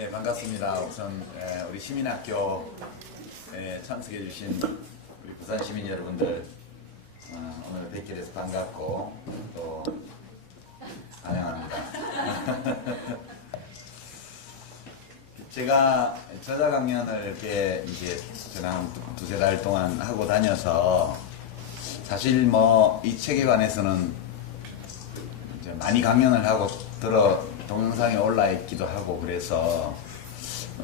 네, 반갑습니다. 우선 우리 시민학교에 참석해주신 우리 부산 시민 여러분들 오늘 뵙게 돼서 반갑고 또 환영합니다. 제가 저자 강연을 이렇게 이제 지난 두세 달 동안 하고 다녀서 사실 뭐 이 책에 관해서는 이제 많이 강연을 하고 동영상에 올라 있기도 하고 그래서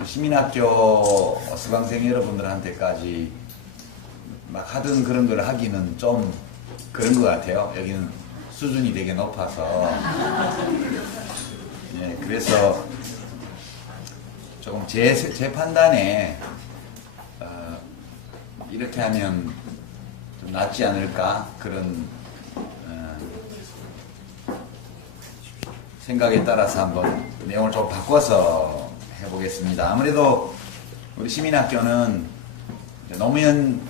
시민학교 수강생 여러분들한테까지 막 하던 그런 걸 하기는 좀 그런 것 같아요. 여기는 수준이 되게 높아서. 예, 그래서 조금 제 판단에 이렇게 하면 좀 낫지 않을까 그런 생각에 따라서 한번 내용을 좀 바꿔서 해보겠습니다. 아무래도 우리 시민학교는 노무현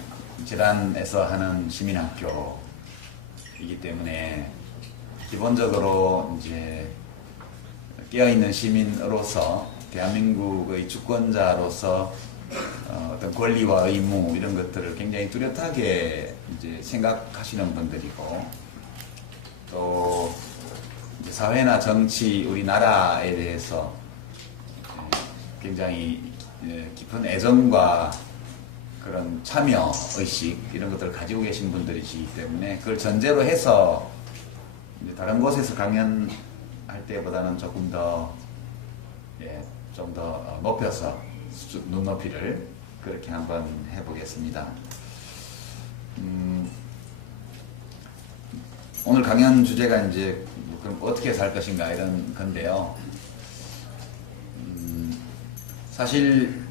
재단에서 하는 시민학교이기 때문에 기본적으로 이제 깨어있는 시민으로서 대한민국의 주권자로서 어떤 권리와 의무 이런 것들을 굉장히 뚜렷하게 이제 생각하시는 분들이고 또 사회나 정치, 우리나라에 대해서 굉장히 깊은 애정과 그런 참여의식 이런 것들을 가지고 계신 분들이시기 때문에 그걸 전제로 해서 다른 곳에서 강연할 때보다는 조금 더 좀 더 높여서 눈높이를 그렇게 한번 해보겠습니다. 오늘 강연 주제가 이제 그럼 어떻게 살 것인가 이런 건데요. 사실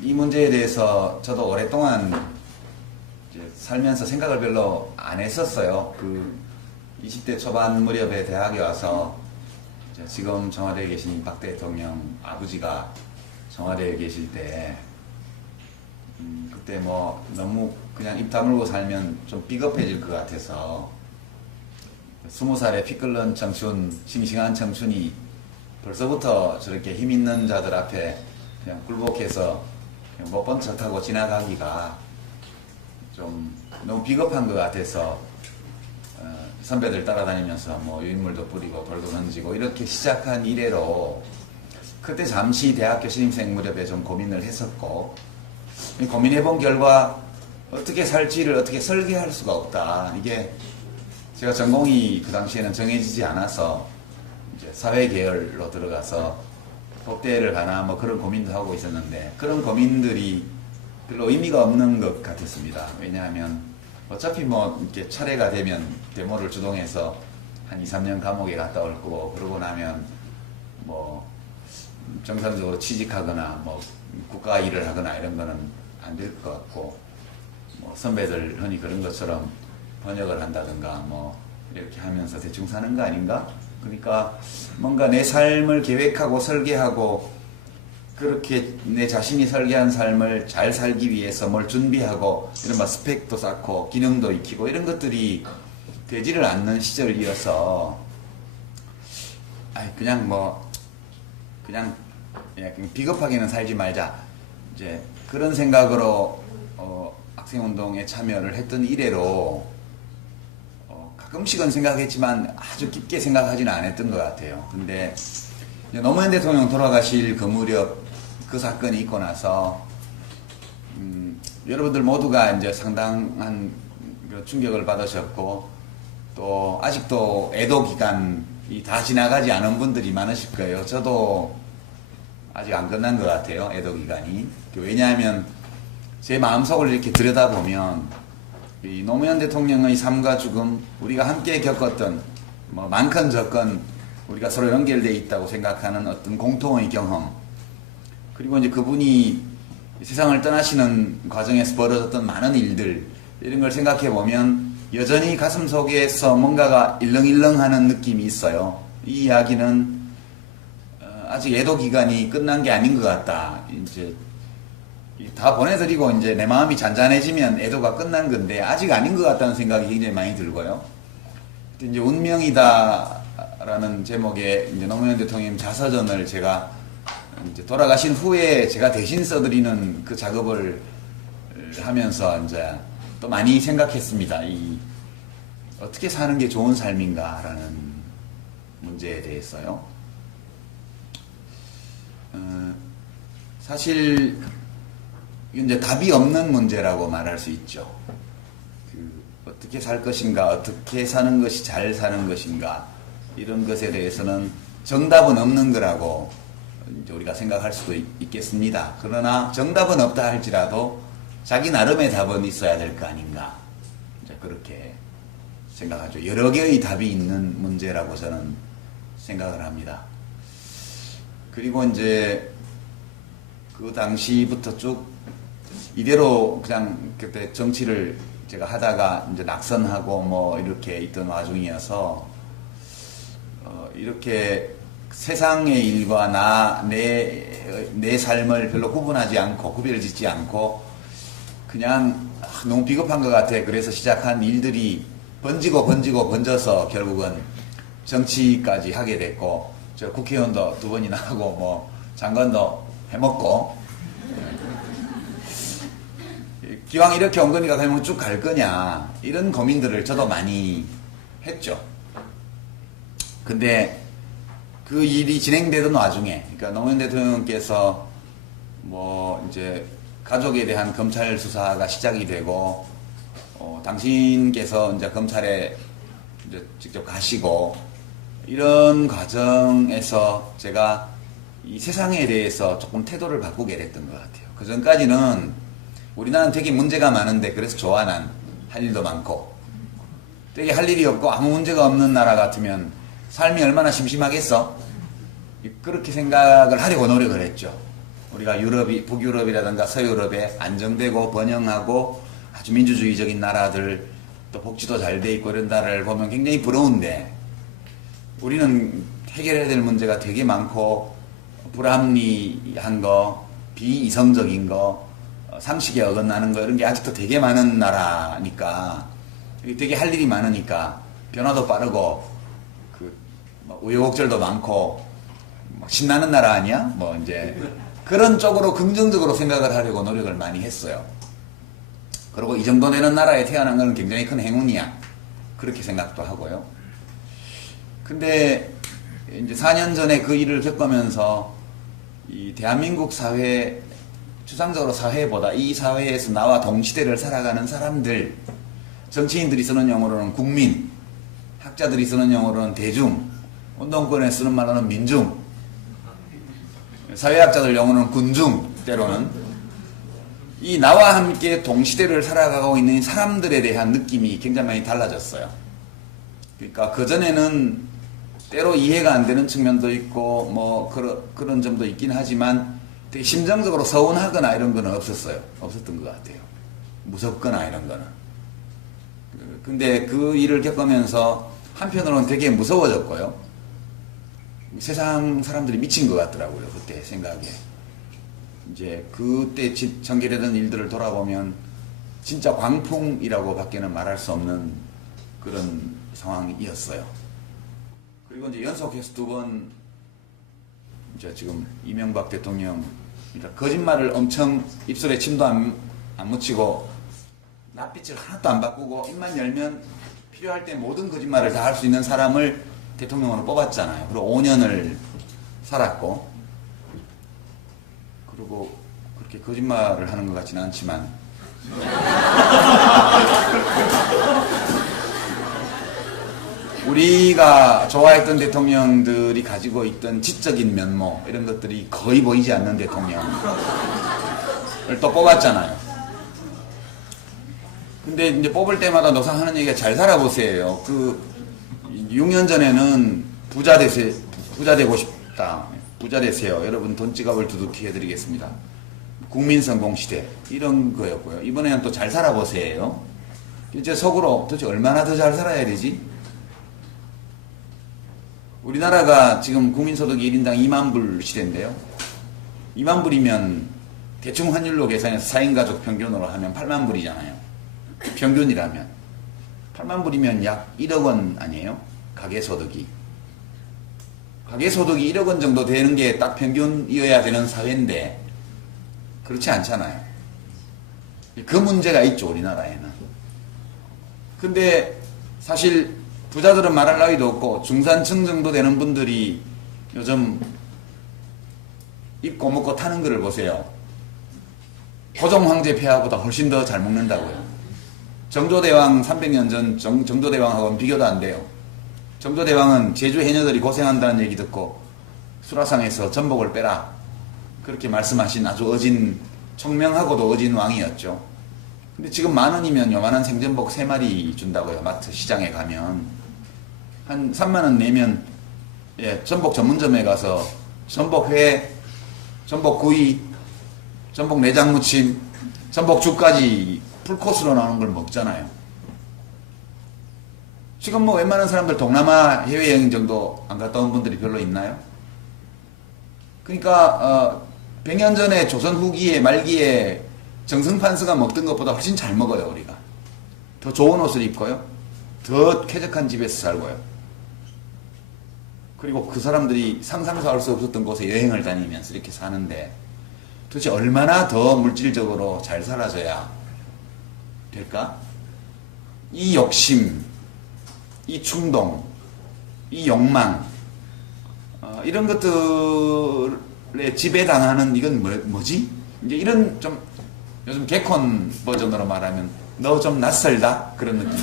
이 문제에 대해서 저도 오랫동안 이제 살면서 생각을 별로 안 했었어요. 그 20대 초반 무렵에 대학에 와서 지금 청와대에 계신 박 대통령 아버지가 청와대에 계실 때 그때 뭐 너무 그냥 입 다물고 살면 좀 비겁해질 것 같아서 20살의 피 끓는 청춘, 싱싱한 청춘이 벌써부터 저렇게 힘 있는 자들 앞에 그냥 굴복해서 못 본 척하고 지나가기가 좀 너무 비겁한 것 같아서 선배들 따라다니면서 뭐 유인물도 뿌리고 돌도 던지고 이렇게 시작한 이래로 그때 잠시 대학교 신입생 무렵에 좀 고민을 했었고 고민해본 결과 어떻게 살지를 어떻게 설계할 수가 없다. 이게 제가 전공이 그 당시에는 정해지지 않아서 이제 사회계열로 들어가서 법대를 가나 뭐 그런 고민도 하고 있었는데 그런 고민들이 별로 의미가 없는 것 같았습니다. 왜냐하면 어차피 뭐 이렇게 차례가 되면 데모를 주동해서 한 2, 3년 감옥에 갔다 올 거고 그러고 나면 뭐 정상적으로 취직하거나 뭐 국가 일을 하거나 이런 거는 안 될 것 같고 뭐 선배들 흔히 그런 것처럼 번역을 한다든가 뭐 이렇게 하면서 대충 사는 거 아닌가? 그러니까 뭔가 내 삶을 계획하고 설계하고 그렇게 내 자신이 설계한 삶을 잘 살기 위해서 뭘 준비하고 이런 막 스펙도 쌓고 기능도 익히고 이런 것들이 되지를 않는 시절이어서 그냥 비겁하게는 살지 말자 이제 그런 생각으로 학생운동에 참여를 했던 이래로 가끔씩은 생각했지만 아주 깊게 생각하지는 않았던 것 같아요. 근데 노무현 대통령 돌아가실 그 무렵 그 사건이 있고 나서 여러분들 모두가 이제 상당한 충격을 받으셨고 또 아직도 애도 기간이 다 지나가지 않은 분들이 많으실 거예요. 저도 아직 안 끝난 것 같아요. 애도 기간이. 왜냐하면 제 마음속을 이렇게 들여다보면 이 노무현 대통령의 삶과 죽음, 우리가 함께 겪었던 뭐 많건 적건 우리가 서로 연결되어 있다고 생각하는 어떤 공통의 경험, 그리고 이제 그분이 세상을 떠나시는 과정에서 벌어졌던 많은 일들 이런 걸 생각해 보면 여전히 가슴 속에서 뭔가가 일렁일렁하는 느낌이 있어요. 이 이야기는 아직 애도 기간이 끝난 게 아닌 것 같다. 이제 다 보내드리고 이제 내 마음이 잔잔해지면 애도가 끝난 건데 아직 아닌 것 같다는 생각이 굉장히 많이 들고요. 이제 운명이다라는 제목의 이제 노무현 대통령 자서전을 제가 이제 돌아가신 후에 제가 대신 써드리는 그 작업을 하면서 이제 또 많이 생각했습니다. 어떻게 사는 게 좋은 삶인가라는 문제에 대해서요. 사실 이제 답이 없는 문제라고 말할 수 있죠. 어떻게 살 것인가, 어떻게 사는 것이 잘 사는 것인가, 이런 것에 대해서는 정답은 없는 거라고 이제 우리가 생각할 수도 있겠습니다. 그러나 정답은 없다 할지라도 자기 나름의 답은 있어야 될 거 아닌가, 이제 그렇게 생각하죠. 여러 개의 답이 있는 문제라고 저는 생각을 합니다. 그리고 이제 그 당시부터 쭉 이대로 그냥 그때 정치를 제가 하다가 이제 낙선하고 뭐 이렇게 있던 와중이어서 이렇게 세상의 일과 내 삶을 별로 구분하지 않고 구별을 짓지 않고 그냥 너무 비겁한 것 같아. 그래서 시작한 일들이 번져서 결국은 정치까지 하게 됐고, 저 국회의원도 2번이나 하고 뭐 장관도 해먹고, 기왕 이렇게 온 거니까 그냥 쭉 갈 거냐, 이런 고민들을 저도 많이 했죠. 근데 그 일이 진행되던 와중에, 그러니까 노무현 대통령께서 뭐 이제 가족에 대한 검찰 수사가 시작이 되고, 당신께서 이제 검찰에 이제 직접 가시고, 이런 과정에서 제가 이 세상에 대해서 조금 태도를 바꾸게 됐던 것 같아요. 그 전까지는 우리나라는 되게 문제가 많은데 그래서 좋아. 난 할 일도 많고 되게 할 일이 없고 아무 문제가 없는 나라 같으면 삶이 얼마나 심심하겠어? 그렇게 생각을 하려고 노력을 했죠. 우리가 북유럽이라든가 서유럽에 안정되고 번영하고 아주 민주주의적인 나라들, 또 복지도 잘 돼 있고 이런 나라를 보면 굉장히 부러운데, 우리는 해결해야 될 문제가 되게 많고 불합리한 거, 비이성적인 거, 상식에 어긋나는 거, 이런 게 아직도 되게 많은 나라니까, 되게 할 일이 많으니까 변화도 빠르고 우여곡절도 많고 신나는 나라 아니야? 뭐 이제 그런 쪽으로 긍정적으로 생각을 하려고 노력을 많이 했어요. 그리고 이 정도 되는 나라에 태어난 건 굉장히 큰 행운이야, 그렇게 생각도 하고요. 근데 이제 4년 전에 그 일을 겪으면서 이 대한민국 사회, 추상적으로 사회보다 이 사회에서 나와 동시대를 살아가는 사람들, 정치인들이 쓰는 용어로는 국민, 학자들이 쓰는 용어로는 대중, 운동권에 쓰는 말로는 민중, 사회학자들 용어로는 군중, 때로는 이 나와 함께 동시대를 살아가고 있는 사람들에 대한 느낌이 굉장히 많이 달라졌어요. 그러니까 그전에는 때로 이해가 안 되는 측면도 있고 뭐 그런 점도 있긴 하지만 되게 심정적으로 서운하거나 이런 거는 없었던 것 같아요. 무섭거나 이런 거는. 근데 그 일을 겪으면서 한편으로는 되게 무서워졌고요. 세상 사람들이 미친 것 같더라고요, 그때 생각에. 이제 그때 전개되던 일들을 돌아보면 진짜 광풍이라고 밖에는 말할 수 없는 그런 상황이었어요. 그리고 이제 연속해서 2번 이제 지금 이명박 대통령 거짓말을 엄청 입술에 침도 안 묻히고 낯빛을 하나도 안 바꾸고 입만 열면 필요할 때 모든 거짓말을 다 할 수 있는 사람을 대통령으로 뽑았잖아요. 그리고 5년을 살았고, 그리고 그렇게 거짓말을 하는 것 같지는 않지만 우리가 좋아했던 대통령들이 가지고 있던 지적인 면모, 이런 것들이 거의 보이지 않는 대통령을 또 뽑았잖아요. 근데 이제 뽑을 때마다 노상 하는 얘기가 잘 살아보세요. 6년 전에는 부자 되고 싶다. 부자 되세요. 여러분 돈 지갑을 두둑히 해드리겠습니다. 국민 성공 시대, 이런 거였고요. 이번에는 또 잘 살아보세요. 이제 속으로 도대체 얼마나 더 잘 살아야 되지? 우리나라가 지금 국민소득이 1인당 2만 불 시대인데요. 2만 불이면 대충 환율로 계산해서 4인 가족 평균으로 하면 8만 불이잖아요. 평균이라면 8만 불이면 약 1억 원 아니에요? 가계소득이. 가계소득이 1억 원 정도 되는 게 딱 평균이어야 되는 사회인데 그렇지 않잖아요. 그 문제가 있죠, 우리나라에는. 근데 사실 부자들은 말할 나위도 없고 중산층 정도 되는 분들이 요즘 입고 먹고 타는 거를 보세요. 고종 황제 폐하보다 훨씬 더 잘 먹는다고요. 정조대왕 300년 전 정조대왕하고는 비교도 안 돼요. 정조대왕은 제주 해녀들이 고생한다는 얘기 듣고 수라상에서 전복을 빼라 그렇게 말씀하신 아주 어진, 총명하고도 어진 왕이었죠. 근데 지금 10,000원이면 요만한 생전복 3마리 준다고요. 마트 시장에 가면 한 30,000원 내면 전복 전문점에 가서 전복회, 전복구이, 전복 내장무침, 전복죽까지 풀코스로 나오는 걸 먹잖아요. 지금 뭐 웬만한 사람들 동남아 해외여행 정도 안 갔다 온 분들이 별로 있나요? 그러니까 100년 전에 조선 후기에 말기에 정승판서가 먹던 것보다 훨씬 잘 먹어요. 우리가 더 좋은 옷을 입고요, 더 쾌적한 집에서 살고요. 그리고 그 사람들이 상상도 할 수 없었던 곳에 여행을 다니면서 이렇게 사는데 도대체 얼마나 더 물질적으로 잘 살아져야 될까? 이 욕심, 이 충동, 이 욕망, 이런 것들에 지배당하는 이건 뭐지? 이제 이런 좀 요즘 개콘 버전으로 말하면 너 좀 낯설다? 그런 느낌.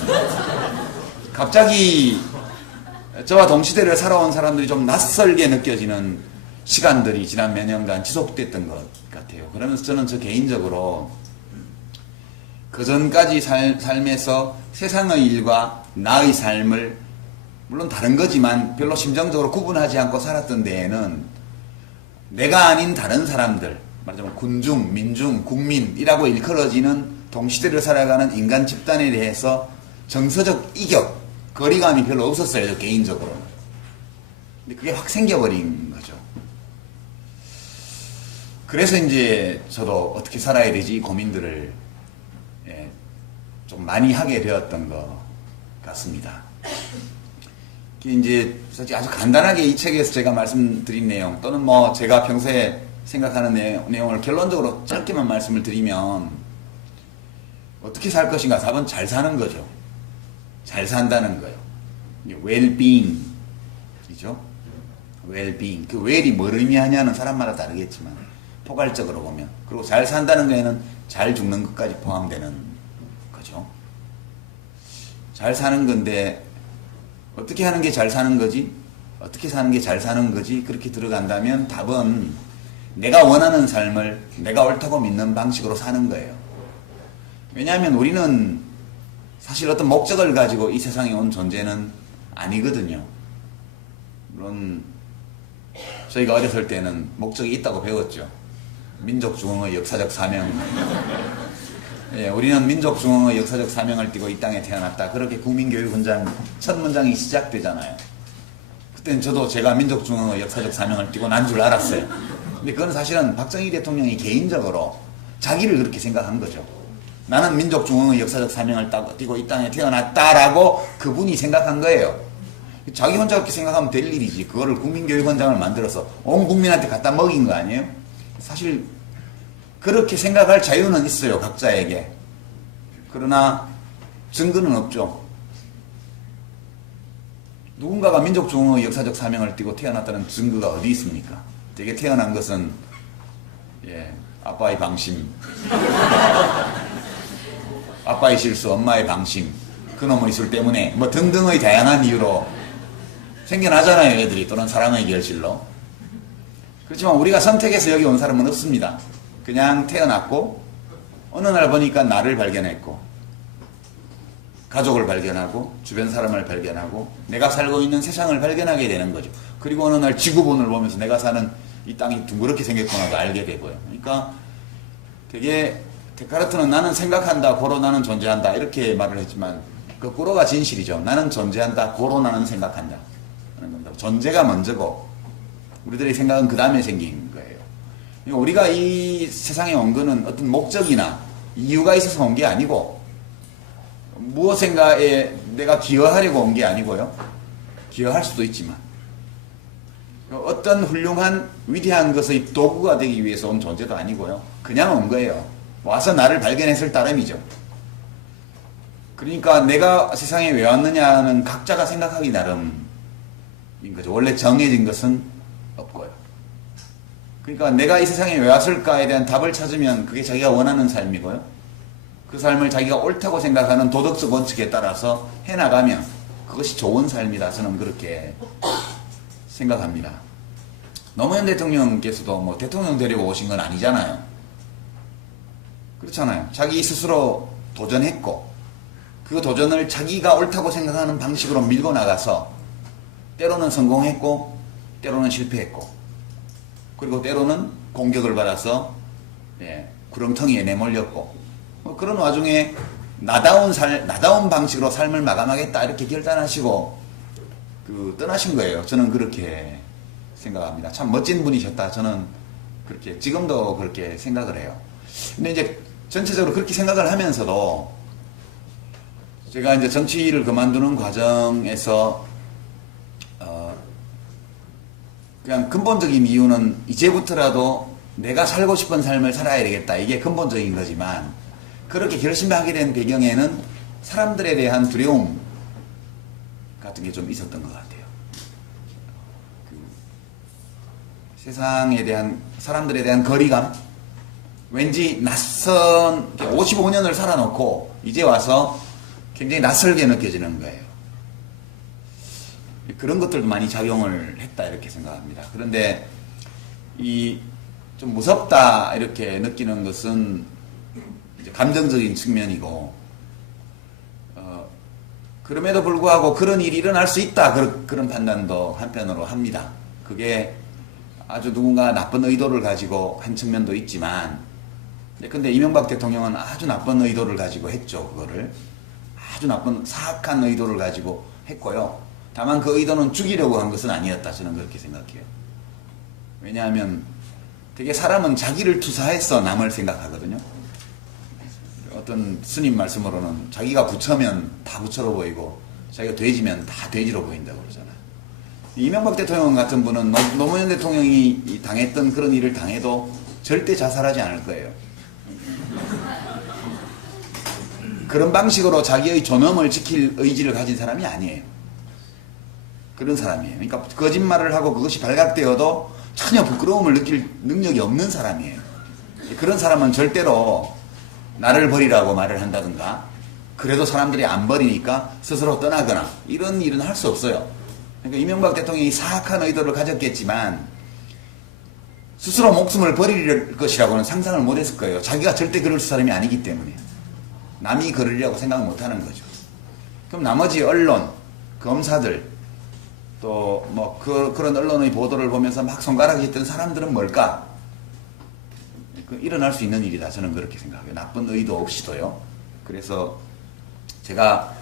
갑자기 저와 동시대를 살아온 사람들이 좀 낯설게 느껴지는 시간들이 지난 몇 년간 지속됐던 것 같아요. 그러면서 저는 저 개인적으로 그 전까지 삶에서 세상의 일과 나의 삶을 물론 다른 거지만 별로 심정적으로 구분하지 않고 살았던 데에는 내가 아닌 다른 사람들, 말하자면 군중, 민중, 국민이라고 일컬어지는 동시대를 살아가는 인간 집단에 대해서 정서적 이격, 거리감이 별로 없었어요, 저 개인적으로. 근데 그게 확 생겨버린 거죠. 그래서 이제 저도 어떻게 살아야 되지 이 고민들을 좀 많이 하게 되었던 것 같습니다. 이제 사실 아주 간단하게 이 책에서 제가 말씀드린 내용 또는 뭐 제가 평소에 생각하는 내용을 결론적으로 짧게만 말씀을 드리면 어떻게 살 것인가? 답은 잘 사는 거죠. 잘 산다는 거예요. well-being이죠. well-being. 그 well이 뭘 의미하냐는 사람마다 다르겠지만 포괄적으로 보면, 그리고 잘 산다는 거에는 잘 죽는 것까지 포함되는 거죠. 잘 사는 건데 어떻게 하는 게 잘 사는 거지? 어떻게 사는 게 잘 사는 거지? 그렇게 들어간다면 답은 내가 원하는 삶을 내가 옳다고 믿는 방식으로 사는 거예요. 왜냐하면 우리는 사실 어떤 목적을 가지고 이 세상에 온 존재는 아니거든요. 물론 저희가 어렸을 때는 목적이 있다고 배웠죠. 민족중흥의 역사적 사명. 우리는 민족중흥의 역사적 사명을 띠고 이 땅에 태어났다. 그렇게 국민교육훈장 첫 문장이 시작되잖아요. 그때는 저도 제가 민족중흥의 역사적 사명을 띠고 난 줄 알았어요. 근데 그건 사실은 박정희 대통령이 개인적으로 자기를 그렇게 생각한 거죠. 나는 민족중흥의 역사적 사명을 띠고 이 땅에 태어났다라고 그분이 생각한 거예요. 자기 혼자 그렇게 생각하면 될 일이지. 그거를 국민교육원장을 만들어서 온 국민한테 갖다 먹인 거 아니에요? 사실 그렇게 생각할 자유는 있어요, 각자에게. 그러나 증거는 없죠. 누군가가 민족중흥의 역사적 사명을 띠고 태어났다는 증거가 어디 있습니까? 되게 태어난 것은 아빠의 방심, 아빠의 실수, 엄마의 방심, 그놈의 이술 때문에 뭐 등등의 다양한 이유로 생겨나잖아요, 애들이. 또는 사랑의 결실로. 그렇지만 우리가 선택해서 여기 온 사람은 없습니다. 그냥 태어났고 어느 날 보니까 나를 발견했고 가족을 발견하고 주변 사람을 발견하고 내가 살고 있는 세상을 발견하게 되는 거죠. 그리고 어느 날 지구본을 보면서 내가 사는 이 땅이 둥그렇게 생겼구나도 알게 되고요. 그러니까 되게 데카르트는 나는 생각한다, 고로 나는 존재한다 이렇게 말을 했지만 거꾸로가 진실이죠. 나는 존재한다, 고로 나는 생각한다. 존재가 먼저고 우리들의 생각은 그 다음에 생긴 거예요. 그러니까 우리가 이 세상에 온 거는 어떤 목적이나 이유가 있어서 온 게 아니고 무엇인가에 내가 기여하려고 온 게 아니고요. 기여할 수도 있지만 어떤 훌륭한 위대한 것의 도구가 되기 위해서 온 존재도 아니고요. 그냥 온 거예요. 와서 나를 발견했을 따름이죠. 그러니까 내가 세상에 왜 왔느냐는 각자가 생각하기 나름인 거죠. 원래 정해진 것은 없고요. 그러니까 내가 이 세상에 왜 왔을까에 대한 답을 찾으면 그게 자기가 원하는 삶이고요. 그 삶을 자기가 옳다고 생각하는 도덕적 원칙에 따라서 해나가면 그것이 좋은 삶이다. 저는 그렇게 생각합니다. 노무현 대통령께서도 뭐 대통령 되려고 오신 건 아니잖아요. 그렇잖아요. 자기 스스로 도전했고 그 도전을 자기가 옳다고 생각하는 방식으로 밀고 나가서 때로는 성공했고 때로는 실패했고 그리고 때로는 공격을 받아서 구렁텅이에 내몰렸고 그런 와중에 나다운 방식으로 삶을 마감하겠다 이렇게 결단하시고 떠나신 거예요. 저는 그렇게 생각합니다. 참 멋진 분이셨다. 저는 그렇게 지금도 그렇게 생각을 해요. 근데 이제 전체적으로 그렇게 생각을 하면서도 제가 이제 정치를 그만두는 과정에서 그냥 근본적인 이유는 이제부터라도 내가 살고 싶은 삶을 살아야 되겠다. 이게 근본적인 거지만 그렇게 결심하게 된 배경에는 사람들에 대한 두려움 같은 게 좀 있었던 것 같아요. 세상에 대한 사람들에 대한 거리감 왠지 낯선 55년을 살아놓고 이제 와서 굉장히 낯설게 느껴지는 거예요. 그런 것들도 많이 작용을 했다 이렇게 생각합니다. 그런데 이 좀 무섭다 이렇게 느끼는 것은 이제 감정적인 측면이고 그럼에도 불구하고 그런 일이 일어날 수 있다 그런 판단도 한편으로 합니다. 그게 아주 누군가 나쁜 의도를 가지고 한 측면도 있지만 근데 이명박 대통령은 아주 나쁜 의도를 가지고 했죠. 그거를 아주 나쁜 사악한 의도를 가지고 했고요. 다만 그 의도는 죽이려고 한 것은 아니었다. 저는 그렇게 생각해요. 왜냐하면 되게 사람은 자기를 투사해서 남을 생각하거든요. 어떤 스님 말씀으로는 자기가 부처면 다 부처로 보이고 자기가 돼지면 다 돼지로 보인다고 그러잖아요. 이명박 대통령 같은 분은 노무현 대통령이 당했던 그런 일을 당해도 절대 자살하지 않을 거예요. 그런 방식으로 자기의 존엄을 지킬 의지를 가진 사람이 아니에요. 그런 사람이에요. 그러니까 거짓말을 하고 그것이 발각되어도 전혀 부끄러움을 느낄 능력이 없는 사람이에요. 그런 사람은 절대로 나를 버리라고 말을 한다든가 그래도 사람들이 안 버리니까 스스로 떠나거나 이런 일은 할 수 없어요. 그러니까 이명박 대통령이 사악한 의도를 가졌겠지만 스스로 목숨을 버릴 것이라고는 상상을 못했을 거예요. 자기가 절대 그럴 사람이 아니기 때문에 남이 그러려고 생각을 못하는 거죠. 그럼 나머지 언론, 검사들 또 뭐 그런 언론의 보도를 보면서 막 손가락이 있던 사람들은 뭘까? 일어날 수 있는 일이다. 저는 그렇게 생각해요. 나쁜 의도 없이도요. 그래서 제가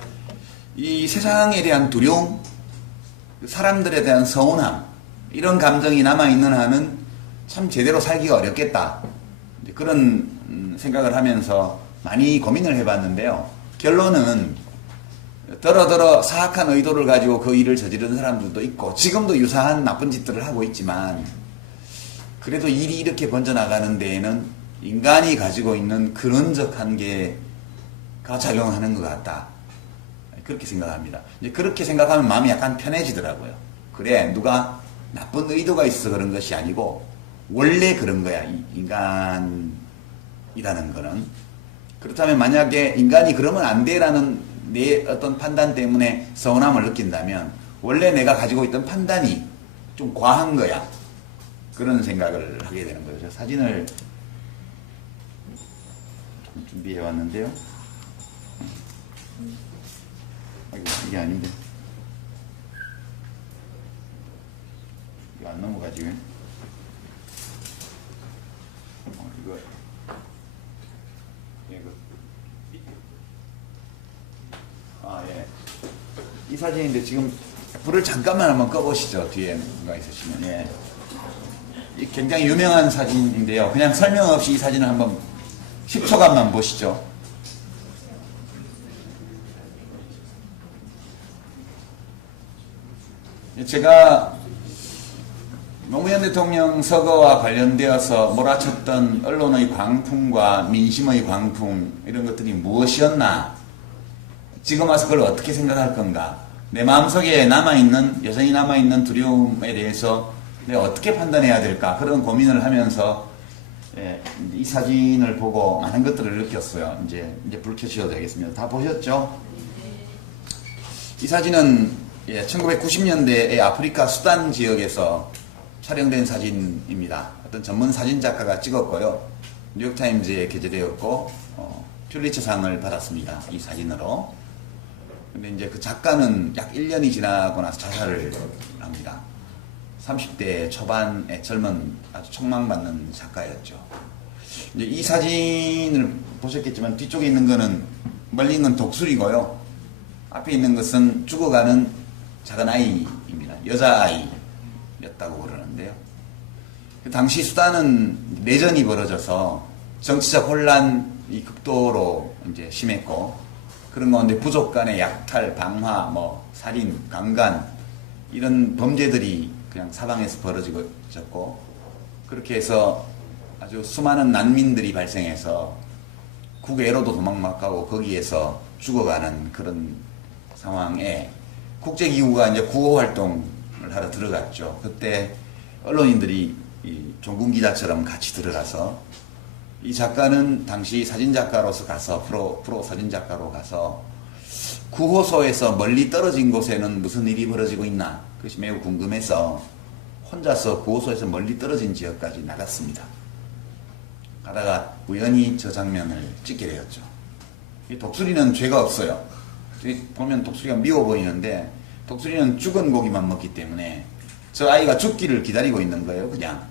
이 세상에 대한 두려움, 사람들에 대한 서운함 이런 감정이 남아있는 한은 참 제대로 살기가 어렵겠다. 그런 생각을 하면서 많이 고민을 해봤는데요. 결론은 더러더러 사악한 의도를 가지고 그 일을 저지르는 사람들도 있고 지금도 유사한 나쁜 짓들을 하고 있지만 그래도 일이 이렇게 번져나가는 데에는 인간이 가지고 있는 근원적 한계가 작용하는 것 같다. 그렇게 생각합니다. 이제 그렇게 생각하면 마음이 약간 편해지더라고요. 그래, 누가 나쁜 의도가 있어서 그런 것이 아니고 원래 그런 거야. 인간이라는 거는. 그렇다면 만약에 인간이 그러면 안 돼라는 내 어떤 판단 때문에 서운함을 느낀다면 원래 내가 가지고 있던 판단이 좀 과한 거야. 그런 생각을 하게 되는 거죠. 사진을 좀 준비해 왔는데요. 이게 아닌데. 이거 안 넘어가지, 왜? 이거. 예. 이 사진인데 지금 불을 잠깐만 한번 꺼보시죠. 뒤에 뭔가 있으시면. 예. 이 굉장히 유명한 사진인데요. 그냥 설명 없이 이 사진을 한번 10초간만 보시죠. 제가 노무현 대통령 서거와 관련되어서 몰아쳤던 언론의 광풍과 민심의 광풍 이런 것들이 무엇이었나? 지금 와서 그걸 어떻게 생각할 건가? 내 마음속에 여전히 남아있는 두려움에 대해서 내가 어떻게 판단해야 될까? 그런 고민을 하면서 이 사진을 보고 많은 것들을 느꼈어요. 이제 불 켜셔도 되겠습니다. 다 보셨죠? 이 사진은 1990년대에 아프리카 수단 지역에서 촬영된 사진입니다. 어떤 전문 사진 작가가 찍었고요. 뉴욕타임즈에 게재되었고 퓰리처상을 받았습니다. 이 사진으로. 근데 이제 그 작가는 약 1년이 지나고 나서 자살을 합니다. 30대 초반의 젊은 아주 촉망받는 작가였죠. 이제 이 사진을 보셨겠지만 뒤쪽에 있는 거는 멀리 있는 독수리고요. 앞에 있는 것은 죽어가는 작은 아이입니다. 여자아이였다고 그러는데요. 그 당시 수단은 내전이 벌어져서 정치적 혼란이 극도로 이제 심했고 그런 가운데 부족 간의 약탈, 방화, 살인, 강간 이런 범죄들이 그냥 사방에서 벌어졌고 그렇게 해서 아주 수많은 난민들이 발생해서 국외로도 도망 못 가고 거기에서 죽어가는 그런 상황에 국제기구가 이제 구호 활동을 하러 들어갔죠. 그때 언론인들이 종군 기자처럼 같이 들어가서 이 작가는 당시 사진작가로서 가서 프로 사진작가로 가서 구호소에서 멀리 떨어진 곳에는 무슨 일이 벌어지고 있나 그것이 매우 궁금해서 혼자서 구호소에서 멀리 떨어진 지역까지 나갔습니다. 가다가 우연히 저 장면을 찍게 되었죠. 이 독수리는 죄가 없어요. 보면 독수리가 미워 보이는데 독수리는 죽은 고기만 먹기 때문에 저 아이가 죽기를 기다리고 있는 거예요. 그냥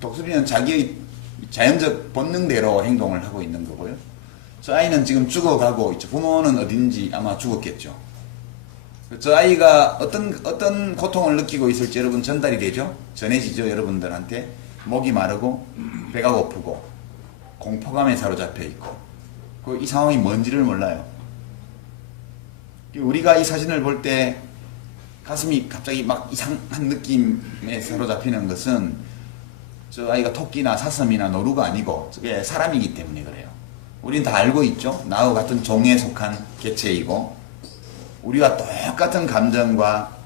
독수리는 자기의 자연적 본능대로 행동을 하고 있는 거고요. 저 아이는 지금 죽어가고 있죠. 부모는 어딘지 아마 죽었겠죠. 저 아이가 어떤 고통을 느끼고 있을지 여러분 전달이 되죠? 전해지죠? 여러분들한테 목이 마르고 배가 고프고 공포감에 사로잡혀 있고 이 상황이 뭔지를 몰라요. 우리가 이 사진을 볼 때 가슴이 갑자기 막 이상한 느낌에 사로잡히는 것은 저 아이가 토끼나 사슴이나 노루가 아니고 저게 사람이기 때문에 그래요. 우린 다 알고 있죠. 나와 같은 종에 속한 개체이고 우리와 똑같은 감정과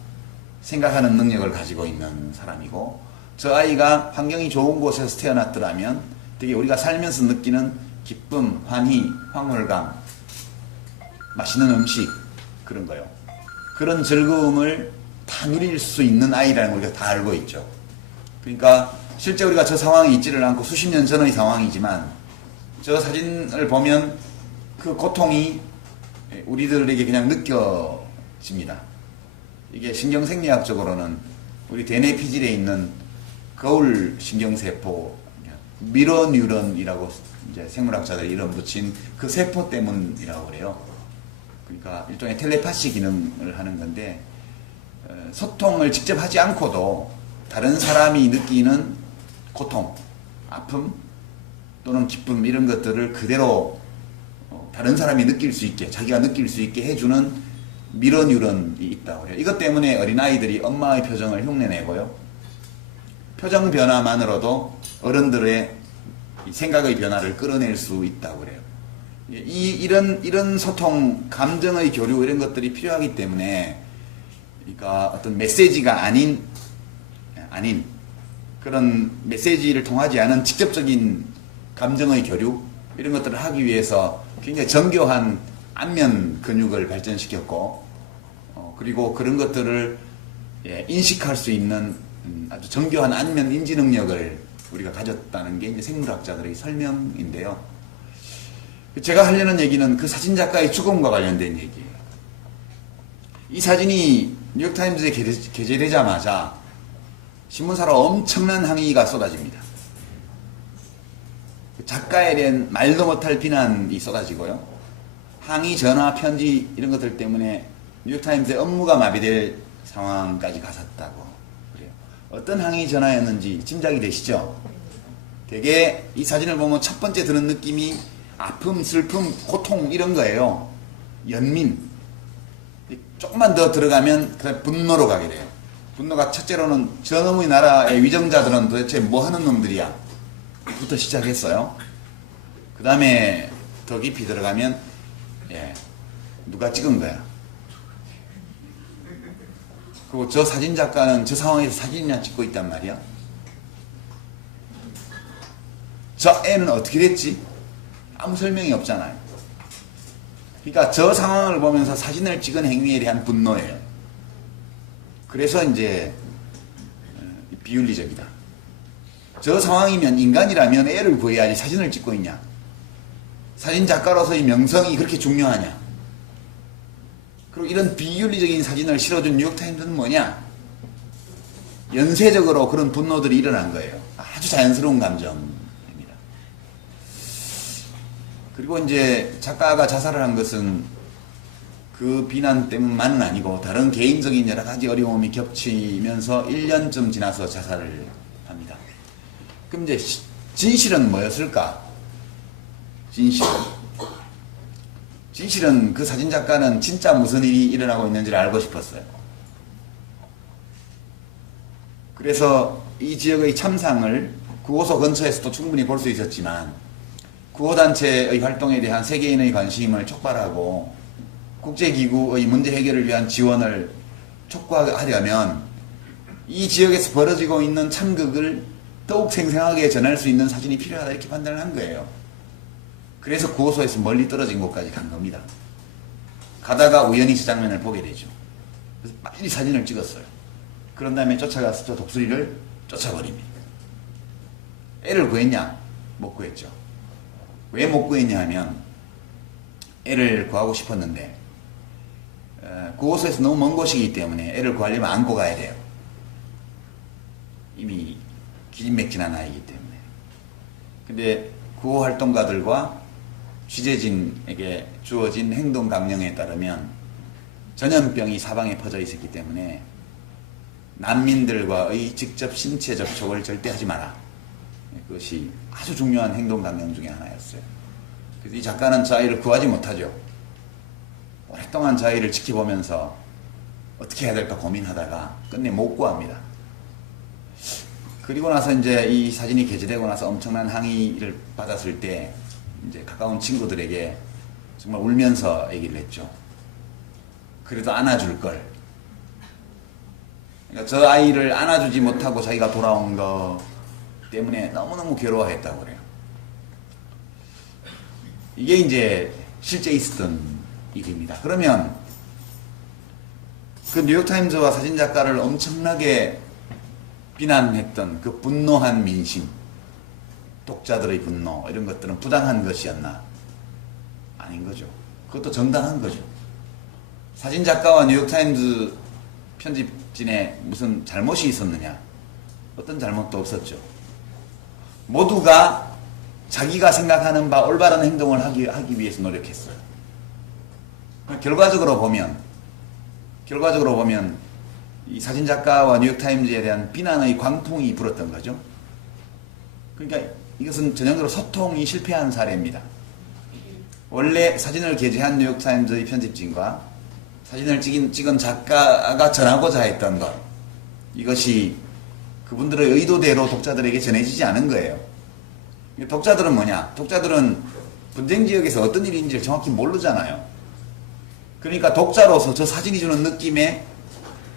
생각하는 능력을 가지고 있는 사람이고 저 아이가 환경이 좋은 곳에서 태어났더라면 되게 우리가 살면서 느끼는 기쁨, 환희, 황홀감, 맛있는 음식 그런 거요. 그런 즐거움을 다 누릴 수 있는 아이라는 걸 우리가 다 알고 있죠. 그러니까 실제 우리가 저 상황이 있지를 않고 수십 년 전의 상황이지만 저 사진을 보면 그 고통이 우리들에게 그냥 느껴집니다. 이게 신경생리학적으로는 우리 대뇌 피질에 있는 거울 신경세포, 미러뉴런이라고 이제 생물학자들이 이름 붙인 그 세포 때문이라고 그래요. 그러니까 일종의 텔레파시 기능을 하는 건데 소통을 직접 하지 않고도 다른 사람이 느끼는 고통, 아픔 또는 기쁨 이런 것들을 그대로 다른 사람이 느낄 수 있게 자기가 느낄 수 있게 해주는 미러뉴런이 있다고 해요. 이것 때문에 어린아이들이 엄마의 표정을 흉내내고요. 표정 변화만으로도 어른들의 생각의 변화를 끌어낼 수 있다고 그래요. 이런 소통, 감정의 교류 이런 것들이 필요하기 때문에 그러니까 어떤 메시지가 아닌 그런 메시지를 통하지 않은 직접적인 감정의 교류 이런 것들을 하기 위해서 굉장히 정교한 안면 근육을 발전시켰고 그리고 그런 것들을 인식할 수 있는 아주 정교한 안면 인지 능력을 우리가 가졌다는 게 이제 생물학자들의 설명인데요. 제가 하려는 얘기는 그 사진작가의 죽음과 관련된 얘기예요. 이 사진이 뉴욕타임즈에 게재되자마자 신문사로 엄청난 항의가 쏟아집니다. 작가에 대한 말도 못할 비난이 쏟아지고요. 항의, 전화, 편지 이런 것들 때문에 뉴욕타임즈의 업무가 마비될 상황까지 갔었다고 그래요. 어떤 항의 전화였는지 짐작이 되시죠? 되게 이 사진을 보면 첫 번째 드는 느낌이 아픔, 슬픔, 고통 이런 거예요. 연민. 조금만 더 들어가면 그냥 분노로 가게 돼요. 분노가 첫째로는 저 너머의 나라의 위정자들은 도대체 뭐 하는 놈들이야? 부터 시작했어요. 그 다음에 더 깊이 들어가면, 누가 찍은 거야? 그리고 저 사진작가는 저 상황에서 사진이나 찍고 있단 말이야. 저 애는 어떻게 됐지? 아무 설명이 없잖아요. 그러니까 저 상황을 보면서 사진을 찍은 행위에 대한 분노예요. 그래서 이제 비윤리적이다. 저 상황이면 인간이라면 애를 구해야지 사진을 찍고 있냐? 사진작가로서의 명성이 그렇게 중요하냐? 그리고 이런 비윤리적인 사진을 실어준 뉴욕타임즈는 뭐냐? 연쇄적으로 그런 분노들이 일어난 거예요. 아주 자연스러운 감정입니다. 그리고 이제 작가가 자살을 한 것은 그 비난 때문만은 아니고 다른 개인적인 여러 가지 어려움이 겹치면서 1년쯤 지나서 자살을 합니다. 그럼 이제 진실은 뭐였을까? 진실은 그 사진작가는 진짜 무슨 일이 일어나고 있는지를 알고 싶었어요. 그래서 이 지역의 참상을 구호소 근처에서도 충분히 볼 수 있었지만 구호단체의 활동에 대한 세계인의 관심을 촉발하고 국제기구의 문제 해결을 위한 지원을 촉구하려면 이 지역에서 벌어지고 있는 참극을 더욱 생생하게 전할 수 있는 사진이 필요하다 이렇게 판단을 한 거예요. 그래서 구호소에서 멀리 떨어진 곳까지 간 겁니다. 가다가 우연히 저 장면을 보게 되죠. 그래서 빨리 사진을 찍었어요. 그런 다음에 쫓아가서 저 독수리를 쫓아버립니다. 애를 구했냐? 못 구했죠. 왜 못 구했냐 하면 애를 구하고 싶었는데 구호소에서 너무 먼 곳이기 때문에 애를 구하려면 안고 가야 돼요. 이미 기진맥진한 아이기 때문에. 근데 구호 활동가들과 취재진에게 주어진 행동 강령에 따르면 전염병이 사방에 퍼져 있었기 때문에 난민들과의 직접 신체 접촉을 절대 하지 마라. 그것이 아주 중요한 행동 강령 중에 하나였어요. 그래서 이 작가는 저 아이를 구하지 못하죠. 오랫동안 저 아이를 지켜보면서 어떻게 해야 될까 고민하다가 끝내 못 구합니다. 그리고 나서 이제 이 사진이 게재되고 나서 엄청난 항의를 받았을 때 이제 가까운 친구들에게 정말 울면서 얘기를 했죠. 그래도 안아줄 걸. 그러니까 저 아이를 안아주지 못하고 자기가 돌아온 거 때문에 너무너무 괴로워했다고 그래요. 이게 이제 실제 있었던 일입니다. 그러면 그 뉴욕타임즈와 사진작가를 엄청나게 비난했던 그 분노한 민심, 독자들의 분노 이런 것들은 부당한 것이었나? 아닌 거죠. 그것도 정당한 거죠. 사진작가와 뉴욕타임즈 편집진에 무슨 잘못이 있었느냐? 어떤 잘못도 없었죠. 모두가 자기가 생각하는 바 올바른 행동을 하기 위해서 노력했어요. 결과적으로 보면 이 사진작가와 뉴욕타임즈에 대한 비난의 광풍이 불었던 거죠. 그러니까 이것은 전형적으로 소통이 실패한 사례입니다. 원래 사진을 게재한 뉴욕타임즈의 편집진과 사진을 찍은 작가가 전하고자 했던 것, 이것이 그분들의 의도대로 독자들에게 전해지지 않은 거예요. 독자들은 뭐냐? 독자들은 분쟁 지역에서 어떤 일인지를 정확히 모르잖아요. 그러니까 독자로서 저 사진이 주는 느낌에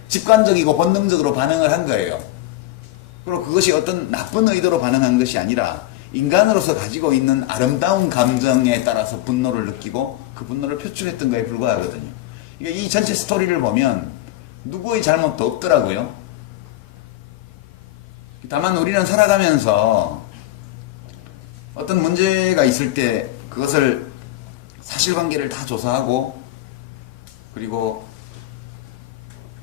직관적이고 본능적으로 반응을 한 거예요. 그리고 그것이 어떤 나쁜 의도로 반응한 것이 아니라 인간으로서 가지고 있는 아름다운 감정에 따라서 분노를 느끼고 그 분노를 표출했던 거에 불과하거든요. 이 전체 스토리를 보면 누구의 잘못도 없더라고요. 다만 우리는 살아가면서 어떤 문제가 있을 때 그것을 사실관계를 다 조사하고 그리고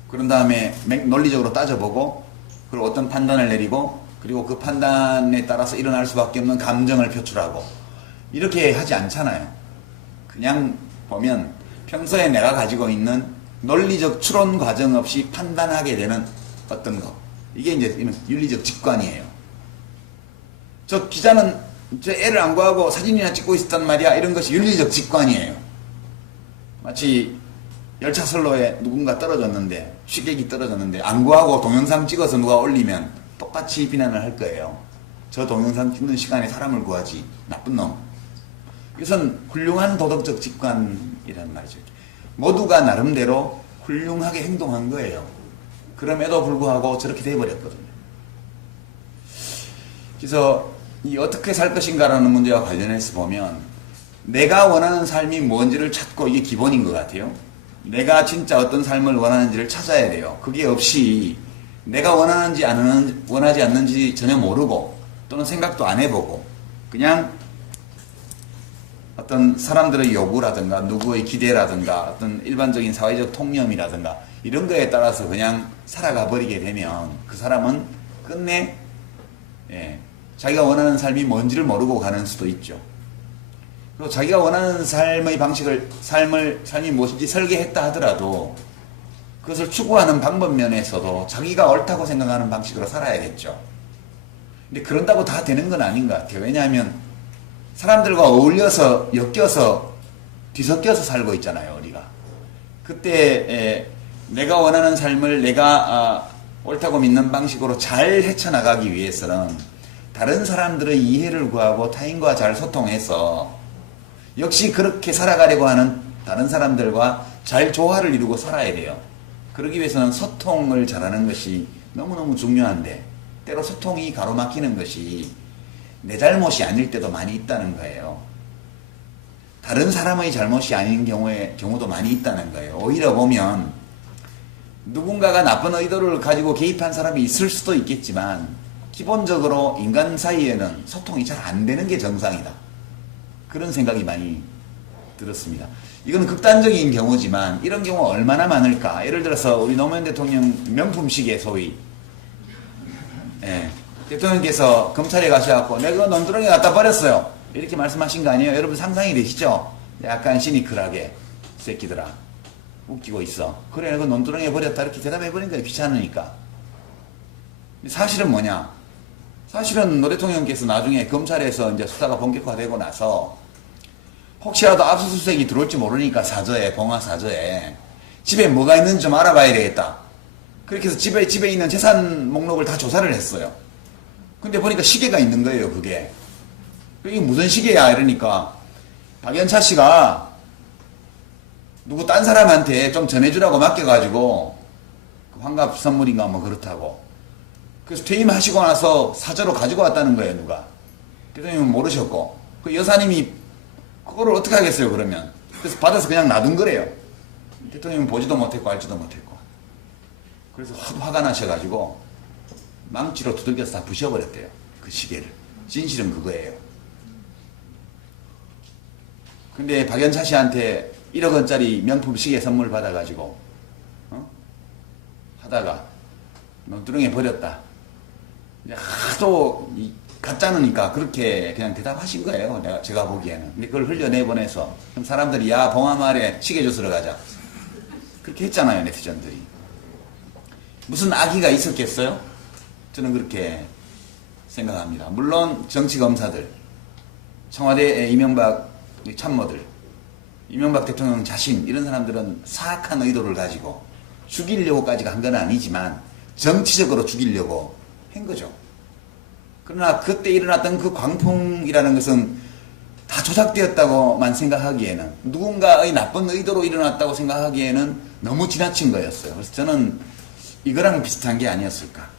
그런 다음에 논리적으로 따져보고 그리고 어떤 판단을 내리고 그리고 그 판단에 따라서 일어날 수밖에 없는 감정을 표출하고 이렇게 하지 않잖아요. 그냥 보면 평소에 내가 가지고 있는 논리적 추론 과정 없이 판단하게 되는 어떤 것, 이게 이제 윤리적 직관이에요. 저 기자는 저 애를 안 구하고 사진이나 찍고 있었단 말이야, 이런 것이 윤리적 직관이에요. 마치 열차선로에 누군가 떨어졌는데, 취객이 떨어졌는데 안 구하고 동영상 찍어서 누가 올리면 똑같이 비난을 할 거예요. 저 동영상 찍는 시간에 사람을 구하지, 나쁜 놈. 이것은 훌륭한 도덕적 직관이라는 말이죠. 모두가 나름대로 훌륭하게 행동한 거예요. 그럼에도 불구하고 저렇게 돼버렸거든요. 그래서 이 어떻게 살 것인가라는 문제와 관련해서 보면 내가 원하는 삶이 뭔지를 찾고, 이게 기본인 것 같아요. 내가 진짜 어떤 삶을 원하는지를 찾아야 돼요. 그게 없이 내가 원하지 않는지 전혀 모르고 또는 생각도 안 해보고 그냥 어떤 사람들의 요구라든가 누구의 기대라든가 어떤 일반적인 사회적 통념이라든가 이런 거에 따라서 그냥 살아가 버리게 되면 그 사람은 끝내 자기가 원하는 삶이 뭔지를 모르고 가는 수도 있죠. 그리고 자기가 원하는 삶의 방식을, 삶이 무엇인지 설계했다 하더라도 그것을 추구하는 방법 면에서도 자기가 옳다고 생각하는 방식으로 살아야겠죠. 근데 그런다고 다 되는 건 아닌 것 같아요. 왜냐하면 사람들과 어울려서, 엮여서, 뒤섞여서 살고 있잖아요, 우리가. 그때 내가 원하는 삶을 내가 옳다고 믿는 방식으로 잘 헤쳐나가기 위해서는 다른 사람들의 이해를 구하고 타인과 잘 소통해서 역시 그렇게 살아가려고 하는 다른 사람들과 잘 조화를 이루고 살아야 돼요. 그러기 위해서는 소통을 잘하는 것이 너무너무 중요한데 때로 소통이 가로막히는 것이 내 잘못이 아닐 때도 많이 있다는 거예요. 다른 사람의 잘못이 아닌 경우도 많이 있다는 거예요. 오히려 보면 누군가가 나쁜 의도를 가지고 개입한 사람이 있을 수도 있겠지만 기본적으로 인간 사이에는 소통이 잘 안 되는 게 정상이다. 그런 생각이 많이 들었습니다. 이건 극단적인 경우지만 이런 경우가 얼마나 많을까. 예를 들어서 우리 노무현 대통령 명품 시계 소위 대통령께서 검찰에 가셔갖고 내가 그거 논두렁에 갖다 버렸어요 이렇게 말씀하신 거 아니에요? 여러분 상상이 되시죠? 약간 시니컬하게 새끼들아 웃기고 있어. 그래 내가 논두렁에 버렸다 이렇게 대답해버린 거예요. 귀찮으니까. 사실은 뭐냐? 사실은 노 대통령께서 나중에 검찰에서 이제 수사가 본격화되고 나서 혹시라도 압수수색이 들어올지 모르니까 사저에, 봉화사저에 집에 뭐가 있는지 좀 알아봐야 되겠다. 그렇게 해서 집에 있는 재산 목록을 다 조사를 했어요. 근데 보니까 시계가 있는 거예요, 그게. 이게 무슨 시계야? 이러니까 박연차 씨가 누구 딴 사람한테 좀 전해주라고 맡겨가지고 환갑 선물인가 뭐 그렇다고. 그래서 퇴임하시고 나서 사저로 가지고 왔다는 거예요, 누가. 대통령은 모르셨고. 그 여사님이 그거를 어떻게 하겠어요, 그러면. 그래서 받아서 그냥 놔둔 거래요. 대통령은 보지도 못했고 알지도 못했고. 그래서 하도 화가 나셔가지고 망치로 두들겨서 다 부셔버렸대요, 그 시계를. 진실은 그거예요. 근데 박연차 씨한테 1억 원짜리 명품 시계 선물 받아가지고 하다가 논두렁에 버렸다. 하도 가짜니까 그렇게 그냥 대답하신 거예요. 제가 보기에는. 근데 그걸 흘려내보내서 그럼 사람들이 야 봉화마을에 시계 주스러 가자. 그렇게 했잖아요, 네티즌들이. 무슨 악의가 있었겠어요? 저는 그렇게 생각합니다. 물론 정치검사들, 청와대 이명박 참모들, 이명박 대통령 자신 이런 사람들은 사악한 의도를 가지고 죽이려고까지 간 건 아니지만 정치적으로 죽이려고 한 거죠. 그러나 그때 일어났던 그 광풍이라는 것은 다 조작되었다고만 생각하기에는, 누군가의 나쁜 의도로 일어났다고 생각하기에는 너무 지나친 거였어요. 그래서 저는 이거랑 비슷한 게 아니었을까.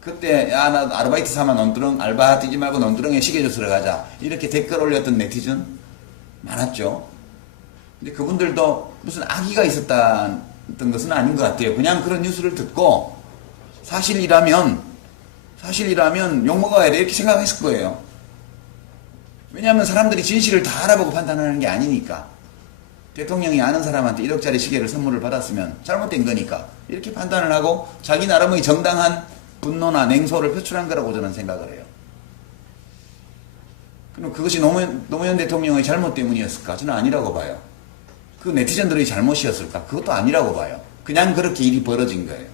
그때 야 나 아르바이트 삼아 논두렁 알바 뛰지 말고 논두렁에 시계 주스러 가자 이렇게 댓글 올렸던 네티즌 많았죠. 근데 그분들도 무슨 악의가 있었던 것은 아닌 것 같아요. 그냥 그런 뉴스를 듣고 사실이라면 욕먹어야 돼 이렇게 생각했을 거예요. 왜냐하면 사람들이 진실을 다 알아보고 판단하는 게 아니니까. 대통령이 아는 사람한테 1억짜리 시계를 선물을 받았으면 잘못된 거니까 이렇게 판단을 하고 자기 나름의 정당한 분노나 냉소를 표출한 거라고 저는 생각을 해요. 그럼 그것이 노무현 대통령의 잘못 때문이었을까? 저는 아니라고 봐요. 그 네티즌들의 잘못이었을까? 그것도 아니라고 봐요. 그냥 그렇게 일이 벌어진 거예요.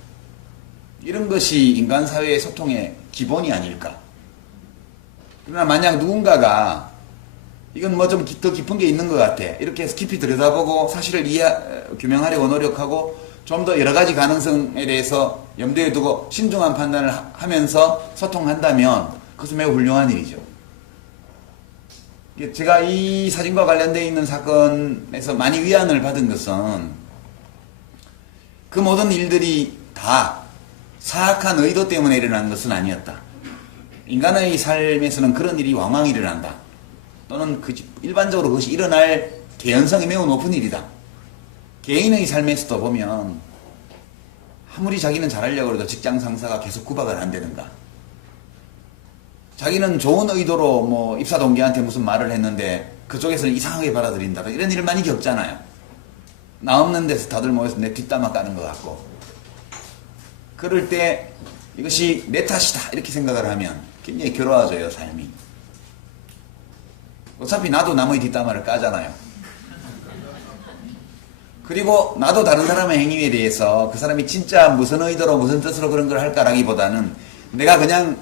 이런 것이 인간 사회의 소통의 기본이 아닐까? 그러나 만약 누군가가 이건 뭐 좀 더 깊은 게 있는 것 같아. 이렇게 해서 깊이 들여다보고 사실을 규명하려고 노력하고 좀 더 여러 가지 가능성에 대해서 염두에 두고 신중한 판단을 하면서 소통한다면 그것은 매우 훌륭한 일이죠. 제가 이 사진과 관련되어 있는 사건에서 많이 위안을 받은 것은 그 모든 일들이 다 사악한 의도 때문에 일어난 것은 아니었다. 인간의 삶에서는 그런 일이 왕왕 일어난다. 또는 일반적으로 그것이 일어날 개연성이 매우 높은 일이다. 개인의 삶에서도 보면 아무리 자기는 잘하려고 해도 직장 상사가 계속 구박을 한다든가, 자기는 좋은 의도로 뭐 입사 동기한테 무슨 말을 했는데 그쪽에서는 이상하게 받아들인다. 이런 일을 많이 겪잖아요. 나 없는 데서 다들 모여서 내 뒷담화 까는 것 같고, 그럴 때 이것이 내 탓이다 이렇게 생각을 하면 굉장히 괴로워져요, 삶이. 어차피 나도 남의 뒷담화를 까잖아요. 그리고 나도 다른 사람의 행위에 대해서 그 사람이 진짜 무슨 의도로 무슨 뜻으로 그런 걸 할까라기보다는 내가 그냥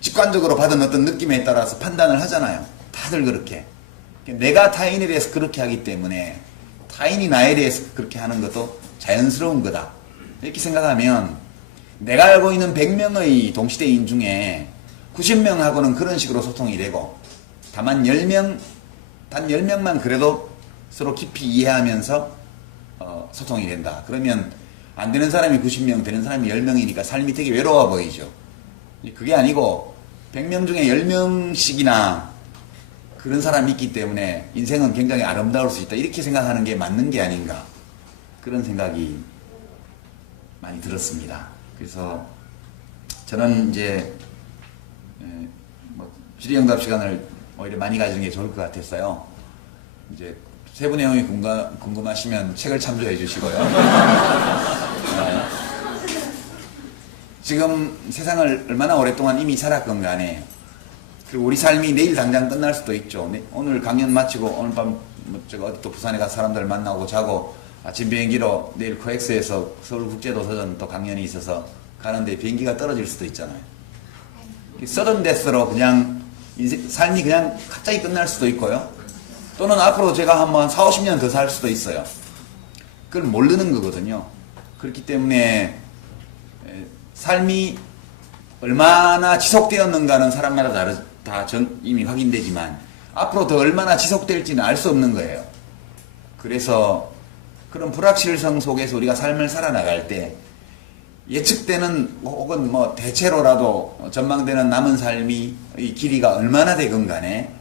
직관적으로 받은 어떤 느낌에 따라서 판단을 하잖아요. 다들 그렇게. 내가 타인에 대해서 그렇게 하기 때문에 타인이 나에 대해서 그렇게 하는 것도 자연스러운 거다. 이렇게 생각하면 내가 알고 있는 100명의 동시대인 중에 90명하고는 그런 식으로 소통이 되고, 다만 10명, 단 10명만 그래도 서로 깊이 이해하면서 소통이 된다. 그러면 안 되는 사람이 90명, 되는 사람이 10명이니까 삶이 되게 외로워 보이죠. 그게 아니고 100명 중에 10명씩이나 그런 사람이 있기 때문에 인생은 굉장히 아름다울 수 있다. 이렇게 생각하는 게 맞는 게 아닌가. 그런 생각이 많이 들었습니다. 그래서 저는 이제 질의응답 시간을 오히려 많이 가지는 게 좋을 것 같았어요. 이제 세부 내용이 궁금하시면 책을 참조해 주시고요. 지금 세상을 얼마나 오랫동안 이미 살았건 간에, 그리고 우리 삶이 내일 당장 끝날 수도 있죠. 오늘 강연 마치고 오늘 밤 어디 또 부산에 가서 사람들 만나고 자고 아침 비행기로 내일 코엑스에서 서울국제도서전 또 강연이 있어서 가는데 비행기가 떨어질 수도 있잖아요. 서든 데스로 그냥 삶이 그냥 갑자기 끝날 수도 있고요. 또는 앞으로 제가 한번 4, 50년 더 살 수도 있어요. 그걸 모르는 거거든요. 그렇기 때문에 삶이 얼마나 지속되었는가는 사람마다 이미 확인되지만 앞으로 더 얼마나 지속될지는 알 수 없는 거예요. 그래서 그런 불확실성 속에서 우리가 삶을 살아나갈 때 예측되는 혹은 뭐 대체로라도 전망되는 남은 삶이 이 길이가 얼마나 되건 간에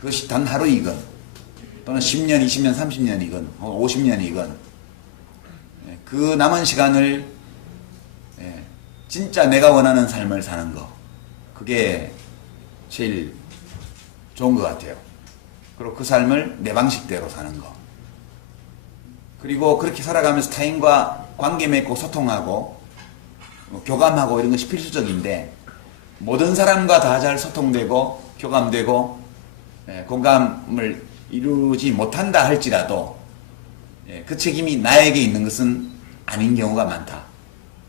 그것이 단 하루이건 또는 10년, 20년, 30년이건 50년이건 그 남은 시간을 진짜 내가 원하는 삶을 사는 거, 그게 제일 좋은 것 같아요. 그리고 그 삶을 내 방식대로 사는 거. 그리고 그렇게 살아가면서 타인과 관계 맺고 소통하고 교감하고 이런 것이 필수적인데, 모든 사람과 다 잘 소통되고 교감되고 공감을 이루지 못한다 할지라도 그 책임이 나에게 있는 것은 아닌 경우가 많다.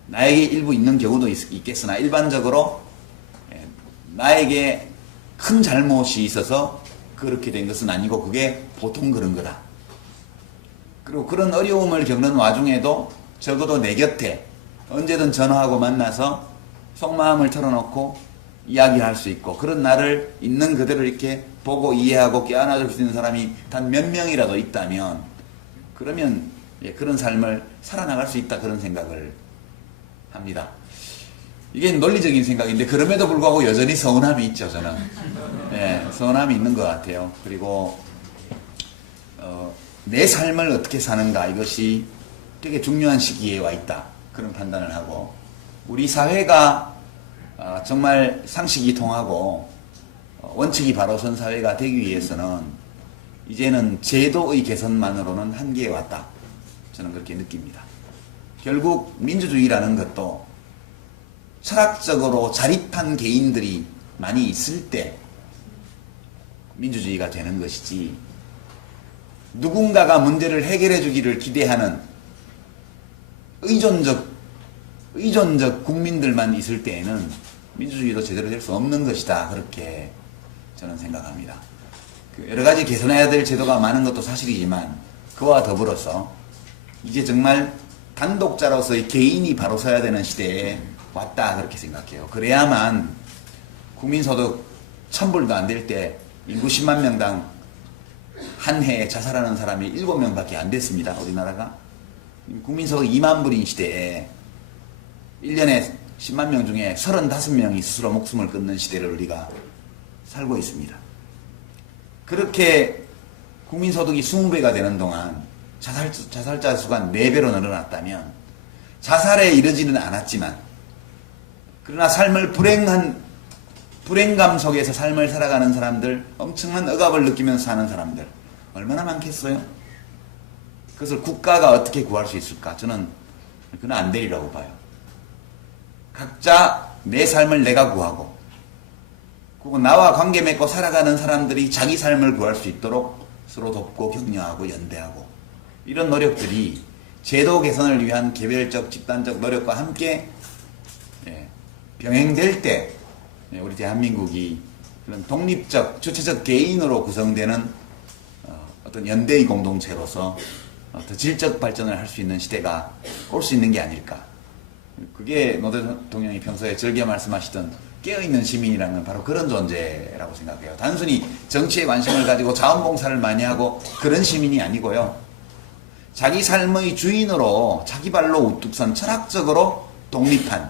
나에게 일부 있는 경우도 있겠으나 일반적으로 나에게 큰 잘못이 있어서 그렇게 된 것은 아니고 그게 보통 그런 거다. 그리고 그런 어려움을 겪는 와중에도 적어도 내 곁에 언제든 전화하고 만나서 속마음을 털어놓고 이야기할 수 있고, 그런 나를 있는 그대로 이렇게 보고 이해하고 껴안아줄 수 있는 사람이 단 몇 명이라도 있다면, 그러면 그런 삶을 살아나갈 수 있다, 그런 생각을 합니다. 이게 논리적인 생각인데 그럼에도 불구하고 여전히 서운함이 있죠, 저는. 서운함이 있는 것 같아요. 그리고 내 삶을 어떻게 사는가, 이것이 되게 중요한 시기에 와 있다, 그런 판단을 하고, 우리 사회가 정말 상식이 통하고 원칙이 바로 선 사회가 되기 위해서는 이제는 제도의 개선만으로는 한계에 왔다, 저는 그렇게 느낍니다. 결국 민주주의라는 것도 철학적으로 자립한 개인들이 많이 있을 때 민주주의가 되는 것이지, 누군가가 문제를 해결해 주기를 기대하는 의존적 국민들만 있을 때에는 민주주의도 제대로 될 수 없는 것이다, 그렇게 저는 생각합니다. 여러 가지 개선해야 될 제도가 많은 것도 사실이지만 그와 더불어서 이제 정말 단독자로서의 개인이 바로 서야 되는 시대에 왔다 그렇게 생각해요. 그래야만 국민소득 1000불도 안 될 때 인구 10만 명당 한 해에 자살하는 사람이 7명밖에 안 됐습니다. 우리나라가. 국민소득 2만 불인 시대에 1년에 10만 명 중에 35명이 스스로 목숨을 끊는 시대를 우리가 살고 있습니다. 그렇게 국민소득이 20배가 되는 동안 자살자 수가 4배로 늘어났다면 자살에 이르지는 않았지만 그러나 삶을 불행감 속에서 삶을 살아가는 사람들, 엄청난 억압을 느끼면서 사는 사람들 얼마나 많겠어요? 그것을 국가가 어떻게 구할 수 있을까? 저는 그건 안 되리라고 봐요. 각자 내 삶을 내가 구하고 그리고 나와 관계 맺고 살아가는 사람들이 자기 삶을 구할 수 있도록 서로 돕고 격려하고 연대하고 이런 노력들이 제도 개선을 위한 개별적 집단적 노력과 함께 병행될 때 우리 대한민국이 그런 독립적 주체적 개인으로 구성되는 어떤 연대의 공동체로서 더 질적 발전을 할 수 있는 시대가 올 수 있는 게 아닐까. 그게 노 대통령이 평소에 즐겨 말씀하시던 깨어있는 시민이라는 건 바로 그런 존재라고 생각해요. 단순히 정치에 관심을 가지고 자원봉사를 많이 하고 그런 시민이 아니고요. 자기 삶의 주인으로 자기 발로 우뚝 선 철학적으로 독립한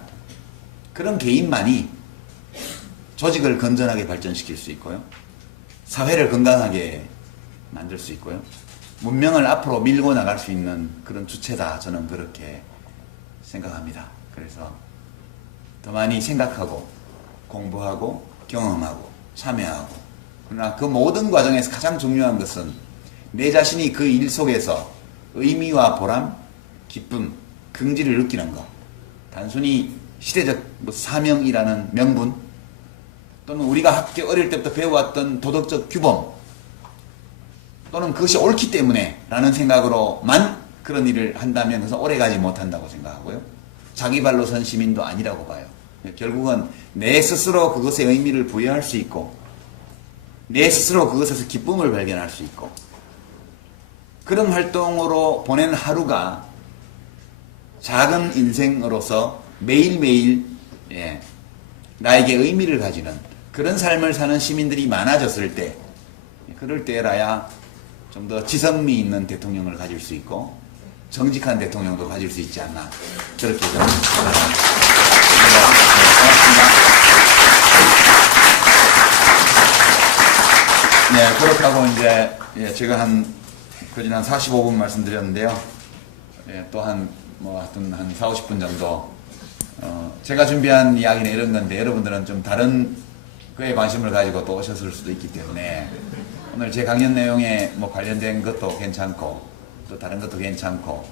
그런 개인만이 조직을 건전하게 발전시킬 수 있고요. 사회를 건강하게 만들 수 있고요. 문명을 앞으로 밀고 나갈 수 있는 그런 주체다. 저는 그렇게 생각합니다. 그래서 더 많이 생각하고 공부하고 경험하고 참여하고 그러나 그 모든 과정에서 가장 중요한 것은 내 자신이 그 일 속에서 의미와 보람, 기쁨, 긍지를 느끼는 것. 단순히 시대적 사명이라는 명분 또는 우리가 학교 어릴 때부터 배워왔던 도덕적 규범 또는 그것이 옳기 때문에 라는 생각으로만 그런 일을 한다면 그것은 오래가지 못한다고 생각하고요. 자기 발로 선 시민도 아니라고 봐요. 결국은 내 스스로 그것의 의미를 부여할 수 있고 내 스스로 그것에서 기쁨을 발견할 수 있고 그런 활동으로 보낸 하루가 작은 인생으로서 매일매일 나에게 의미를 가지는 그런 삶을 사는 시민들이 많아졌을 때 그럴 때라야 좀 더 지성미 있는 대통령을 가질 수 있고 정직한 대통령도 가질 수 있지 않나 그렇게 좀 바랍니다. 고맙습니다. 네, 그렇게 하고 이제 제가 거진 한 45분 말씀드렸는데요. 또한 하여튼 한 4, 50분 정도 제가 준비한 이야기는 이런 건데 여러분들은 좀 다른 거에 관심을 가지고 또 오셨을 수도 있기 때문에 오늘 제 강연 내용에 관련된 것도 괜찮고 또 다른 것도 괜찮고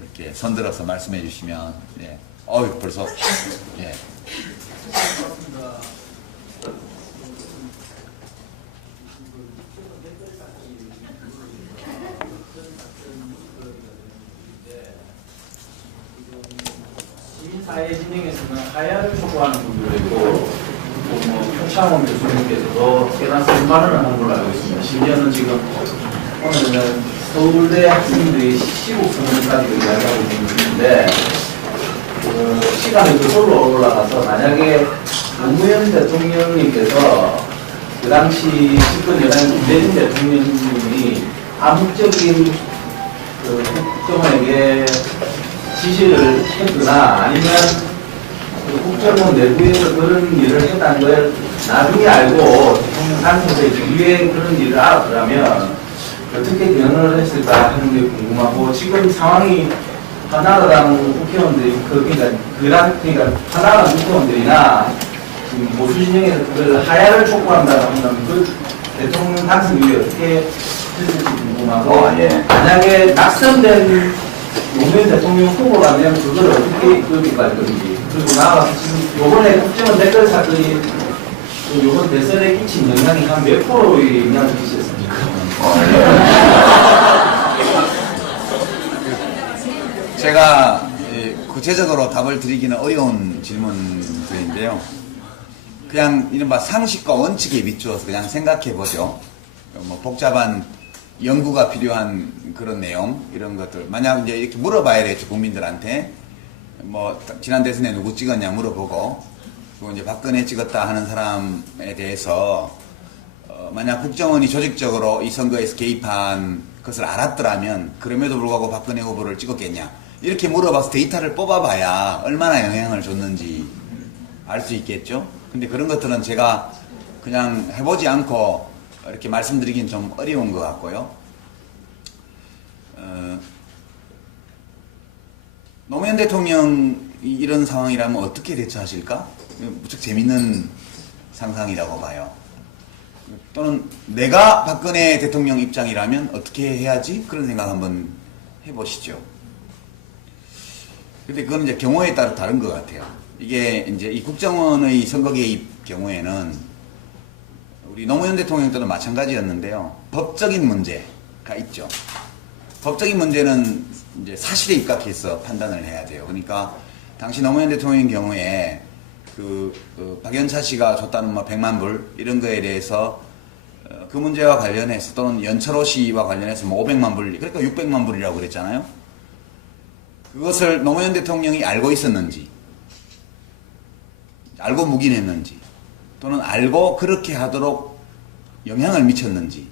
이렇게 손들어서 말씀해 주시면 벌써 사회 진영에서는 하야를 촉구하는 분들도 있고 표창원 교수님께서도 계란 3만 원을 한 걸로 알고 있습니다. 심지어는 지금 오늘은 서울대 학생들이 시국선언까지도 이야기하고 있는데 시간이 그걸로 올라가서 만약에 노무현 대통령님께서 그 당시 집권 여당 김대중 대통령님이 암묵적인 국정원에게 지시를 했거나 아니면 국정원 내부에서 그런 일을 했다는 걸 나중에 알고 대통령 당선자 이후에 그런 일을 알았더라면 어떻게 대응을 했을까 하는 게 궁금하고 지금 상황이 한나라당 국회의원들이 그러니까 한나라당 국회의원들이나 지금 보수 진영에서 그걸 하야를 촉구한다고 하면 그 대통령 당선 이후에 어떻게 했을지 궁금하고 만약에 낙선된 노무현 대통령 후보가 되면 그걸 어떻게 이끌어갈 건지 그리고 나아가서 지금 요번에 국정원 댓글 사건이 요번 대선에 끼친 영향이 한 몇 프로의 영향을 끼쳤습니까? 제가 구체적으로 답을 드리기는 어려운 질문들인데요. 그냥 이른바 상식과 원칙에 비추어서 그냥 생각해 보죠. 뭐 복잡한 연구가 필요한 그런 내용 이런 것들 만약 이제 이렇게 물어봐야 되겠죠 국민들한테 뭐 지난 대선에 누구 찍었냐 물어보고 그리고 이제 박근혜 찍었다 하는 사람에 대해서 만약 국정원이 조직적으로 이 선거에서 개입한 것을 알았더라면 그럼에도 불구하고 박근혜 후보를 찍었겠냐 이렇게 물어봐서 데이터를 뽑아봐야 얼마나 영향을 줬는지 알 수 있겠죠. 근데 그런 것들은 제가 그냥 해보지 않고 이렇게 말씀드리긴 좀 어려운 것 같고요. 노무현 대통령이 이런 상황이라면 어떻게 대처하실까? 무척 재밌는 상상이라고 봐요. 또는 내가 박근혜 대통령 입장이라면 어떻게 해야지? 그런 생각 한번 해보시죠. 근데 그건 이제 경우에 따라 다른 것 같아요. 이게 이제 이 국정원의 선거 개입 경우에는 우리 노무현 대통령 때도 마찬가지였는데요. 법적인 문제가 있죠. 법적인 문제는 이제 사실에 입각해서 판단을 해야 돼요. 그러니까 당시 노무현 대통령의 경우에 박연차 씨가 줬다는 뭐 100만 불 이런 거에 대해서 그 문제와 관련해서 또는 연철호 씨와 관련해서 뭐 500만 불 그러니까 600만 불이라고 그랬잖아요. 그것을 노무현 대통령이 알고 있었는지 알고 묵인했는지 또는 알고 그렇게 하도록 영향을 미쳤는지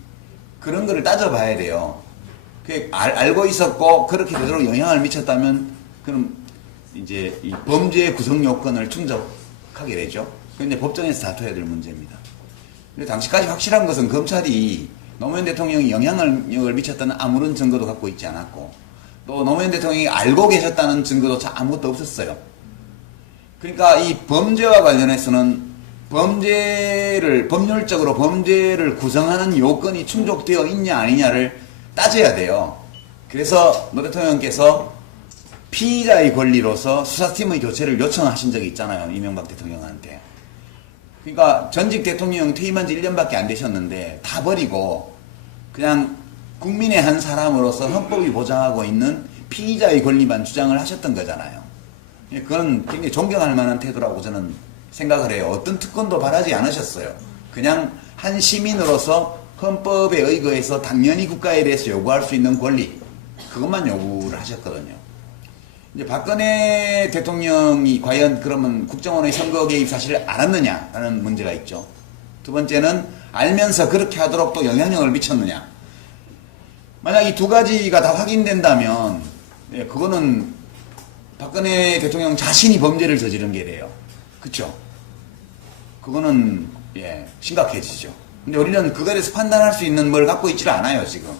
그런 거를 따져봐야 돼요. 알고 있었고 그렇게 되도록 영향을 미쳤다면 그럼 이제 이 범죄 구성 요건을 충족하게 되죠. 그런데 법정에서 다퉈야 될 문제입니다. 근데 당시까지 확실한 것은 검찰이 노무현 대통령이 영향을 미쳤다는 아무런 증거도 갖고 있지 않았고 또 노무현 대통령이 알고 계셨다는 증거도 아무것도 없었어요. 그러니까 이 범죄와 관련해서는 법률적으로 범죄를 구성하는 요건이 충족되어 있냐 아니냐를 따져야 돼요. 그래서 노 대통령께서 피의자의 권리로서 수사팀의 교체를 요청하신 적이 있잖아요. 이명박 대통령한테. 그러니까 전직 대통령 퇴임한 지 1년밖에 안 되셨는데 다 버리고 그냥 국민의 한 사람으로서 헌법이 보장하고 있는 피의자의 권리만 주장을 하셨던 거잖아요. 그건 굉장히 존경할 만한 태도라고 저는 생각을 해요. 어떤 특권도 바라지 않으셨어요. 그냥 한 시민으로서 헌법에 의거해서 당연히 국가에 대해서 요구할 수 있는 권리 그것만 요구를 하셨거든요. 이제 박근혜 대통령이 과연 그러면 국정원의 선거 개입 사실을 알았느냐라는 문제가 있죠. 두 번째는 알면서 그렇게 하도록 또 영향력을 미쳤느냐. 만약 이 두 가지가 다 확인된다면 그거는 박근혜 대통령 자신이 범죄를 저지른 게 돼요. 그쵸? 그거는 심각해지죠. 근데 우리는 그거에 대해서 판단할 수 있는 걸 갖고 있질 않아요 지금.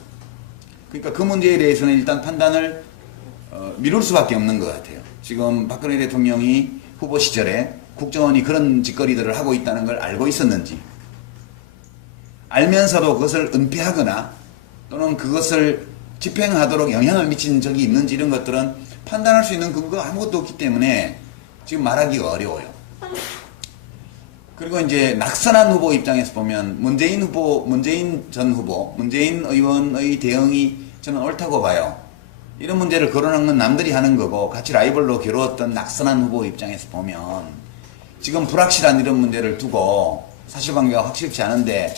그러니까 그 문제에 대해서는 일단 판단을 미룰 수밖에 없는 것 같아요. 지금 박근혜 대통령이 후보 시절에 국정원이 그런 짓거리들을 하고 있다는 걸 알고 있었는지 알면서도 그것을 은폐하거나 또는 그것을 집행하도록 영향을 미친 적이 있는지 이런 것들은 판단할 수 있는 근거가 아무것도 없기 때문에 지금 말하기가 어려워요. 그리고 이제 낙선한 후보 입장에서 보면 문재인 전 후보, 문재인 의원의 대응이 저는 옳다고 봐요. 이런 문제를 거론한 건 남들이 하는 거고 같이 라이벌로 겨루었던 낙선한 후보 입장에서 보면 지금 불확실한 이런 문제를 두고 사실관계가 확실치 않은데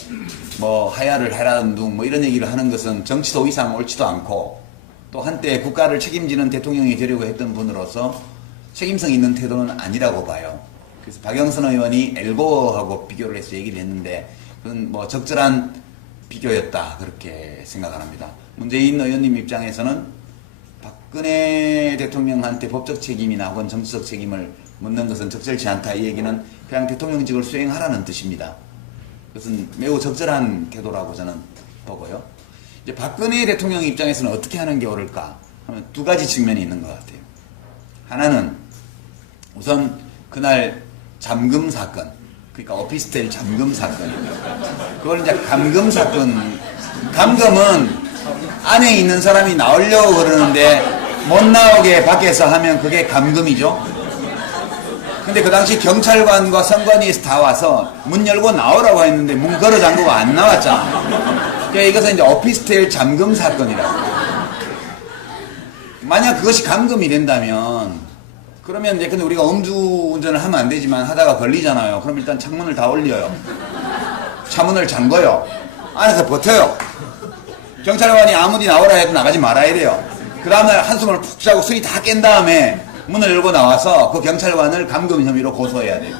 뭐 하야를 해라는 둥 뭐 이런 얘기를 하는 것은 정치도 이상 옳지도 않고 또 한때 국가를 책임지는 대통령이 되려고 했던 분으로서 책임성 있는 태도는 아니라고 봐요. 그래서 박영선 의원이 엘고어하고 비교를 해서 얘기를 했는데 그건 뭐 적절한 비교였다 그렇게 생각을 합니다. 문재인 의원님 입장에서는 박근혜 대통령한테 법적 책임이나 혹은 정치적 책임을 묻는 것은 적절치 않다. 이 얘기는 그냥 대통령직을 수행하라는 뜻입니다. 그것은 매우 적절한 태도라고 저는 보고요. 이제 박근혜 대통령 입장에서는 어떻게 하는 게 옳을까 하면 두 가지 측면이 있는 것 같아요. 하나는 우선 그날 잠금 사건, 그러니까 오피스텔 잠금 사건입니다. 그걸 이제 감금 사건, 감금은 안에 있는 사람이 나오려고 그러는데 못 나오게 밖에서 하면 그게 감금이죠. 근데 그 당시 경찰관과 선관위에서 다 와서 문 열고 나오라고 했는데 문 걸어 잠그고 안 나왔잖아. 그러니까 이것은 이제 오피스텔 잠금 사건이라고. 만약 그것이 감금이 된다면 그러면 이제 근데 우리가 음주운전을 하면 안 되지만 하다가 걸리잖아요. 그럼 일단 창문을 다 올려요. 차문을 잠궈요. 안에서 버텨요. 경찰관이 아무리 나오라 해도 나가지 말아야 돼요. 그 다음날 한숨을 푹 자고 술이 다 깬 다음에 문을 열고 나와서 그 경찰관을 감금 혐의로 고소해야 돼요.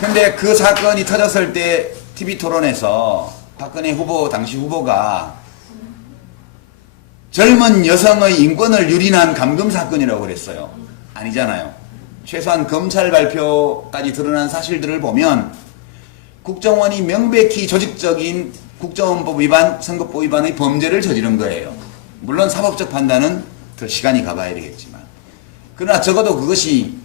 근데 그 사건이 터졌을 때 TV 토론에서 박근혜 후보, 당시 후보가 젊은 여성의 인권을 유린한 감금 사건이라고 그랬어요. 아니잖아요. 최소한 검찰 발표까지 드러난 사실들을 보면 국정원이 명백히 조직적인 국정원법 위반, 선거법 위반의 범죄를 저지른 거예요. 물론 사법적 판단은 더 시간이 가봐야 되겠지만. 그러나 적어도 그것이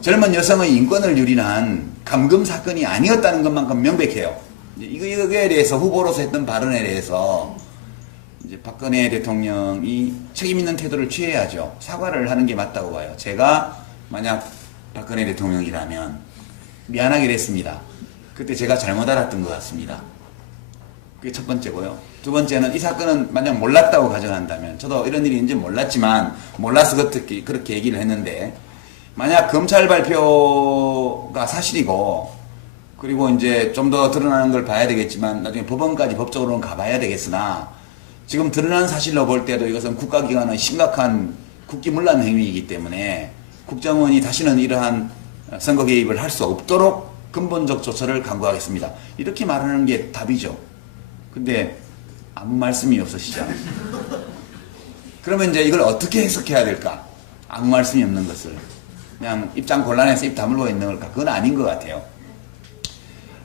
젊은 여성의 인권을 유린한 감금 사건이 아니었다는 것만큼 명백해요. 이거에 대해서 후보로서 했던 발언에 대해서 이제 박근혜 대통령이 책임 있는 태도를 취해야죠. 사과를 하는 게 맞다고 봐요. 제가 만약 박근혜 대통령이라면 미안하게 됐습니다. 그때 제가 잘못 알았던 것 같습니다. 그게 첫 번째고요. 두 번째는 이 사건은 만약 몰랐다고 가정한다면, 저도 이런 일이 있는지 몰랐지만 몰라서 그렇게 얘기를 했는데, 만약 검찰 발표가 사실이고 그리고 이제 좀 더 드러나는 걸 봐야 되겠지만 나중에 법원까지 법적으로는 가봐야 되겠으나, 지금 드러난 사실로 볼 때도 이것은 국가기관의 심각한 국기문란 행위이기 때문에 국정원이 다시는 이러한 선거 개입을 할 수 없도록 근본적 조처를 강구하겠습니다. 이렇게 말하는 게 답이죠. 근데 아무 말씀이 없으시죠. 그러면 이제 이걸 어떻게 해석해야 될까? 아무 말씀이 없는 것을 그냥 입장 곤란해서 입 다물고 있는 걸까? 그건 아닌 것 같아요.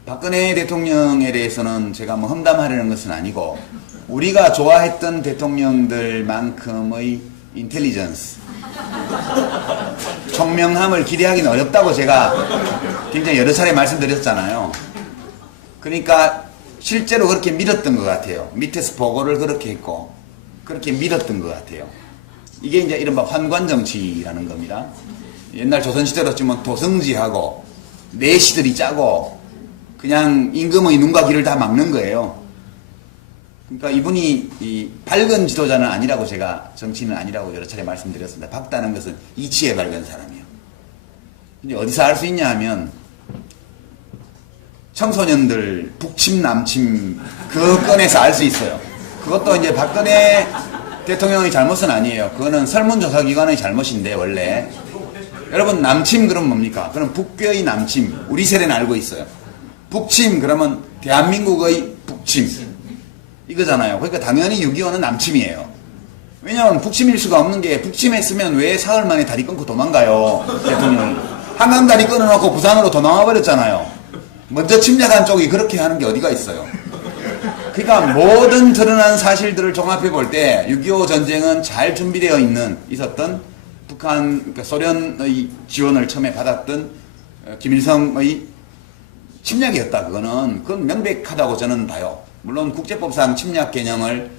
박근혜 대통령에 대해서는 제가 뭐 험담하려는 것은 아니고, 우리가 좋아했던 대통령들만큼의 인텔리전스, 총명함을 기대하기는 어렵다고 제가 굉장히 여러 차례 말씀드렸잖아요. 그러니까 실제로 그렇게 믿었던 것 같아요. 밑에서 보고를 그렇게 했고 그렇게 믿었던 것 같아요. 이게 이제 이른바 환관정치라는 겁니다. 옛날 조선시대로 치면 도성지하고 내시들이 짜고 그냥 임금의 눈과 귀를 다 막는 거예요. 그러니까 이분이 이 밝은 지도자는 아니라고, 제가 정치인은 아니라고 여러 차례 말씀드렸습니다. 밝다는 것은 이치에 밝은 사람이에요. 근데 어디서 알 수 있냐 하면 청소년들 북침 남침 그 건에서 알 수 있어요. 그것도 이제 박근혜 대통령의 잘못은 아니에요. 그거는 설문조사기관의 잘못인데, 원래 여러분 남침 그럼 뭡니까? 그럼 북괴의 남침, 우리 세대는 알고 있어요. 북침 그러면 대한민국의 북침 이거잖아요. 그러니까 당연히 6.25는 남침이에요. 왜냐하면 북침일 수가 없는 게, 북침했으면 왜 사흘 만에 다리 끊고 도망가요, 대통령이. 한강 다리 끊어놓고 부산으로 도망와 버렸잖아요. 먼저 침략한 쪽이 그렇게 하는 게 어디가 있어요. 그러니까 모든 드러난 사실들을 종합해 볼 때 6.25 전쟁은 잘 준비되어 있었던 북한, 그러니까 소련의 지원을 처음에 받았던 김일성의 침략이었다. 그건 명백하다고 저는 봐요. 물론 국제법상 침략 개념을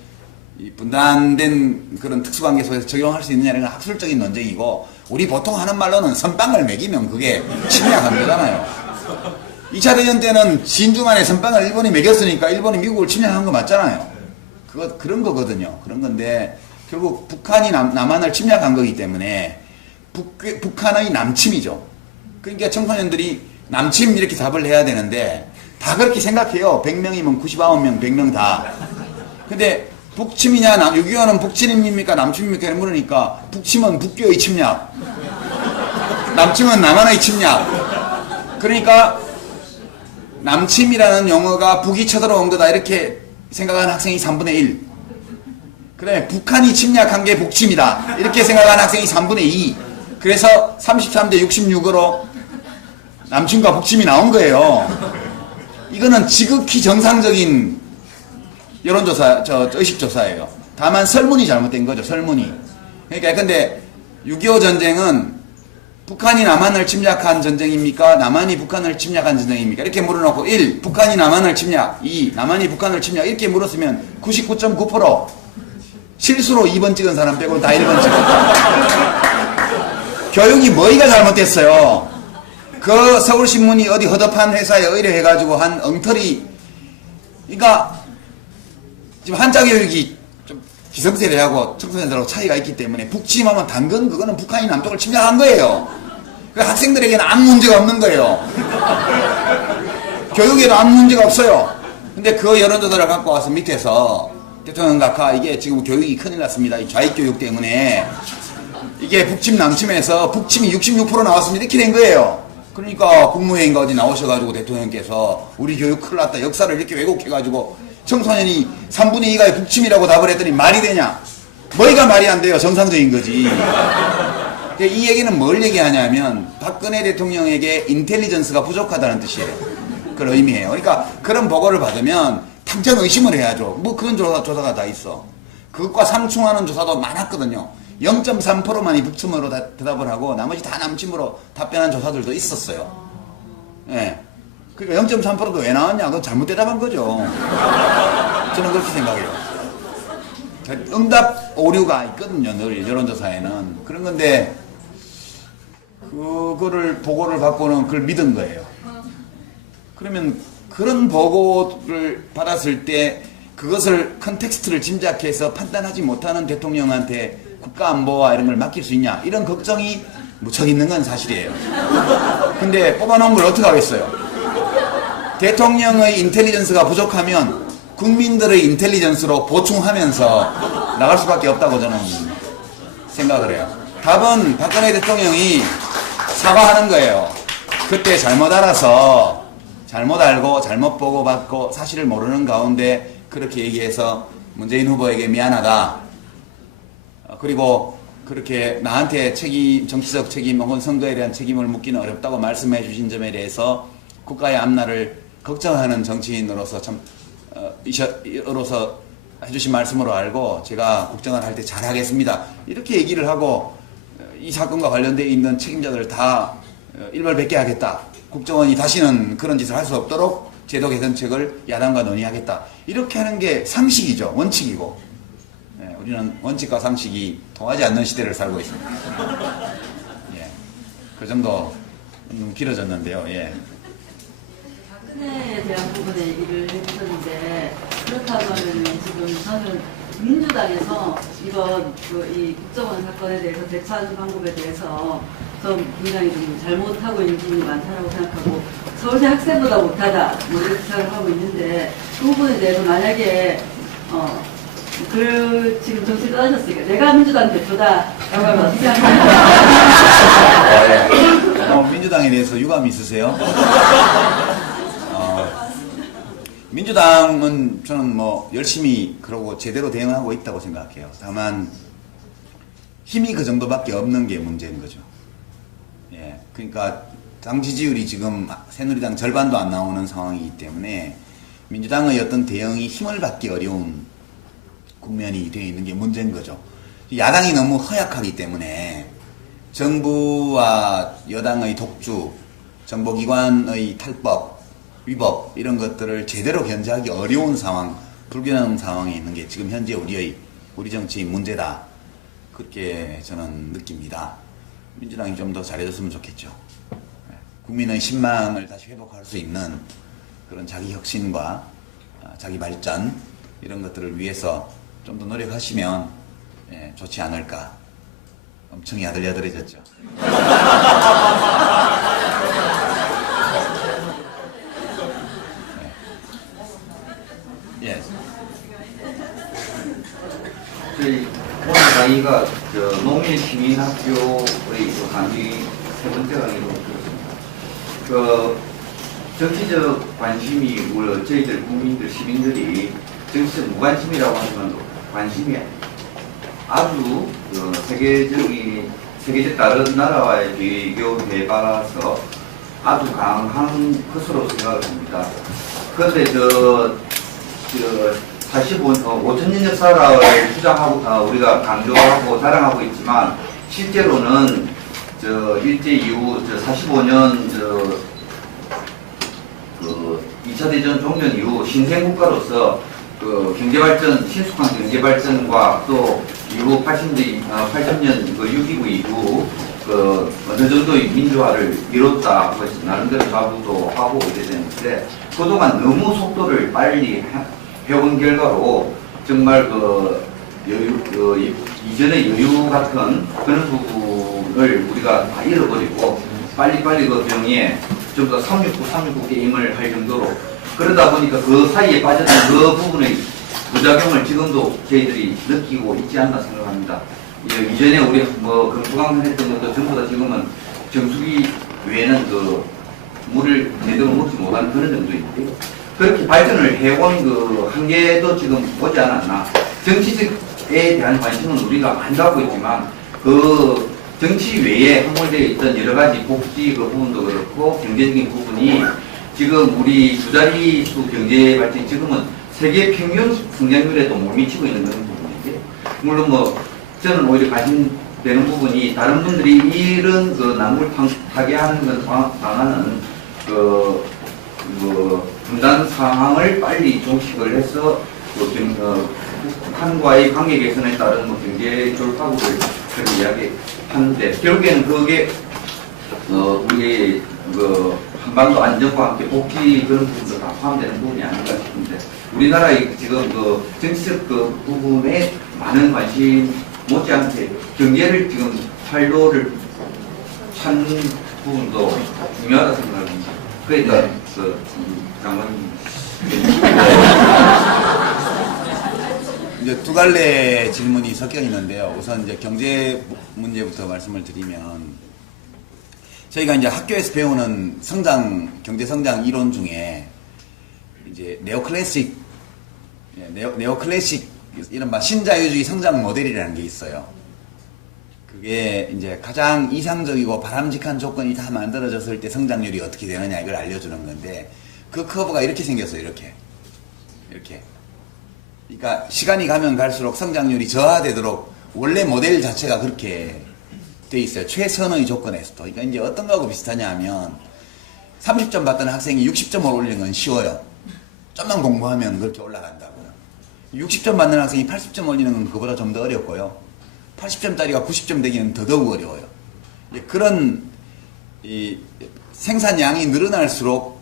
분단된 그런 특수관계 속에서 적용할 수 있느냐는 학술적인 논쟁이고, 우리 보통 하는 말로는 선빵을 매기면 그게 침략한 거잖아요. 2차 대전 때는 진주만에 선빵을 일본이 매겼으니까 일본이 미국을 침략한 거 맞잖아요. 그런 거거든요. 그런 건데 결국 북한이 남한을 침략한 거기 때문에 북한의 남침이죠. 그러니까 청소년들이 남침 이렇게 답을 해야 되는데 다 그렇게 생각해요. 100명이면 99명, 100명 다. 근데 북침이냐, 6.25는 북침입니까, 남침입니까? 물으니까 북침은 북교의 침략, 남침은 남한의 침략. 그러니까 남침이라는 용어가 북이 쳐들어온 거다 이렇게 생각하는 학생이 3분의 1. 그 다음에 북한이 침략한 게 북침이다 이렇게 생각하는 학생이 3분의 2. 그래서 33대 66으로 남침과 북침이 나온 거예요. 이거는 지극히 정상적인 여론조사, 의식조사예요. 다만 설문이 잘못된 거죠, 설문이. 그러니까 근데 6.25 전쟁은 북한이 남한을 침략한 전쟁입니까? 남한이 북한을 침략한 전쟁입니까? 이렇게 물어놓고 1. 북한이 남한을 침략, 2. 남한이 북한을 침략 이렇게 물었으면 99.9% 실수로 2번 찍은 사람 빼고는 다 1번 찍었다. 교육이 뭐가 잘못됐어요? 그 서울신문이 어디 허접한 회사에 의뢰해가지고 한 엉터리, 그러니까 지금 한자 교육이 좀 기성세대하고 청소년들하고 차이가 있기 때문에 북침하면 당근 그거는 북한이 남쪽을 침략한 거예요. 그 학생들에게는 아무 문제가 없는 거예요. 교육에도 아무 문제가 없어요. 근데 그 여론조사를 갖고 와서 밑에서 대통령 각하 이게 지금 교육이 큰일 났습니다. 이 좌익교육 때문에 이게 북침 남침해서 북침이 66% 나왔습니다. 이렇게 된 거예요. 그러니까 국무회의인가 어디 나오셔가지고 대통령께서 우리 교육 큰일 났다. 역사를 이렇게 왜곡해가지고 청소년이 3분의 2가 북침이라고 답을 했더니 말이 되냐? 뭐가 말이 안 돼요. 정상적인 거지. 이 얘기는 뭘 얘기하냐면 박근혜 대통령에게 인텔리전스가 부족하다는 뜻이에요. 그런 의미예요. 그러니까 그런 보고를 받으면 당장 의심을 해야죠. 뭐 그런 조사가 다 있어. 그것과 상충하는 조사도 많았거든요. 0.3%만이 북침으로 대답을 하고 나머지 다 남침으로 답변한 조사들도 있었어요. 예. 그러니까 0.3%도 왜 나왔냐? 그건 잘못 대답한 거죠. 저는 그렇게 생각해요. 응답 오류가 있거든요. 늘 여론조사에는. 그런 건데 그거를 보고를 받고는 그걸 믿은 거예요. 그러면 그런 보고를 받았을 때 그것을 컨텍스트를 짐작해서 판단하지 못하는 대통령한테 국가안보와 이런 걸 맡길 수 있냐 이런 걱정이 무척 있는 건 사실이에요. 근데 뽑아놓은 걸 어떻게 하겠어요? 대통령의 인텔리전스가 부족하면 국민들의 인텔리전스로 보충하면서 나갈 수밖에 없다고 저는 생각을 해요. 답은 박근혜 대통령이 사과하는 거예요. 그때 잘못 알아서 잘못 알고 잘못 보고 받고 사실을 모르는 가운데 그렇게 얘기해서 문재인 후보에게 미안하다. 그리고 그렇게 나한테 정치적 책임 혹은 선거에 대한 책임을 묻기는 어렵다고 말씀해 주신 점에 대해서 국가의 앞날을 걱정하는 정치인으로서 이로서 해주신 말씀으로 알고 제가 국정을 할 때 잘하겠습니다. 이렇게 얘기를 하고 이 사건과 관련되어 있는 책임자들을 다 일벌백계 하겠다. 국정원이 다시는 그런 짓을 할 수 없도록 제도 개선책을 야당과 논의하겠다. 이렇게 하는 게 상식이죠. 원칙이고. 우리는 원칙과 상식이 통하지 않는 시대를 살고 있습니다. 예. 그 정도 길어졌는데요. 예. 박근혜에 대한 부분에 얘기를 해주셨는데 그렇다면 지금 저는 민주당에서 이번 이 국정원 사건에 대해서 대처하는 방법에 대해서 좀 굉장히 좀 잘못하고 있는 부분이 많다고 생각하고 서울대 학생보다 못하다 뭐 이렇게 생각하고 있는데 그 부분에 대해서 만약에 지금 정치 떠나셨으니까 내가 민주당 대표다라고 하면 어떻게 생각하세요? 민주당에 대해서 유감이 있으세요? 민주당은 저는 뭐 열심히 그러고 제대로 대응하고 있다고 생각해요. 다만 힘이 그 정도밖에 없는 게 문제인 거죠. 예, 그러니까 당 지지율이 지금 새누리당 절반도 안 나오는 상황이기 때문에 민주당의 어떤 대응이 힘을 받기 어려운 국면이 되어 있는 게 문제인 거죠. 야당이 너무 허약하기 때문에 정부와 여당의 독주, 정보기관의 탈법, 위법 이런 것들을 제대로 견제하기 어려운 상황, 불균형 상황에 있는 게 지금 현재 우리 정치의 문제다. 그렇게 저는 느낍니다. 민주당이 좀 더 잘해줬으면 좋겠죠. 국민의 신망을 다시 회복할 수 있는 그런 자기 혁신과 자기 발전 이런 것들을 위해서 좀 더 노력하시면 좋지 않을까. 엄청 야들야들해졌죠. 예. 저희 오늘 강의가 농민시민학교의 강의 세 번째 강의로 들었습니다. 정치적 관심이 우리 저희들 국민들 시민들이 정치적 무관심이라고 하지만 관심이 아주 세계적 다른 나라와의 비교해봐서 아주 강한 것으로 생각을 합니다. 그런데 5천년 역사를 주장하고 우리가 강조하고 자랑하고 있지만 실제로는 일제 이후 45년 2차 대전 종전 이후 신생국가로서 경제발전, 신속한 경제발전과 또 이후 80년 6.29 이후 어느 정도의 민주화를 이뤘다. 나름대로 자부도 하고 이래 되는데 그동안 너무 속도를 빨리 해온 결과로 정말 이전의 여유 같은 그런 부분을 우리가 다 잃어버리고 빨리빨리 그 병에 전부 다 369 게임을 할 정도로 그러다 보니까 그 사이에 빠졌던 그 부분의 부작용을 지금도 저희들이 느끼고 있지 않나 생각합니다. 이전에 우리 뭐 금수강산 했던 것도 전부 다 지금은 정수기 외에는 그 물을 제대로 먹지 못하는 그런 정도인데 그렇게 발전을 해온 그 한계도 지금 오지 않았나. 정치적에 대한 관심은 우리가 많이 갖고 있지만 그 정치 외에 함몰되어 있던 여러 가지 복지 그 부분도 그렇고 경제적인 부분이 지금 우리 두 자릿수 경제 발전이 지금은 세계 평균 성장률에도 못 미치고 있는 그런 부분인데 물론 뭐 저는 오히려 관심되는 부분이 다른 분들이 이런 그 낭물 타개하는 그 방안은 그 분단 상황을 빨리 종식을 해서 북한과의 관계 개선에 따른 뭐 경제 졸파구를 그렇게 이야기하는데 결국에는 그게 우리 그 한반도 안정과 함께 복지 그런 부분도 다 포함되는 부분이 아닌가 싶은데 우리나라의 지금 그 정치적 그 부분에 많은 관심 못지않게 경제를 지금 활로를 찾는 부분도 중요하다 생각합니다. 그에 대한 그 장관님 이제 두 갈래 질문이 섞여 있는데요. 우선 이제 경제 문제부터 말씀을 드리면 저희가 이제 학교에서 배우는 경제 성장 이론 중에 이제 네오클래식 이른바 신자유주의 성장 모델이라는 게 있어요. 그게 이제 가장 이상적이고 바람직한 조건이 다 만들어졌을 때 성장률이 어떻게 되느냐 이걸 알려주는 건데 그 커브가 이렇게 생겼어요. 이렇게. 그러니까 시간이 가면 갈수록 성장률이 저하되도록 원래 모델 자체가 그렇게 돼 있어요. 최선의 조건에서도. 그러니까 이제 어떤 거하고 비슷하냐 하면 30점 받던 학생이 60점을 올리는 건 쉬워요. 좀만 공부하면 그렇게 올라간다고요. 60점 받는 학생이 80점 올리는 건 그거보다 좀 더 어렵고요. 80점짜리가 90점 되기는 더더욱 어려워요. 그런 이 생산량이 늘어날수록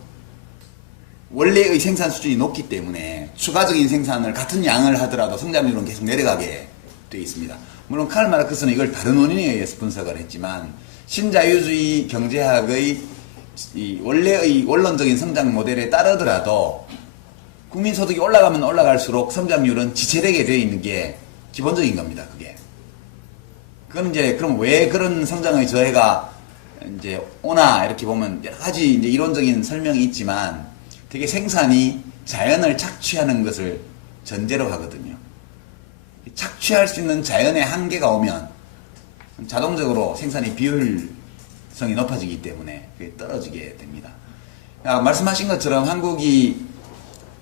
원래의 생산 수준이 높기 때문에 추가적인 생산을 같은 양을 하더라도 성장률은 계속 내려가게 되어 있습니다. 물론 칼 마르크스는 이걸 다른 원인에 의해서 분석을 했지만 신자유주의 경제학의 이 원래의 원론적인 성장 모델에 따르더라도 국민소득이 올라가면 올라갈수록 성장률은 지체되게 되어 있는 게 기본적인 겁니다. 그건 이제 그럼 왜 그런 성장의 저해가 이제 오나 이렇게 보면 여러 가지 이제 이론적인 설명이 있지만 되게 생산이 자연을 착취하는 것을 전제로 하거든요. 착취할 수 있는 자연의 한계가 오면 자동적으로 생산이 비효율성이 높아지기 때문에 그게 떨어지게 됩니다. 말씀하신 것처럼 한국이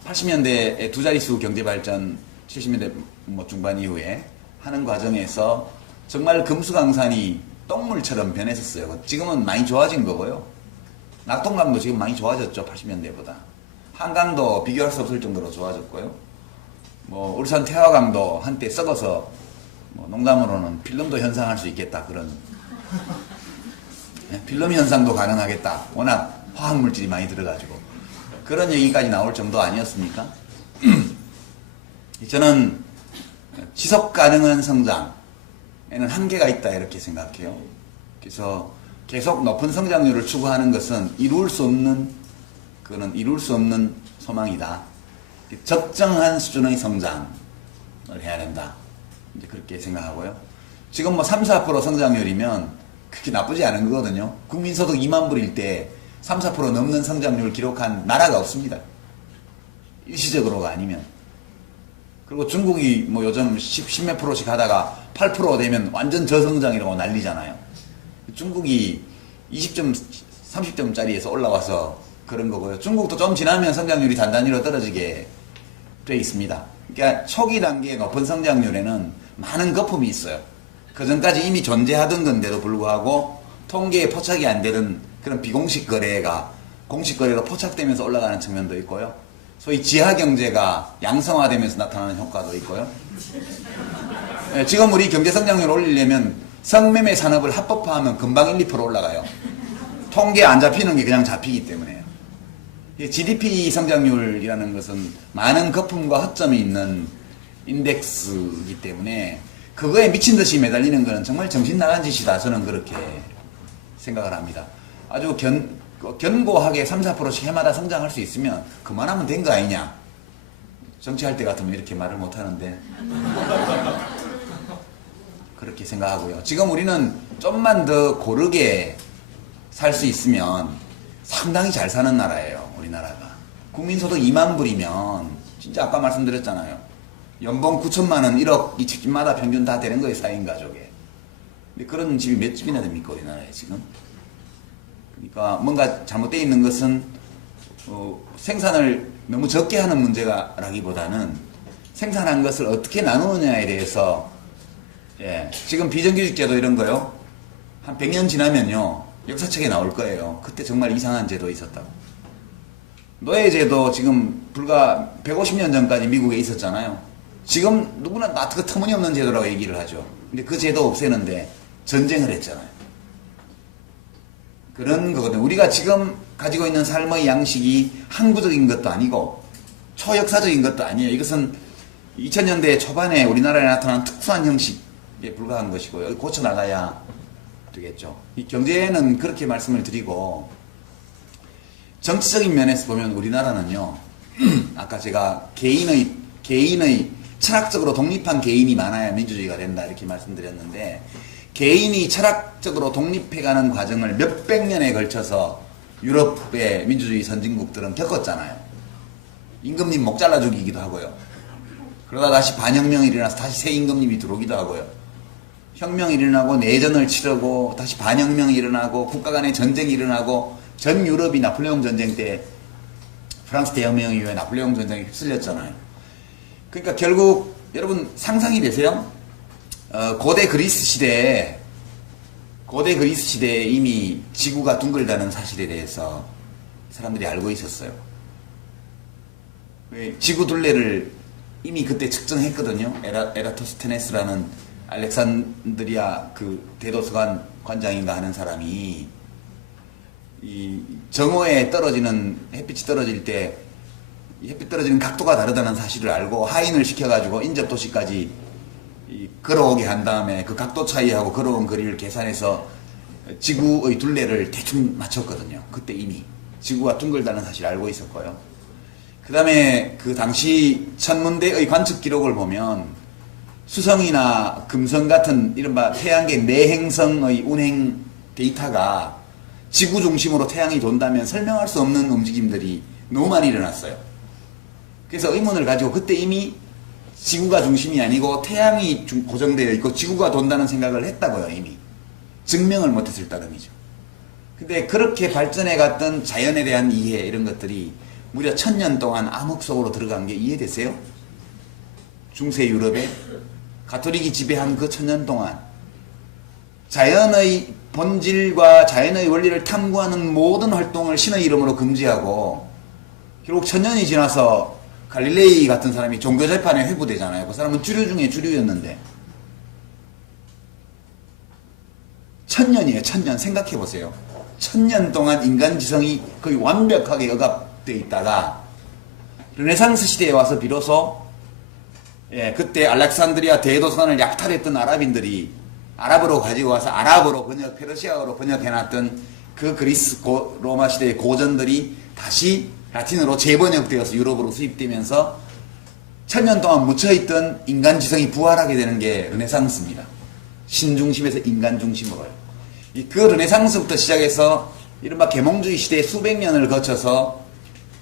80년대에 두 자릿수 경제발전 70년대 뭐 중반 이후에 하는 과정에서 정말 금수강산이 똥물처럼 변했었어요. 지금은 많이 좋아진 거고요. 낙동강도 지금 많이 좋아졌죠. 80년대보다. 한강도 비교할 수 없을 정도로 좋아졌고요. 뭐 울산 태화강도 한때 썩어서 뭐 농담으로는 필름도 현상할 수 있겠다 그런 필름 현상도 가능하겠다. 워낙 화학물질이 많이 들어가지고 그런 얘기까지 나올 정도 아니었습니까? 저는 지속 가능한 성장에는 한계가 있다 이렇게 생각해요. 그래서 계속 높은 성장률을 추구하는 것은 이룰 수 없는 소망이다. 적정한 수준의 성장을 해야 된다. 이제 그렇게 생각하고요. 지금 뭐 3, 4% 성장률이면 그렇게 나쁘지 않은 거거든요. 국민소득 2만 불일 때 3, 4% 넘는 성장률을 기록한 나라가 없습니다. 일시적으로가 아니면. 그리고 중국이 뭐 요즘 10몇 프로씩 하다가 8% 되면 완전 저성장이라고 난리잖아요. 중국이 20점, 30점짜리에서 올라와서 그런 거고요. 중국도 좀 지나면 성장률이 단단히로 떨어지게 돼 있습니다. 그러니까 초기 단계의 높은 성장률에는 많은 거품이 있어요. 그 전까지 이미 존재하던 건데도 불구하고 통계에 포착이 안 되는 그런 비공식 거래가 공식 거래로 포착되면서 올라가는 측면도 있고요. 소위 지하 경제가 양성화되면서 나타나는 효과도 있고요. 지금 우리 경제 성장률을 올리려면 성매매 산업을 합법화하면 금방 1, 2% 올라가요. 통계에 안 잡히는 게 그냥 잡히기 때문에요. GDP 성장률이라는 것은 많은 거품과 허점이 있는 인덱스이기 때문에 그거에 미친 듯이 매달리는 것은 정말 정신 나간 짓이다. 저는 그렇게 생각을 합니다. 아주 견고하게 3, 4%씩 해마다 성장할 수 있으면 그만하면 된 거 아니냐. 정치할 때 같으면 이렇게 말을 못 하는데 그렇게 생각하고요. 지금 우리는 좀만 더 고르게 살 수 있으면 상당히 잘 사는 나라예요. 우리나라가. 국민소득 2만 불이면 진짜 아까 말씀드렸잖아요. 연봉 9천만 원, 1억 이 집마다 평균 다 되는 거예요. 4인 가족에. 근데 그런 집이 몇 집이나 됩니까? 우리나라에 지금. 그러니까 뭔가 잘못되어 있는 것은 생산을 너무 적게 하는 문제라기보다는 생산한 것을 어떻게 나누느냐에 대해서 지금 비정규직제도 이런 거요. 한 100년 지나면요. 역사책에 나올 거예요. 그때 정말 이상한 제도 있었다고. 노예제도 지금 불과 150년 전까지 미국에 있었잖아요. 지금 누구나 다 그 터무니없는 제도라고 얘기를 하죠. 근데 그 제도 없애는데 전쟁을 했잖아요. 그런 거거든요. 우리가 지금 가지고 있는 삶의 양식이 항구적인 것도 아니고 초역사적인 것도 아니에요. 이것은 2000년대 초반에 우리나라에 나타난 특수한 형식에 불과한 것이고요. 고쳐나가야 되겠죠. 이 경제는 그렇게 말씀을 드리고 정치적인 면에서 보면 우리나라는요. 아까 제가 개인의 철학적으로 독립한 개인이 많아야 민주주의가 된다 이렇게 말씀드렸는데 개인이 철학적으로 독립해가는 과정을 몇백 년에 걸쳐서 유럽의 민주주의 선진국들은 겪었잖아요. 임금님 목 잘라 죽이기도 하고요. 그러다 다시 반혁명이 일어나서 다시 새 임금님이 들어오기도 하고요. 혁명이 일어나고 내전을 치르고 다시 반혁명이 일어나고 국가 간의 전쟁이 일어나고 전 유럽이 나폴레옹 전쟁 때 프랑스 대혁명 이후에 나폴레옹 전쟁에 휩쓸렸잖아요. 그러니까 결국 여러분 상상이 되세요? 고대 그리스 시대에 이미 지구가 둥글다는 사실에 대해서 사람들이 알고 있었어요. 지구 둘레를 이미 그때 측정했거든요. 에라토스테네스라는 알렉산드리아 그 대도서관 관장인가 하는 사람이 이 정오에 떨어지는 햇빛이 떨어질 때 햇빛 떨어지는 각도가 다르다는 사실을 알고 하인을 시켜가지고 인접 도시까지 걸어오게 한 다음에 그 각도 차이하고 걸어온 거리를 계산해서 지구의 둘레를 대충 맞췄거든요. 그때 이미 지구가 둥글다는 사실을 알고 있었고요. 그 다음에 그 당시 천문대의 관측 기록을 보면 수성이나 금성 같은 이른바 태양계 내행성의 운행 데이터가 지구 중심으로 태양이 돈다면 설명할 수 없는 움직임들이 너무 많이 일어났어요. 그래서 의문을 가지고 그때 이미 지구가 중심이 아니고 태양이 고정되어 있고 지구가 돈다는 생각을 했다고요. 이미 증명을 못했을 따름이죠. 근데 그렇게 발전해 갔던 자연에 대한 이해 이런 것들이 무려 1000년 동안 암흑 속으로 들어간 게 이해되세요? 중세 유럽에 가톨릭이 지배한 그 1000년 동안 자연의 본질과 자연의 원리를 탐구하는 모든 활동을 신의 이름으로 금지하고 결국 1000년이 지나서 갈릴레이 같은 사람이 종교재판에 회부되잖아요. 그 사람은 주류 중에 주류였는데 1000년이에요. 1000년 생각해보세요. 1000년 동안 인간 지성이 거의 완벽하게 억압되어 있다가 르네상스 시대에 와서 비로소 그때 알렉산드리아 대도서관을 약탈했던 아랍인들이 아랍어로 가지고 와서 아랍어로 페르시아어로 번역해놨던 그 그리스 로마 시대의 고전들이 다시 라틴어로 재번역되어서 유럽으로 수입되면서 1000년 동안 묻혀있던 인간 지성이 부활하게 되는 게 르네상스입니다. 신중심에서 인간 중심으로요. 그 르네상스부터 시작해서 이른바 계몽주의 시대의 수백 년을 거쳐서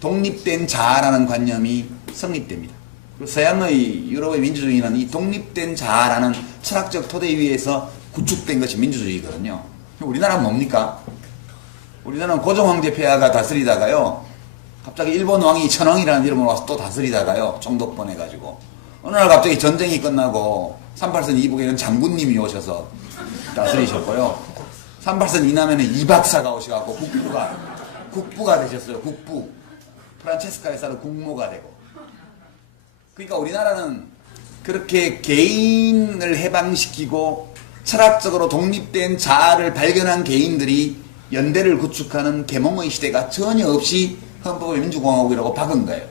독립된 자아라는 관념이 성립됩니다. 그리고 서양의 유럽의 민주주의는 이 독립된 자아라는 철학적 토대 위에서 구축된 것이 민주주의거든요. 우리나라는 뭡니까? 우리나라는 고종황제 폐하가 다스리다가요. 갑자기 일본 왕이 천황이라는 이름으로 와서 또 다스리다가요. 총독번 해가지고. 어느 날 갑자기 전쟁이 끝나고 38선 이북에는 장군님이 오셔서 다스리셨고요. 38선 이남에는 이박사가 오셔갖고 국부가 되셨어요. 국부. 프란체스카에서는 국모가 되고. 그러니까 우리나라는 그렇게 개인을 해방시키고 철학적으로 독립된 자아를 발견한 개인들이 연대를 구축하는 계몽의 시대가 전혀 없이 헌법을 민주공화국이라고 박은 거예요.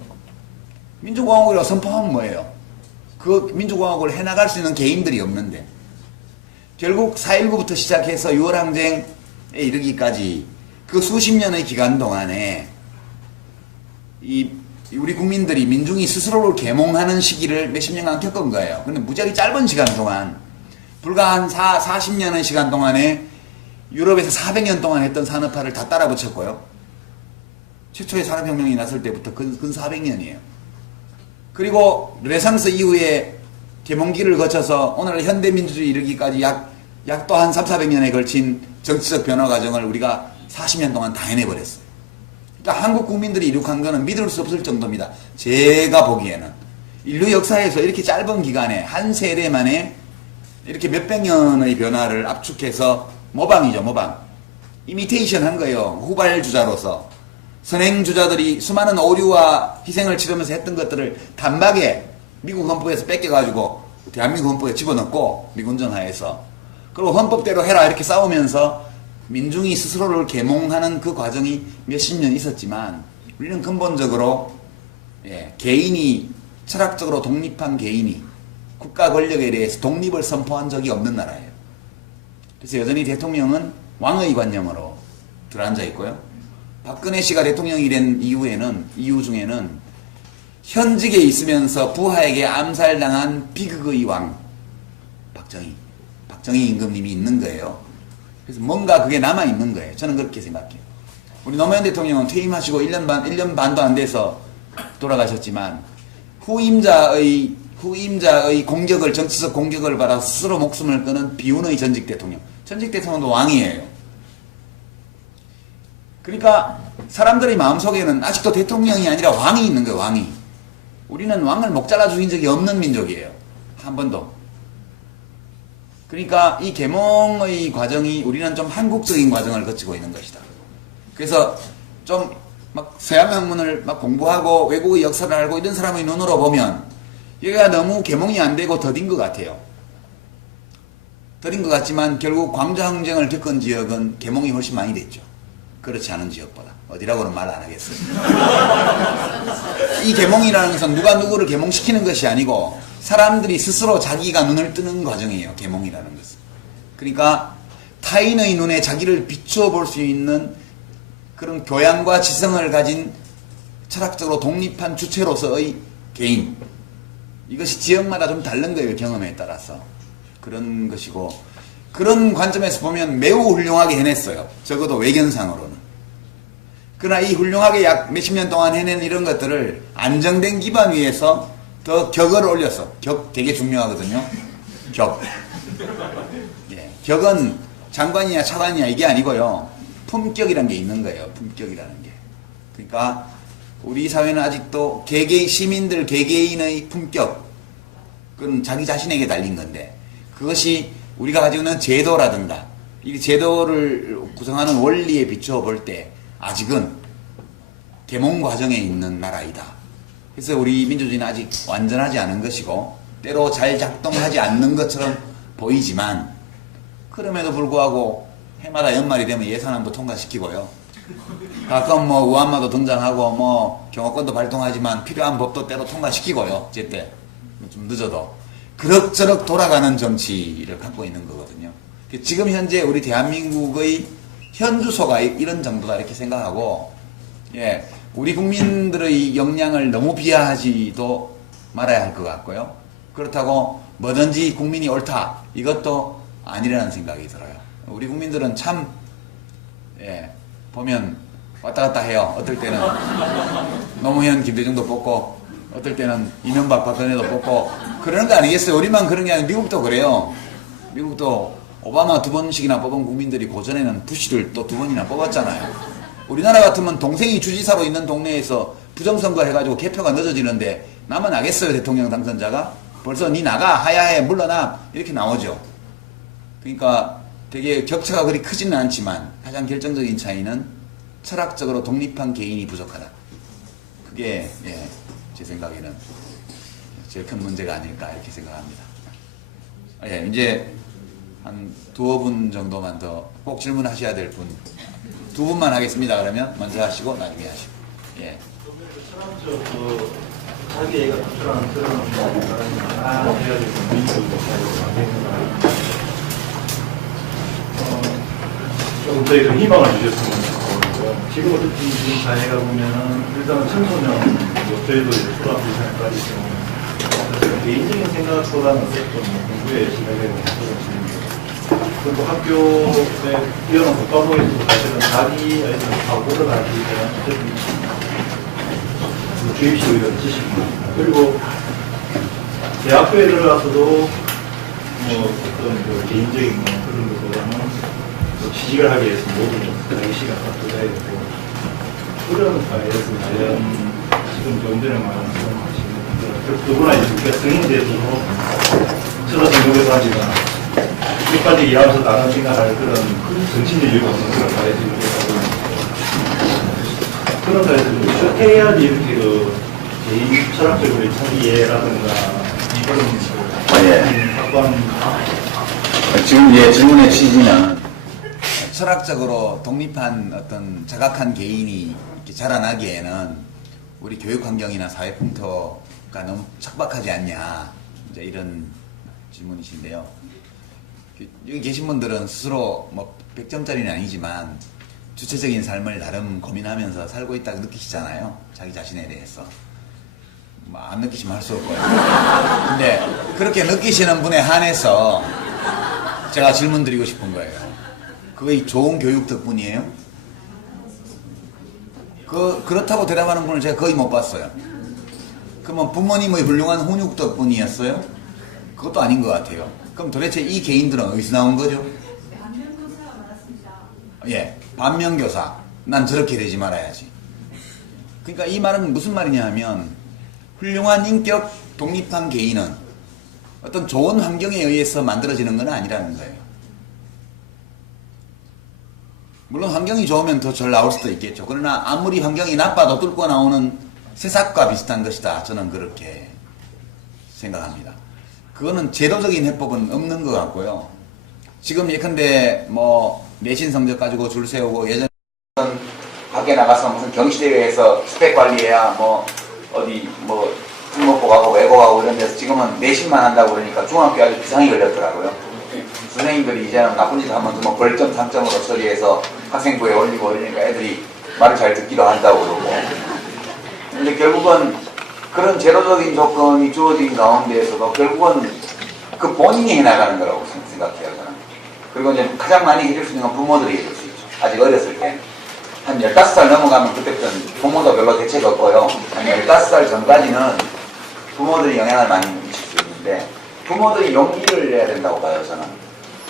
민주공화국이라고 선포하면 뭐예요? 그 민주공화국을 해나갈 수 있는 개인들이 없는데 결국 4.19부터 시작해서 6월 항쟁에 이르기까지 그 수십 년의 기간 동안에 우리 국민들이 민중이 스스로를 계몽하는 시기를 몇십 년간 겪은 거예요. 근데 무지하게 짧은 시간 동안, 불과 한 40년의 시간 동안에 유럽에서 400년 동안 했던 산업화를 다 따라 붙였고요. 최초의 산업혁명이 났을 때부터 근 400년이에요. 그리고 르네상스 이후에 계몽기를 거쳐서 오늘 현대민주주의 이르기까지 약 또 한 300~400년에 걸친 정치적 변화 과정을 우리가 40년 동안 다 해내버렸어요. 그러니까 한국 국민들이 이룩한 거는 믿을 수 없을 정도입니다. 제가 보기에는. 인류 역사에서 이렇게 짧은 기간에 한 세대 만에 이렇게 몇백 년의 변화를 압축해서 모방이죠, 모방. 이미테이션 한 거예요. 후발주자로서. 선행주자들이 수많은 오류와 희생을 치르면서 했던 것들을 단박에 미국 헌법에서 뺏겨가지고 대한민국 헌법에 집어넣고 미군정 하에서, 그리고 헌법대로 해라 이렇게 싸우면서 민중이 스스로를 계몽하는 그 과정이 몇십 년 있었지만, 우리는 근본적으로 개인이, 철학적으로 독립한 개인이 국가 권력에 대해서 독립을 선포한 적이 없는 나라예요. 그래서 여전히 대통령은 왕의 관념으로 들어앉아 있고요. 박근혜 씨가 대통령이 된 이유 중에는 현직에 있으면서 부하에게 암살당한 비극의 왕 박정희 임금님이 있는 거예요. 그래서 뭔가 그게 남아있는 거예요. 저는 그렇게 생각해요. 우리 노무현 대통령은 퇴임하시고 1년 반도 안 돼서 돌아가셨지만, 후임자의 공격을, 정치적 공격을 받아 스스로 목숨을 끊은 비운의 전직 대통령. 전직 대통령도 왕이에요. 그러니까 사람들의 마음속에는 아직도 대통령이 아니라 왕이 있는 거예요, 왕이. 우리는 왕을 목 잘라 죽인 적이 없는 민족이에요. 한 번도. 그러니까 이 계몽의 과정이, 우리는 좀 한국적인 과정을 거치고 있는 것이다. 그래서 좀 막 서양 학문을 막 공부하고 외국의 역사를 알고 이런 사람의 눈으로 보면 얘가 너무 계몽이 안 되고 더딘 것 같아요. 더딘 것 같지만 결국 광저항쟁을 겪은 지역은 계몽이 훨씬 많이 됐죠. 그렇지 않은 지역보다. 어디라고는 말 안 하겠어요. 이 계몽이라는 것은 누가 누구를 계몽시키는 것이 아니고 사람들이 스스로 자기가 눈을 뜨는 과정이에요. 계몽이라는 것은. 그러니까 타인의 눈에 자기를 비추어 볼 수 있는 그런 교양과 지성을 가진 철학적으로 독립한 주체로서의 개인. 이것이 지역마다 좀 다른 거예요. 경험에 따라서. 그런 것이고, 그런 관점에서 보면 매우 훌륭하게 해냈어요. 적어도 외견상으로는. 그러나 이 훌륭하게 약 몇십 년 동안 해낸 이런 것들을 안정된 기반 위에서 더 격을 올려서, 격 되게 중요하거든요. 격. 예, 격은 장관이냐 차관이냐 이게 아니고요. 품격이라는 게 있는 거예요. 품격이라는 게. 그러니까 우리 사회는 아직도 시민들 개개인의 품격, 그건 자기 자신에게 달린 건데, 그것이 우리가 가지고 있는 제도라든가 이 제도를 구성하는 원리에 비추어 볼 때 아직은 계몽 과정에 있는 나라이다. 그래서 우리 민주주의는 아직 완전하지 않은 것이고 때로 잘 작동하지 않는 것처럼 보이지만, 그럼에도 불구하고 해마다 연말이 되면 예산안도 통과시키고요. 가끔 뭐 우한마도 등장하고 뭐 경호권도 발동하지만 필요한 법도 때로 통과시키고요. 제때 좀 늦어도 그럭저럭 돌아가는 정치를 갖고 있는 거거든요. 지금 현재 우리 대한민국의 현주소가 이런 정도다 이렇게 생각하고, 예, 우리 국민들의 역량을 너무 비하하지도 말아야 할 것 같고요. 그렇다고 뭐든지 국민이 옳다 이것도 아니라는 생각이 들어요. 우리 국민들은 참, 예, 보면 왔다 갔다 해요. 어떨 때는 노무현, 김대중도 뽑고, 어떨 때는 이명박, 박근혜도 뽑고, 그러는 거 아니겠어요? 우리만 그런 게 아니라 미국도 그래요. 미국도 오바마 2번씩이나 뽑은 국민들이 고전에는 부시를 또 2번이나 뽑았잖아요. 우리나라 같으면 동생이 주지사로 있는 동네에서 부정선거 해가지고 개표가 늦어지는데 나만 나겠어요? 대통령 당선자가? 벌써 니 나가, 하야해, 물러나, 이렇게 나오죠. 그러니까 되게 격차가 그리 크지는 않지만 가장 결정적인 차이는 철학적으로 독립한 개인이 부족하다. 그게, 예, 제 생각에는 제일 큰 문제가 아닐까 이렇게 생각합니다. 예, 이제 한 2분 정도만 더 꼭 질문하셔야 될 분, 2분만 하겠습니다. 그러면 먼저 하시고 나중에 하시고. 예. 철학적 자기 애가 표출하는 그런 사람이 해가지고 민주주의 사회로 조금 저희가 희망을 주셨으면 좋겠고, 지금 어쨌든 지금 사회가 보면은 일단은 청소년 욕조에도 초등학교 이상까지 있고 그래서 개인적인 생각보다는 어쨌든 공부에 시작되는 그리고 학교에 뛰어난 국가부에서도 사실은 자기 아이들 사고를 하기 위한 어쨌든 주입식을 이런 지식입니다. 그리고 대학교에 들어가서도 어떤 개인적인 그런 것보다는 취직을 하기 위해서 모든 자기 시간 갖고 해야 되고 그런 사회에서 과연 지금 좀 전에 말한 누구나 이제 우리가 성인이 돼서도 서로 전공에서 하지만 끝까지 일하면서 나는 생각할 그런 정신적 여유가 없는 그런 사회에서 그런 사회에서 어떻게 해야지 이렇게 개인 철학적으로 자기애라든가 그런 확고한 지금 질문의 취지는 철학적으로 독립한 어떤 자각한 개인이 이렇게 자라나기에는 우리 교육 환경이나 사회 풍토가 너무 척박하지 않냐, 이제 이런 질문이신데요. 여기 계신 분들은 스스로 뭐 100점짜리는 아니지만 주체적인 삶을 나름 고민하면서 살고 있다고 느끼시잖아요. 자기 자신에 대해서. 뭐 안 느끼시면 할 수 없고요. 근데 그렇게 느끼시는 분에 한해서 제가 질문 드리고 싶은 거예요. 그게 좋은 교육 덕분이에요? 그렇다고 대답하는 분을 제가 거의 못 봤어요. 그러면 부모님의 훌륭한 훈육 덕분이었어요? 그것도 아닌 것 같아요. 그럼 도대체 이 개인들은 어디서 나온 거죠? 반면교사가 많았습니다. 예, 반면교사. 난 저렇게 되지 말아야지. 그러니까 이 말은 무슨 말이냐 하면 훌륭한 인격 독립한 개인은 어떤 좋은 환경에 의해서 만들어지는 건 아니라는 거예요. 물론 환경이 좋으면 더 잘 나올 수도 있겠죠. 그러나 아무리 환경이 나빠도 뚫고 나오는 새싹과 비슷한 것이다. 저는 그렇게 생각합니다. 그거는 제도적인 해법은 없는 것 같고요. 지금 예컨대 뭐 내신 성적 가지고 줄 세우고 예전 밖에 나가서 무슨 경시대회에서 스펙 관리해야 뭐 어디 뭐 특목고 가고 외고 가고 이런 데서 지금은 내신만 한다고 그러니까 중학교에 아주 비상이 걸렸더라고요. 선생님들이 이제는 나쁜 짓 하면 뭐 벌점 3점으로 처리해서 학생부에 올리고 이러니까 애들이 말을 잘 듣기도 한다고 그러고. 근데 결국은 그런 제도적인 조건이 주어진 가운데에서도 결국은 그 본인이 해나가는 거라고 생각해요, 저는. 그리고 이제 가장 많이 해줄 수 있는 건 부모들이 해줄 수 있죠. 아직 어렸을 때. 한 15살 넘어가면 그때부터는 부모도 별로 대책 없고요. 한 15살 전까지는 부모들이 영향을 많이 미칠 수 있는데 부모들이 용기를 내야 된다고 봐요, 저는.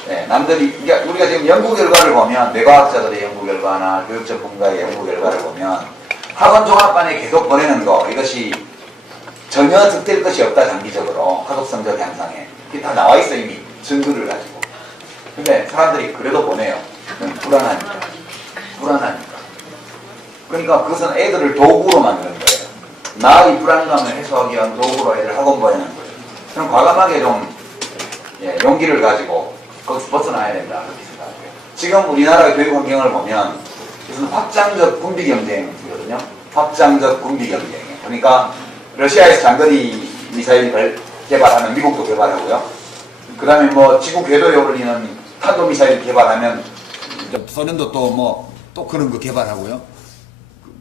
네, 남들이, 우리가 지금 연구 결과를 보면, 뇌과학자들의 연구 결과나 교육 전문가의 연구 결과를 보면, 학원 종합반에 계속 보내는 거, 이것이 전혀 득될 것이 없다, 장기적으로. 학업 성적 향상에. 그게 다 나와 있어, 이미. 증거를 가지고. 근데 사람들이 그래도 보내요. 불안하니까. 불안하니까. 그러니까 그것은 애들을 도구로 만드는 거예요. 나의 불안감을 해소하기 위한 도구로 애들 학원 보내는 거예요. 그럼 과감하게 좀, 용기를 가지고, 거기서 벗어나야 된다, 그렇게 생각해요. 지금 우리나라의 교육 환경을 보면 무슨 확장적 군비 경쟁이거든요. 확장적 군비 경쟁. 그러니까 러시아에서 장거리 미사일 개발하면 미국도 개발하고요. 그 다음에 뭐 지구 궤도에 올리는 탄도 미사일 개발하면 소련도 또 그런 거 개발하고요.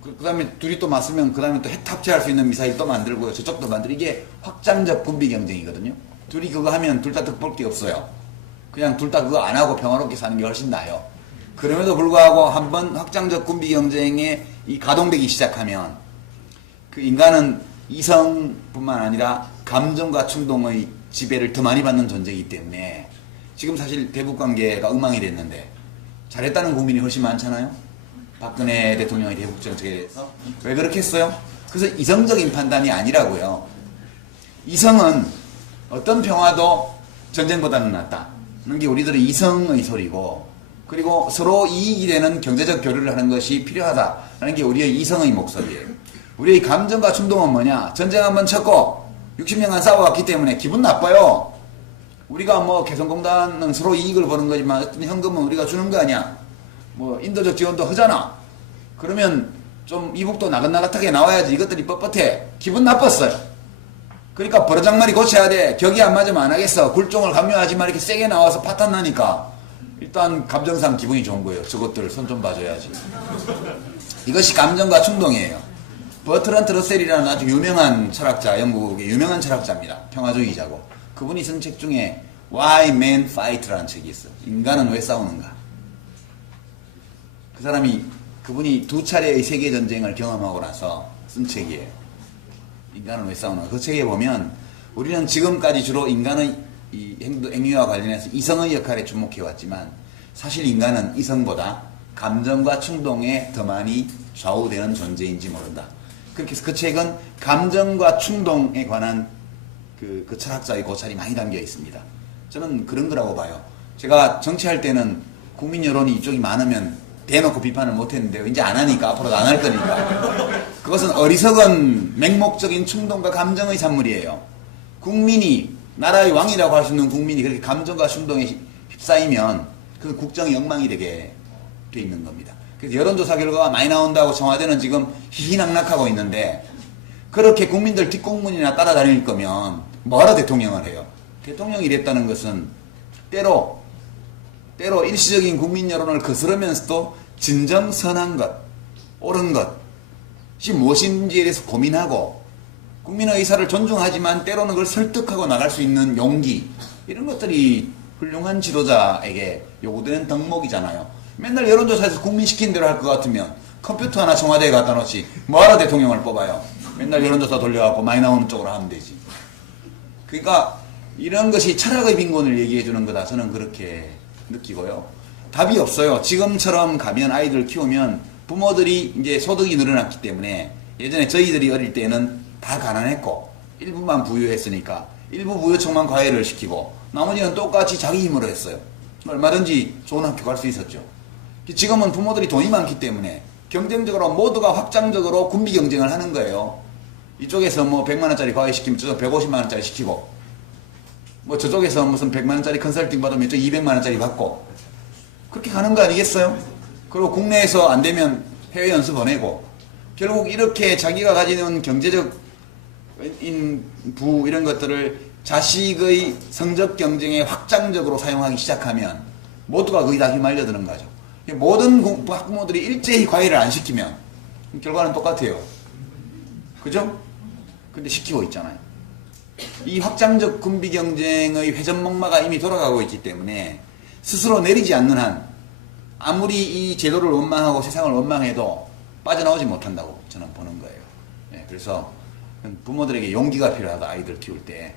그 다음에 둘이 또 맞으면 그 다음에 또 핵 탑재할 수 있는 미사일 또 만들고요. 저쪽도 만들고. 이게 확장적 군비 경쟁이거든요. 둘이 그거 하면 둘 다 득볼 게 없어요. 그냥 둘 다 그거 안 하고 평화롭게 사는 게 훨씬 나아요. 그럼에도 불구하고 한번 확장적 군비 경쟁에 이 가동되기 시작하면 그 인간은 이성뿐만 아니라 감정과 충동의 지배를 더 많이 받는 존재이기 때문에 지금 사실 대북 관계가 엉망이 됐는데 잘했다는 국민이 훨씬 많잖아요. 박근혜 대통령의 대북 정책에 대해서. 왜 그렇게 했어요? 그래서 이성적인 판단이 아니라고요. 이성은 어떤 평화도 전쟁보다는 낫다. 하는 게 우리들의 이성의 소리고, 그리고 서로 이익이 되는 경제적 교류를 하는 것이 필요하다라는 게 우리의 이성의 목소리예요. 우리의 감정과 충동은 뭐냐? 전쟁 한번 쳤고 60년간 싸워왔기 때문에 기분 나빠요. 우리가 뭐 개성공단은 서로 이익을 보는 거지만 어떤 현금은 우리가 주는 거 아니야. 뭐 인도적 지원도 하잖아. 그러면 좀 이북도 나긋나긋하게 나와야지. 이것들이 뻣뻣해. 기분 나빴어요. 그러니까 버르장머리 고쳐야 돼. 격이 안 맞으면 안 하겠어. 굴종을 강요하지만 이렇게 세게 나와서 파탄 나니까 일단 감정상 기분이 좋은 거예요. 저것들 손 좀 봐줘야지. 이것이 감정과 충동이에요. 버트란트 러셀이라는 아주 유명한 철학자, 영국의 유명한 철학자입니다. 평화주의자고. 그분이 쓴 책 중에 Why Men Fight라는 책이 있어요. 인간은 왜 싸우는가. 그분이 2차례의 세계전쟁을 경험하고 나서 쓴 책이에요. 인간은 왜 싸우는가. 그 책에 보면 우리는 지금까지 주로 인간의 이 행위와 관련해서 이성의 역할에 주목해왔지만 사실 인간은 이성보다 감정과 충동에 더 많이 좌우되는 존재인지 모른다. 그렇게 해서 그 책은 감정과 충동에 관한 그 철학자의 고찰이 많이 담겨 있습니다. 저는 그런 거라고 봐요. 제가 정치할 때는 국민 여론이 이쪽이 많으면 대놓고 비판을 못했는데 이제 안 하니까 앞으로도 안 할 거니까. 그것은 어리석은 맹목적인 충동과 감정의 산물이에요. 국민이 나라의 왕이라고 할 수 있는 국민이 그렇게 감정과 충동에 휩싸이면 그 국정이 엉망이 되게 돼 있는 겁니다. 그래서 여론조사 결과가 많이 나온다고 청와대는 지금 희희낙낙하고 있는데 그렇게 국민들 뒷공문이나 따라다닐 거면 뭐하러 대통령을 해요? 대통령이 이랬다는 것은 때로 일시적인 국민 여론을 거스르면서도 진정 선한 것, 옳은 것이 무엇인지에 대해서 고민하고 국민의 의사를 존중하지만 때로는 그걸 설득하고 나갈 수 있는 용기, 이런 것들이 훌륭한 지도자에게 요구되는 덕목이잖아요. 맨날 여론조사에서 국민 시킨 대로 할 것 같으면 컴퓨터 하나 청와대에 갖다 놓지 뭐하러 대통령을 뽑아요. 맨날 여론조사 돌려갖고 많이 나오는 쪽으로 하면 되지. 그러니까 이런 것이 철학의 빈곤을 얘기해 주는 거다. 저는 그렇게 느끼고요. 답이 없어요. 지금처럼 가면 아이들 키우면 부모들이 이제 소득이 늘어났기 때문에 예전에 저희들이 어릴 때는 다 가난했고 일부만 부유했으니까 일부 부유층만 과외를 시키고 나머지는 똑같이 자기 힘으로 했어요. 얼마든지 좋은 학교 갈 수 있었죠. 지금은 부모들이 돈이 많기 때문에 경쟁적으로 모두가 확장적으로 군비 경쟁을 하는 거예요. 이쪽에서 뭐 100만원짜리 과외 시키면 저쪽 150만원짜리 시키고 뭐 저쪽에서 무슨 100만원짜리 컨설팅 받으면 이쪽 200만원짜리 받고 그렇게 가는 거 아니겠어요? 그리고 국내에서 안 되면 해외 연수 보내고 결국 이렇게 자기가 가지는 경제적 부 이런 것들을 자식의 성적 경쟁에 확장적으로 사용하기 시작하면 모두가 거의 다 휘말려드는 거죠. 모든 학부모들이 일제히 과외를 안 시키면 결과는 똑같아요. 그죠? 근데 시키고 있잖아요. 이 확장적 군비 경쟁의 회전목마가 이미 돌아가고 있기 때문에 스스로 내리지 않는 한 아무리 이 제도를 원망하고 세상을 원망해도 빠져나오지 못한다고 저는 보는 거예요. 네, 그래서 부모들에게 용기가 필요하다. 아이들 키울 때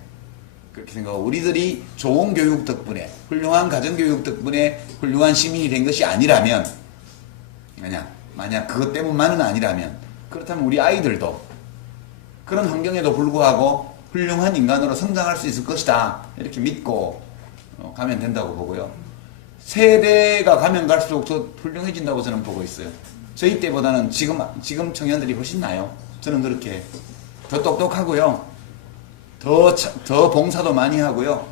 그렇게 생각하고 우리들이 좋은 교육 덕분에 훌륭한 가정교육 덕분에 훌륭한 시민이 된 것이 아니라면 만약 그것 때문만은 아니라면 그렇다면 우리 아이들도 그런 환경에도 불구하고 훌륭한 인간으로 성장할 수 있을 것이다. 이렇게 믿고 가면 된다고 보고요. 세대가 가면 갈수록 더 훌륭해진다고 저는 보고 있어요. 저희 때보다는 지금 청년들이 훨씬 나아요. 저는 그렇게 더 똑똑하고요. 더 봉사도 많이 하고요.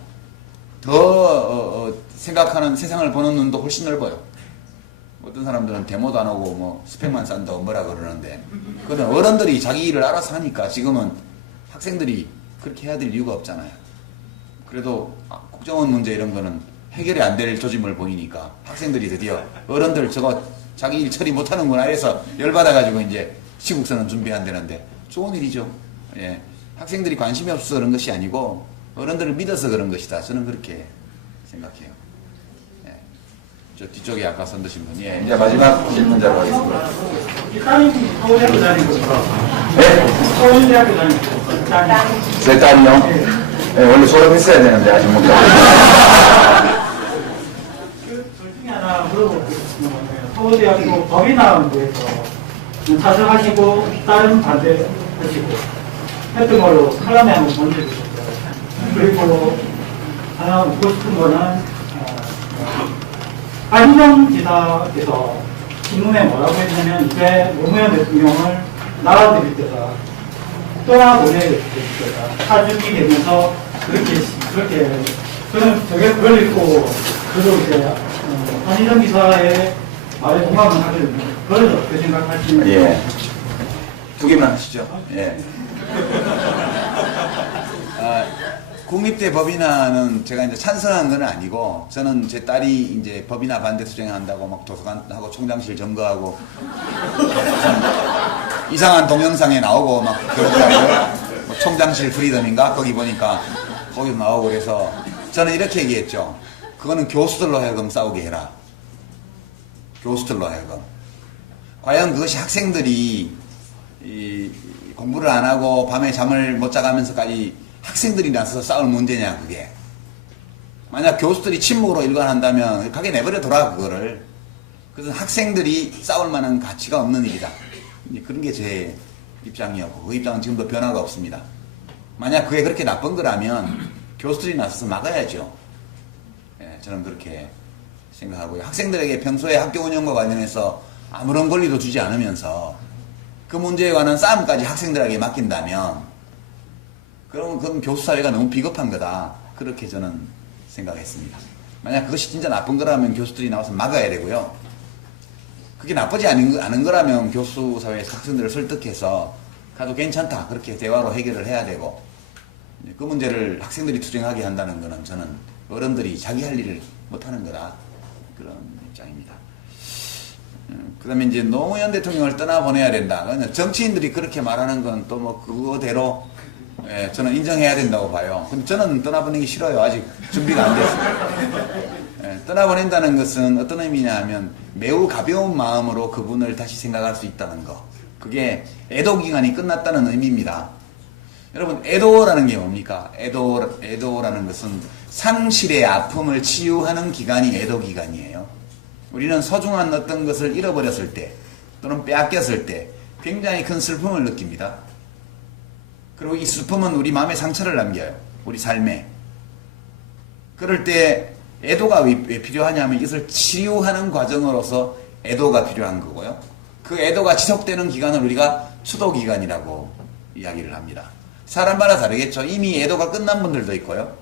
더 생각하는 세상을 보는 눈도 훨씬 넓어요. 어떤 사람들은 데모도 안 하고 뭐 스펙만 쌓는다고 뭐라 그러는데 그건 어른들이 자기 일을 알아서 하니까 지금은 학생들이 그렇게 해야 될 이유가 없잖아요. 그래도 국정원 문제 이런 거는 해결이 안 될 조짐을 보이니까 학생들이 드디어 어른들 저거 자기 일 처리 못하는구나 해서 열받아가지고 이제 시국선언 준비한다는데 좋은 일이죠. 예. 학생들이 관심이 없어서 그런 것이 아니고 어른들을 믿어서 그런 것이다. 저는 그렇게 생각해요. 예. 저 뒤쪽에 아까 손 드신 분이 예. 이제 마지막 질문자로 하겠습니다. 딸이 서울대학교 다니고 네? 서울대학교 다니고 제 딸이요? 네, 원래 졸업했어야 되는데 아직 못 가고. 둘 중에 하나 물어보고 싶은 거예요. 서울대학교 법인화원부에서 찬성하시고 다른 반대하시고 했던 걸로 칼럼에 한번 보내주셨어요. 그리고 하나 묻고 싶은 거는 안희정 지사께서 신문에 뭐라고 했냐면 이제 노무현 대통령을 나라들일 때다 떠나보내야 될 때다 사중이 되면서 그렇게 저는 그걸 읽고 저도 이제 안희정 지사의 말에 공감을 하게 됩니다. 그걸 어떻게 생각하시는지. 예. 두 개만 하시죠. 예. 국립대 법인화는 제가 이제 찬성한 건 아니고, 저는 제 딸이 이제 법인화 반대 투쟁한다고 막 도서관하고 총장실 점거하고, 이상한 동영상에 나오고 막 그러더라고요. 뭐 총장실 프리덤인가? 거기 보니까 거기도 나오고 그래서 저는 이렇게 얘기했죠. 그거는 교수들로 하여금 싸우게 해라. 교수들로 하여금. 과연 그것이 학생들이 이 공부를 안 하고 밤에 잠을 못 자가면서까지 학생들이 나서서 싸울 문제냐, 그게. 만약 교수들이 침묵으로 일관한다면 가게 내버려둬라, 그거를. 그래서 학생들이 싸울 만한 가치가 없는 일이다. 그런 게 제 입장이었고, 그 입장은 지금도 변화가 없습니다. 만약 그게 그렇게 나쁜 거라면 교수들이 나서서 막아야죠. 예, 저는 그렇게 생각하고요. 학생들에게 평소에 학교 운영과 관련해서 아무런 권리도 주지 않으면서 그 문제에 관한 싸움까지 학생들에게 맡긴다면 그러면 그건 교수 사회가 너무 비겁한 거다. 그렇게 저는 생각했습니다. 만약 그것이 진짜 나쁜 거라면 교수들이 나와서 막아야 되고요. 그게 나쁘지 않은 거라면 교수 사회에서 학생들을 설득해서 가도 괜찮다. 그렇게 대화로 해결을 해야 되고, 그 문제를 학생들이 투쟁하게 한다는 거는 저는 어른들이 자기 할 일을 못하는 거다. 그런 입장입니다. 그 다음에 이제 노무현 대통령을 떠나보내야 된다. 정치인들이 그렇게 말하는 건 또 뭐 그거대로 예, 저는 인정해야 된다고 봐요. 근데 저는 떠나보내기 싫어요. 아직 준비가 안 됐어요. 예, 떠나보낸다는 것은 어떤 의미냐 하면 매우 가벼운 마음으로 그분을 다시 생각할 수 있다는 거. 그게 애도 기간이 끝났다는 의미입니다. 여러분, 애도라는 게 뭡니까? 애도라는 것은 상실의 아픔을 치유하는 기간이 애도 기간이에요. 우리는 소중한 어떤 것을 잃어버렸을 때 또는 빼앗겼을 때 굉장히 큰 슬픔을 느낍니다. 그리고 이 슬픔은 우리 마음에 상처를 남겨요. 우리 삶에. 그럴 때 애도가 왜 필요하냐면 이것을 치유하는 과정으로서 애도가 필요한 거고요. 그 애도가 지속되는 기간을 우리가 추도 기간이라고 이야기를 합니다. 사람마다 다르겠죠. 이미 애도가 끝난 분들도 있고요.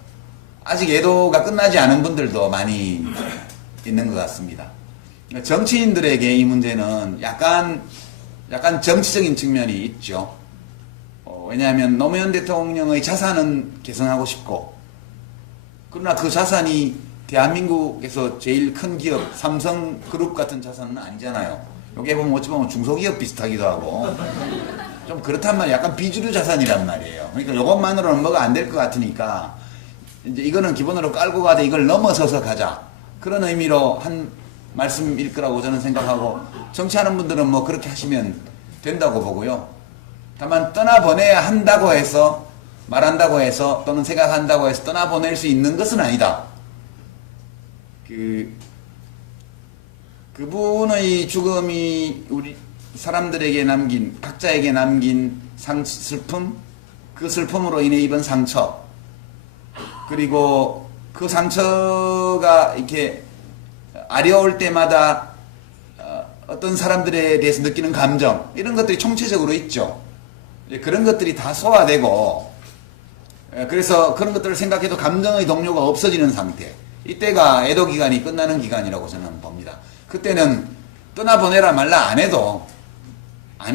아직 애도가 끝나지 않은 분들도 많이 있는 것 같습니다. 정치인들에게 이 문제는 약간 정치적인 측면이 있죠. 왜냐하면 노무현 대통령의 자산은 개선하고 싶고, 그러나 그 자산이 대한민국에서 제일 큰 기업 삼성그룹 같은 자산은 아니잖아요. 여기에 보면 어찌 보면 중소기업 비슷하기도 하고 좀 그렇단 말이에요. 약간 비주류 자산이란 말이에요. 그러니까 이것만으로는 뭐가 안 될 것 같으니까 이제 이거는 기본으로 깔고 가되 이걸 넘어서서 가자. 그런 의미로 한 말씀일 거라고 저는 생각하고, 정치하는 분들은 뭐 그렇게 하시면 된다고 보고요. 다만 떠나보내야 한다고 해서, 말한다고 해서 또는 생각한다고 해서 떠나보낼 수 있는 것은 아니다. 그분의 죽음이 우리 사람들에게 남긴, 각자에게 남긴 슬픔, 그 슬픔으로 인해 입은 상처, 그리고 그 상처가 이렇게 아려올 때마다 어떤 사람들에 대해서 느끼는 감정, 이런 것들이 총체적으로 있죠. 그런 것들이 다 소화되고, 그래서 그런 것들을 생각해도 감정의 동료가 없어지는 상태, 이때가 애도 기간이 끝나는 기간이라고 저는 봅니다. 그때는 떠나보내라 말라 안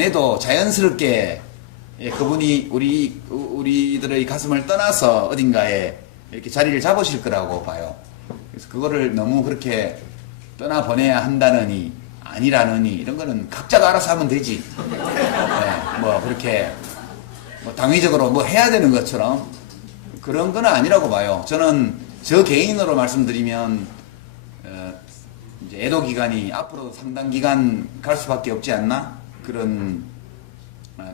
해도 자연스럽게 그분이 우리들의 가슴을 떠나서 어딘가에 이렇게 자리를 잡으실 거라고 봐요. 그래서 그거를 너무 그렇게 떠나보내야 한다느니 아니라느니 이런 거는 각자가 알아서 하면 되지. 네, 뭐 그렇게 뭐 당위적으로 뭐 해야 되는 것처럼 그런 건 아니라고 봐요. 저는 저 개인으로 말씀드리면 이제 애도 기간이 앞으로 상당 기간 갈 수밖에 없지 않나? 그런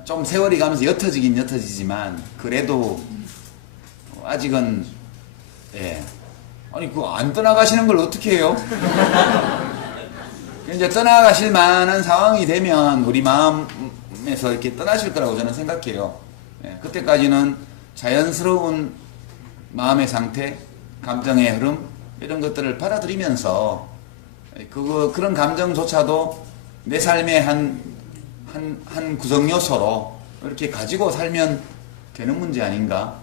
좀 세월이 가면서 옅어지긴 옅어지지만 그래도 아직은 아니 그거 안 떠나가시는 걸 어떻게 해요? 이제 떠나가실 만한 상황이 되면 우리 마음에서 이렇게 떠나실 거라고 저는 생각해요. 그때까지는 자연스러운 마음의 상태, 감정의 흐름 이런 것들을 받아들이면서 그런 감정조차도 내 삶의 한 구성 요소로 이렇게 가지고 살면 되는 문제 아닌가?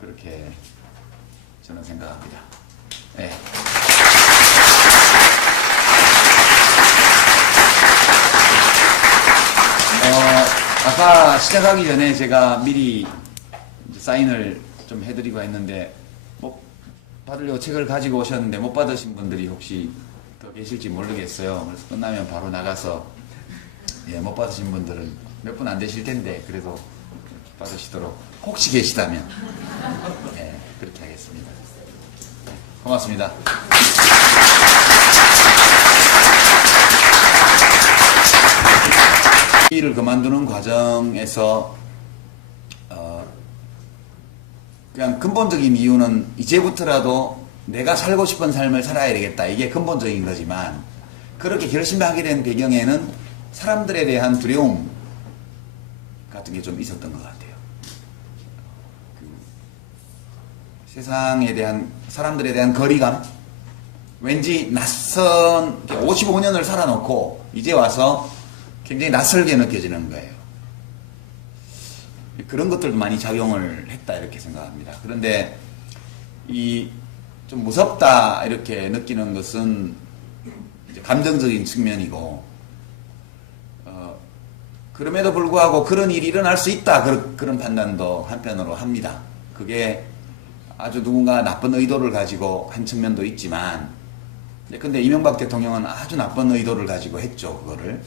그렇게 저는 생각합니다. 아까 시작하기 전에 제가 미리 사인을 좀 해드리고 했는데 못 받으려고 책을 가지고 오셨는데 못 받으신 분들이 혹시 더 계실지 모르겠어요. 그래서 끝나면 바로 나가서 못 받으신 분들은 몇 분 안 되실 텐데 그래도 받으시도록 혹시 계시다면 그렇게 하겠습니다. 고맙습니다. 일을 그만두는 과정에서 그냥 근본적인 이유는 이제부터라도 내가 살고 싶은 삶을 살아야 되겠다. 이게 근본적인 거지만 그렇게 결심하게 된 배경에는 사람들에 대한 두려움 같은 게 좀 있었던 것 같아요. 세상에 대한 사람들에 대한 거리감, 왠지 낯선 55년을 살아놓고 이제 와서 굉장히 낯설게 느껴지는 거예요. 그런 것들도 많이 작용을 했다 이렇게 생각합니다. 그런데 이 좀 무섭다 이렇게 느끼는 것은 이제 감정적인 측면이고 그럼에도 불구하고 그런 일이 일어날 수 있다 그런 판단도 한편으로 합니다. 그게 아주 누군가 나쁜 의도를 가지고 한 측면도 있지만 근데 이명박 대통령은 아주 나쁜 의도를 가지고 했죠. 그거를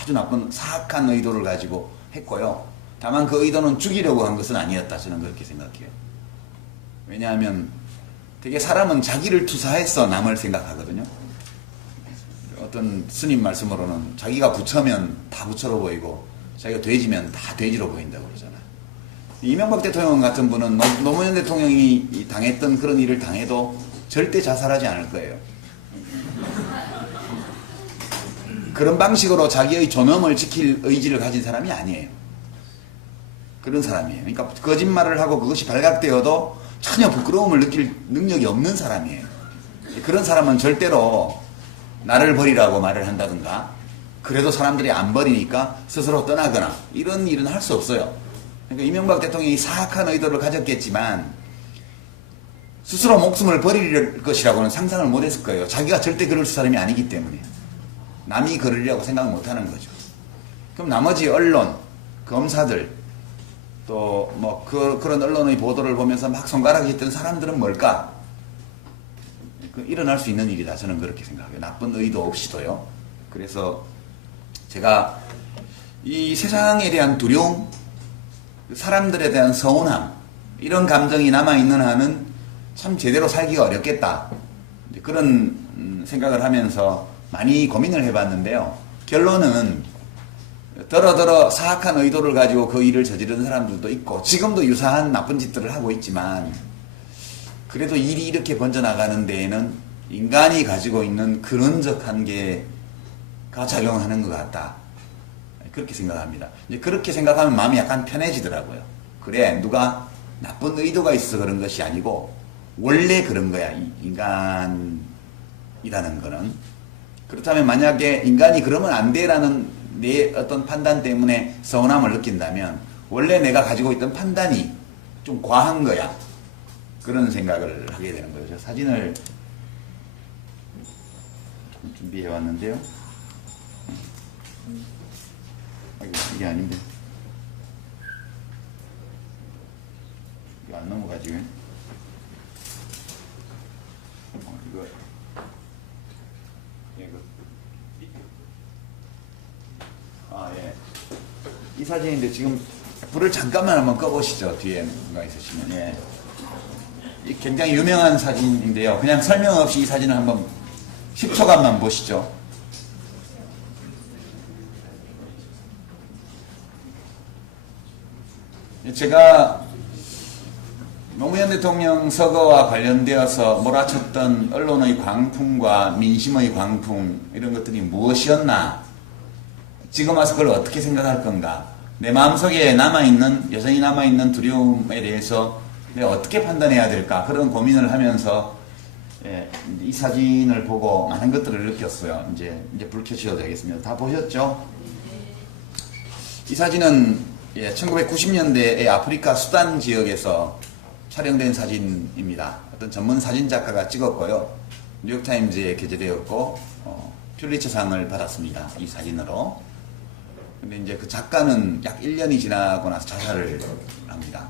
아주 나쁜 사악한 의도를 가지고 했고요. 다만 그 의도는 죽이려고 한 것은 아니었다. 저는 그렇게 생각해요. 왜냐하면 되게 사람은 자기를 투사해서 남을 생각하거든요. 어떤 스님 말씀으로는 자기가 부처면 다 부처로 보이고 자기가 돼지면 다 돼지로 보인다고 그러잖아요. 이명박 대통령 같은 분은 노무현 대통령이 당했던 그런 일을 당해도 절대 자살하지 않을 거예요. 그런 방식으로 자기의 존엄을 지킬 의지를 가진 사람이 아니에요. 그런 사람이에요. 그러니까 거짓말을 하고 그것이 발각되어도 전혀 부끄러움을 느낄 능력이 없는 사람이에요. 그런 사람은 절대로 나를 버리라고 말을 한다든가 그래도 사람들이 안 버리니까 스스로 떠나거나 이런 일은 할 수 없어요. 그러니까 이명박 대통령이 사악한 의도를 가졌겠지만 스스로 목숨을 버릴 것이라고는 상상을 못했을 거예요. 자기가 절대 그럴 사람이 아니기 때문에 남이 그러려고 생각을 못하는 거죠. 그럼 나머지 언론, 검사들 또 뭐 그런 언론의 보도를 보면서 막 손가락이 있던 사람들은 뭘까? 일어날 수 있는 일이다. 저는 그렇게 생각해요. 나쁜 의도 없이도요. 그래서 제가 이 세상에 대한 두려움, 사람들에 대한 서운함 이런 감정이 남아있는 한은 참 제대로 살기가 어렵겠다. 그런 생각을 하면서 많이 고민을 해봤는데요. 결론은 더러더러 사악한 의도를 가지고 그 일을 저지르는 사람들도 있고 지금도 유사한 나쁜 짓들을 하고 있지만 그래도 일이 이렇게 번져나가는 데에는 인간이 가지고 있는 근원적 한계가 작용하는 것 같다. 그렇게 생각합니다. 이제 그렇게 생각하면 마음이 약간 편해지더라고요. 그래, 누가 나쁜 의도가 있어서 그런 것이 아니고 원래 그런 거야. 인간이라는 거는. 그렇다면 만약에 인간이 그러면 안 돼라는 내 어떤 판단 때문에 서운함을 느낀다면 원래 내가 가지고 있던 판단이 좀 과한 거야. 그런 생각을 하게 되는 거죠. 사진을 좀 준비해 왔는데요. 아이고, 이게 아닌데. 이거 안 넘어가지, 왜? 이거. 예. 이 사진인데 지금 불을 잠깐만 한번 꺼보시죠. 뒤에 뭔가 있으시면. 예. 이 굉장히 유명한 사진인데요. 그냥 설명 없이 이 사진을 한번 10초간만 보시죠. 제가 노무현 대통령 서거와 관련되어서 몰아쳤던 언론의 광풍과 민심의 광풍 이런 것들이 무엇이었나, 지금 와서 그걸 어떻게 생각할 건가, 내 마음속에 여전히 남아있는 두려움에 대해서 내가 어떻게 판단해야 될까, 그런 고민을 하면서 이 사진을 보고 많은 것들을 느꼈어요. 이제 불 켜셔도 되겠습니다. 다 보셨죠? 이 사진은 1990년대의 아프리카 수단 지역에서 촬영된 사진입니다. 어떤 전문 사진 작가가 찍었고요. 뉴욕타임즈에 게재되었고 퓰리처상을 받았습니다. 이 사진으로. 근데 이제 그 작가는 약 1년이 지나고 나서 자살을 합니다.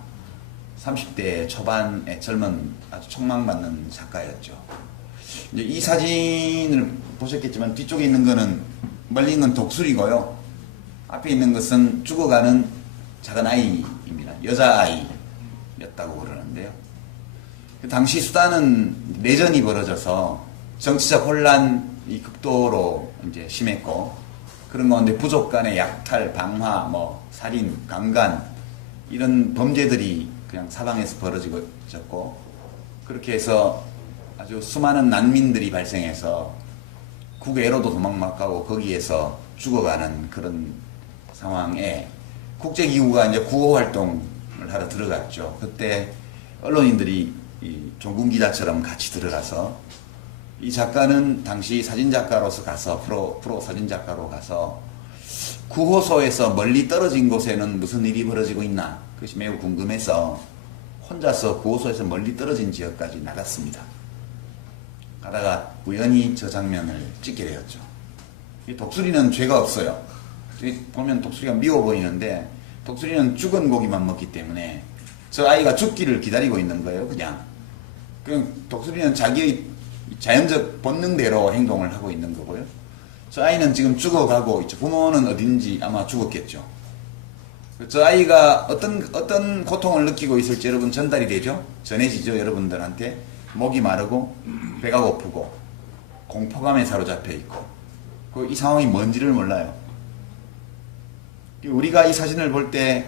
30대 초반의 젊은 아주 촉망받는 작가였죠. 이제 이 사진을 보셨겠지만 뒤쪽에 있는 거는 멀리 있는 독수리고요. 앞에 있는 것은 죽어가는 작은 아이입니다. 여자아이였다고 그러는데요. 그 당시 수단은 내전이 벌어져서 정치적 혼란이 극도로 이제 심했고, 그런 가운데 부족 간의 약탈, 방화, 뭐 살인, 강간 이런 범죄들이 그냥 사방에서 벌어졌고, 그렇게 해서 아주 수많은 난민들이 발생해서 국외로도 도망 못 가고 거기에서 죽어가는 그런 상황에 국제기구가 이제 구호 활동을 하러 들어갔죠. 그때 언론인들이 이 종군 기자처럼 같이 들어가서, 이 작가는 당시 사진작가로서 가서 프로 사진작가로 가서 구호소에서 멀리 떨어진 곳에는 무슨 일이 벌어지고 있나, 그것이 매우 궁금해서 혼자서 구호소에서 멀리 떨어진 지역까지 나갔습니다. 가다가 우연히 저 장면을 찍게 되었죠. 이 독수리는 죄가 없어요. 여기 보면 독수리가 미워 보이는데, 독수리는 죽은 고기만 먹기 때문에 저 아이가 죽기를 기다리고 있는 거예요. 그냥 독수리는 자기의 자연적 본능대로 행동을 하고 있는 거고요. 저 아이는 지금 죽어가고 있죠. 부모는 어딘지 아마 죽었겠죠. 저 아이가 어떤 고통을 느끼고 있을지 여러분 전달이 되죠? 전해지죠? 여러분들한테. 목이 마르고 배가 고프고 공포감에 사로잡혀 있고, 이 상황이 뭔지를 몰라요. 우리가 이 사진을 볼 때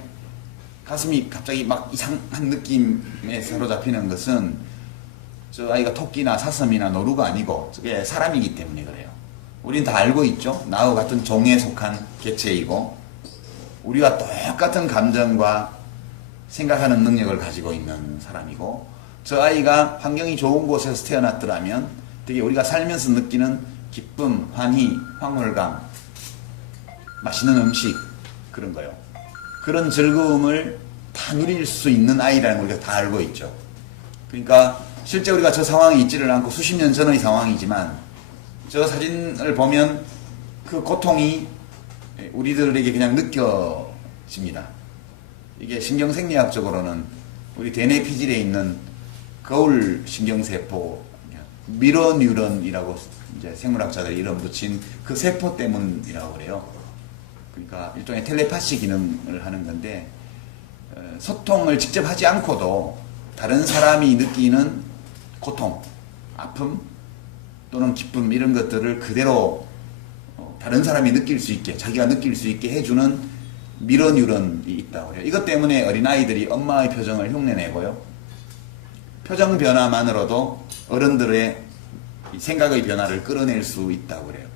가슴이 갑자기 막 이상한 느낌에 사로잡히는 것은 저 아이가 토끼나 사슴이나 노루가 아니고 저게 사람이기 때문에 그래요. 우린 다 알고 있죠. 나와 같은 종에 속한 개체이고, 우리와 똑같은 감정과 생각하는 능력을 가지고 있는 사람이고, 저 아이가 환경이 좋은 곳에서 태어났더라면 되게 우리가 살면서 느끼는 기쁨, 환희, 황홀감, 맛있는 음식, 그런 거요. 그런 즐거움을 다 누릴 수 있는 아이라는 걸 우리가 다 알고 있죠. 그러니까 실제 우리가 저 상황에 있지를 않고 수십 년 전의 상황이지만, 저 사진을 보면 그 고통이 우리들에게 그냥 느껴집니다. 이게 신경생리학적으로는 우리 대뇌 피질에 있는 거울 신경세포, 미러뉴런이라고 이제 생물학자들이 이름 붙인 그 세포 때문이라고 그래요. 그러니까 일종의 텔레파시 기능을 하는 건데, 소통을 직접 하지 않고도 다른 사람이 느끼는 고통, 아픔 또는 기쁨 이런 것들을 그대로 다른 사람이 느낄 수 있게, 자기가 느낄 수 있게 해주는 미러뉴런이 있다고 해요. 이것 때문에 어린아이들이 엄마의 표정을 흉내내고요. 표정 변화만으로도 어른들의 생각의 변화를 끌어낼 수 있다고 그래요.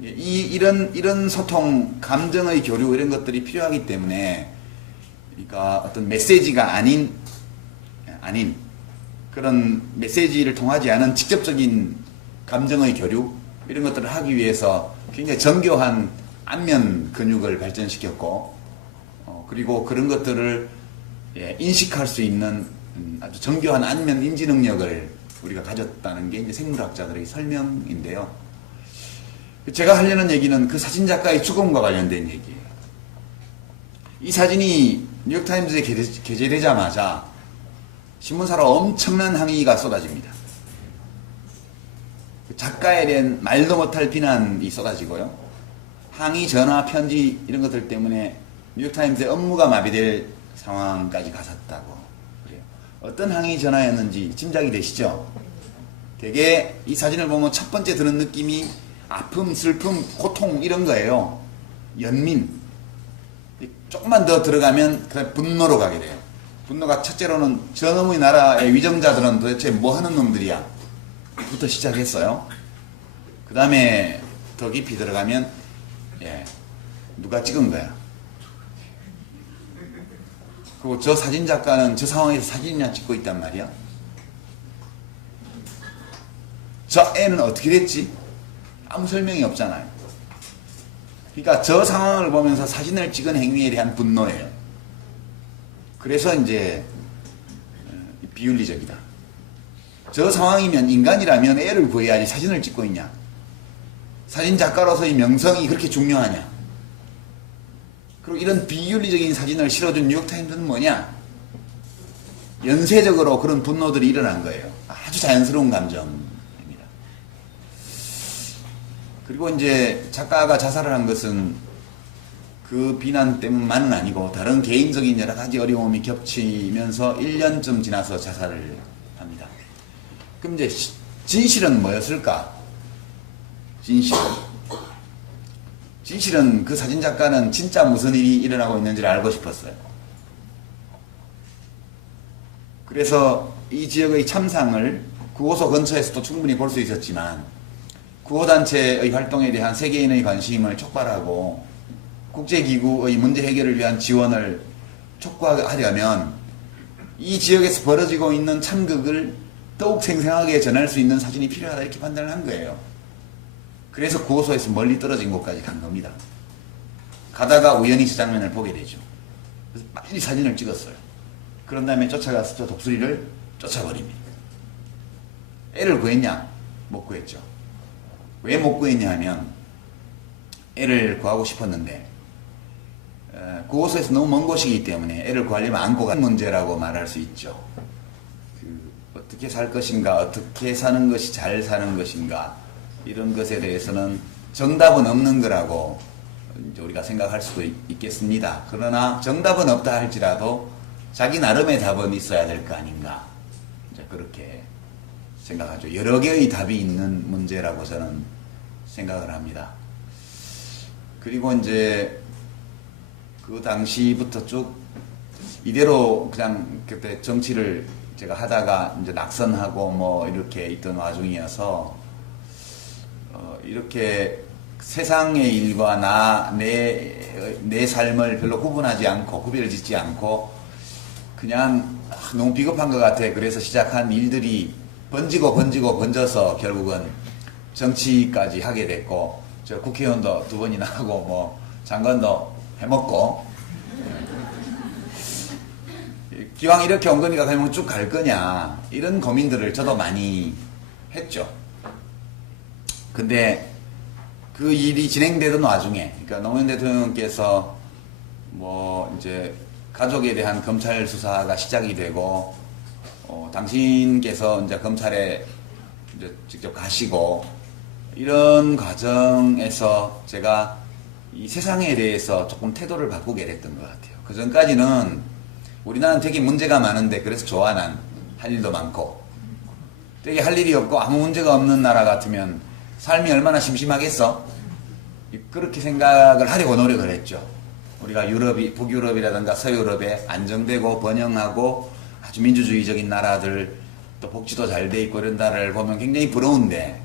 이런 소통, 감정의 교류 이런 것들이 필요하기 때문에, 그러니까 어떤 메시지가 아닌 그런 메시지를 통하지 않은 직접적인 감정의 교류 이런 것들을 하기 위해서 굉장히 정교한 안면 근육을 발전시켰고, 그리고 그런 것들을 인식할 수 있는 아주 정교한 안면 인지 능력을 우리가 가졌다는 게 이제 생물학자들의 설명인데요. 제가 하려는 얘기는 그 사진작가의 죽음과 관련된 얘기예요. 이 사진이 뉴욕타임즈에 게재되자마자 신문사로 엄청난 항의가 쏟아집니다. 작가에 대한 말도 못할 비난이 쏟아지고요. 항의, 전화, 편지 이런 것들 때문에 뉴욕타임즈의 업무가 마비될 상황까지 갔었다고 그래요. 어떤 항의 전화였는지 짐작이 되시죠? 되게 이 사진을 보면 첫 번째 드는 느낌이 아픔, 슬픔, 고통 이런 거예요. 연민. 조금만 더 들어가면 그냥 분노로 가게 돼요. 분노가 첫째로는 저놈의 나라의 위정자들은 도대체 뭐 하는 놈들이야? 부터 시작했어요. 그 다음에 더 깊이 들어가면 누가 찍은 거야? 그리고 저 사진작가는 저 상황에서 사진이나 찍고 있단 말이야. 저 애는 어떻게 됐지? 아무 설명이 없잖아요. 그러니까 저 상황을 보면서 사진을 찍은 행위에 대한 분노예요. 그래서 이제 비윤리적이다. 저 상황이면 인간이라면 애를 구해야지 사진을 찍고 있냐? 사진작가로서의 명성이 그렇게 중요하냐? 그리고 이런 비윤리적인 사진을 실어준 뉴욕타임즈는 뭐냐? 연쇄적으로 그런 분노들이 일어난 거예요. 아주 자연스러운 감정입니다. 그리고 이제 작가가 자살을 한 것은 그 비난 때문만은 아니고 다른 개인적인 여러 가지 어려움이 겹치면서 1년쯤 지나서 자살을 합니다. 그럼 이제 진실은 뭐였을까? 진실은 그 사진작가는 진짜 무슨 일이 일어나고 있는지를 알고 싶었어요. 그래서 이 지역의 참상을 구호소 근처에서도 충분히 볼 수 있었지만 구호단체의 활동에 대한 세계인의 관심을 촉발하고 국제기구의 문제 해결을 위한 지원을 촉구하려면 이 지역에서 벌어지고 있는 참극을 더욱 생생하게 전할 수 있는 사진이 필요하다 이렇게 판단을 한 거예요. 그래서 구호소에서 멀리 떨어진 곳까지 간 겁니다. 가다가 우연히 저 장면을 보게 되죠. 그래서 빨리 사진을 찍었어요. 그런 다음에 쫓아가서 저 독수리를 쫓아버립니다. 애를 구했냐? 못 구했죠. 왜 못 구했냐 하면 애를 구하고 싶었는데 구호소에서 너무 먼 곳이기 때문에 애를 구하려면 안고 가는 문제라고 말할 수 있죠. 어떻게 살 것인가, 어떻게 사는 것이 잘 사는 것인가 이런 것에 대해서는 정답은 없는 거라고 이제 우리가 생각할 수도 있겠습니다. 그러나 정답은 없다 할지라도 자기 나름의 답은 있어야 될 거 아닌가 이제 그렇게 생각하죠. 여러 개의 답이 있는 문제라고 저는 생각을 합니다. 그리고 이제 그 당시부터 쭉 이대로 그냥 그때 정치를 제가 하다가 이제 낙선하고 뭐 이렇게 있던 와중이어서 이렇게 세상의 일과 내 삶을 별로 구분하지 않고 구별을 짓지 않고 그냥 너무 비겁한 것 같아. 그래서 시작한 일들이 번져서 결국은 정치까지 하게 됐고 저 국회의원도 2번이나 하고 뭐 장관도 해먹고 기왕 이렇게 온 거니까 그냥 쭉 갈 거냐 이런 고민들을 저도 많이 했죠. 근데 그 일이 진행되던 와중에 그러니까 노무현 대통령께서 뭐 이제 가족에 대한 검찰 수사가 시작이 되고 당신께서 이제 검찰에 이제 직접 가시고 이런 과정에서 제가 이 세상에 대해서 조금 태도를 바꾸게 됐던 것 같아요. 그 전까지는 우리나라는 되게 문제가 많은데 그래서 좋아 난 할 일도 많고 되게 할 일이 없고 아무 문제가 없는 나라 같으면 삶이 얼마나 심심하겠어? 그렇게 생각을 하려고 노력을 했죠. 우리가 북유럽이라든가 서유럽에 안정되고 번영하고 아주 민주주의적인 나라들 또 복지도 잘 돼 있고 이런 나라를 보면 굉장히 부러운데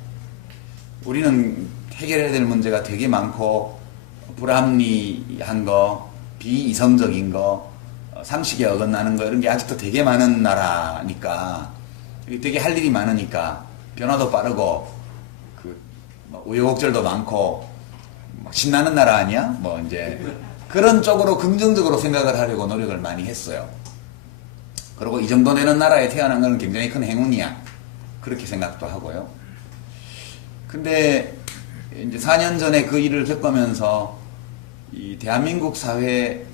우리는 해결해야 될 문제가 되게 많고 불합리한 거, 비이성적인 거, 상식에 어긋나는 거 이런 게 아직도 되게 많은 나라니까 되게 할 일이 많으니까 변화도 빠르고 우여곡절도 많고 신나는 나라 아니야? 뭐 이제 그런 쪽으로 긍정적으로 생각을 하려고 노력을 많이 했어요. 그리고 이 정도 되는 나라에 태어난 건 굉장히 큰 행운이야. 그렇게 생각도 하고요. 근데 이제 4년 전에 그 일을 겪으면서 이 대한민국 사회,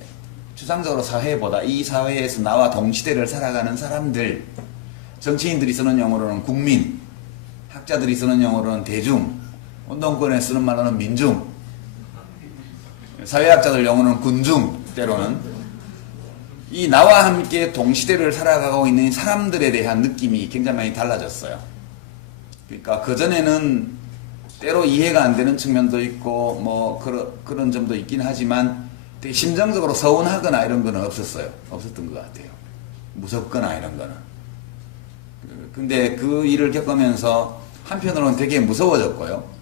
추상적으로 사회보다 이 사회에서 나와 동시대를 살아가는 사람들, 정치인들이 쓰는 용어로는 국민, 학자들이 쓰는 용어로는 대중, 운동권에 쓰는 말로는 민중, 사회학자들 용어는 군중, 때로는 이 나와 함께 동시대를 살아가고 있는 사람들에 대한 느낌이 굉장히 많이 달라졌어요. 그러니까 그전에는 때로 이해가 안 되는 측면도 있고 뭐 그런 점도 있긴 하지만 되게 심정적으로 서운하거나 이런 거는 없었던 것 같아요. 무섭거나 이런 거는. 근데 그 일을 겪으면서 한편으로는 되게 무서워졌고요.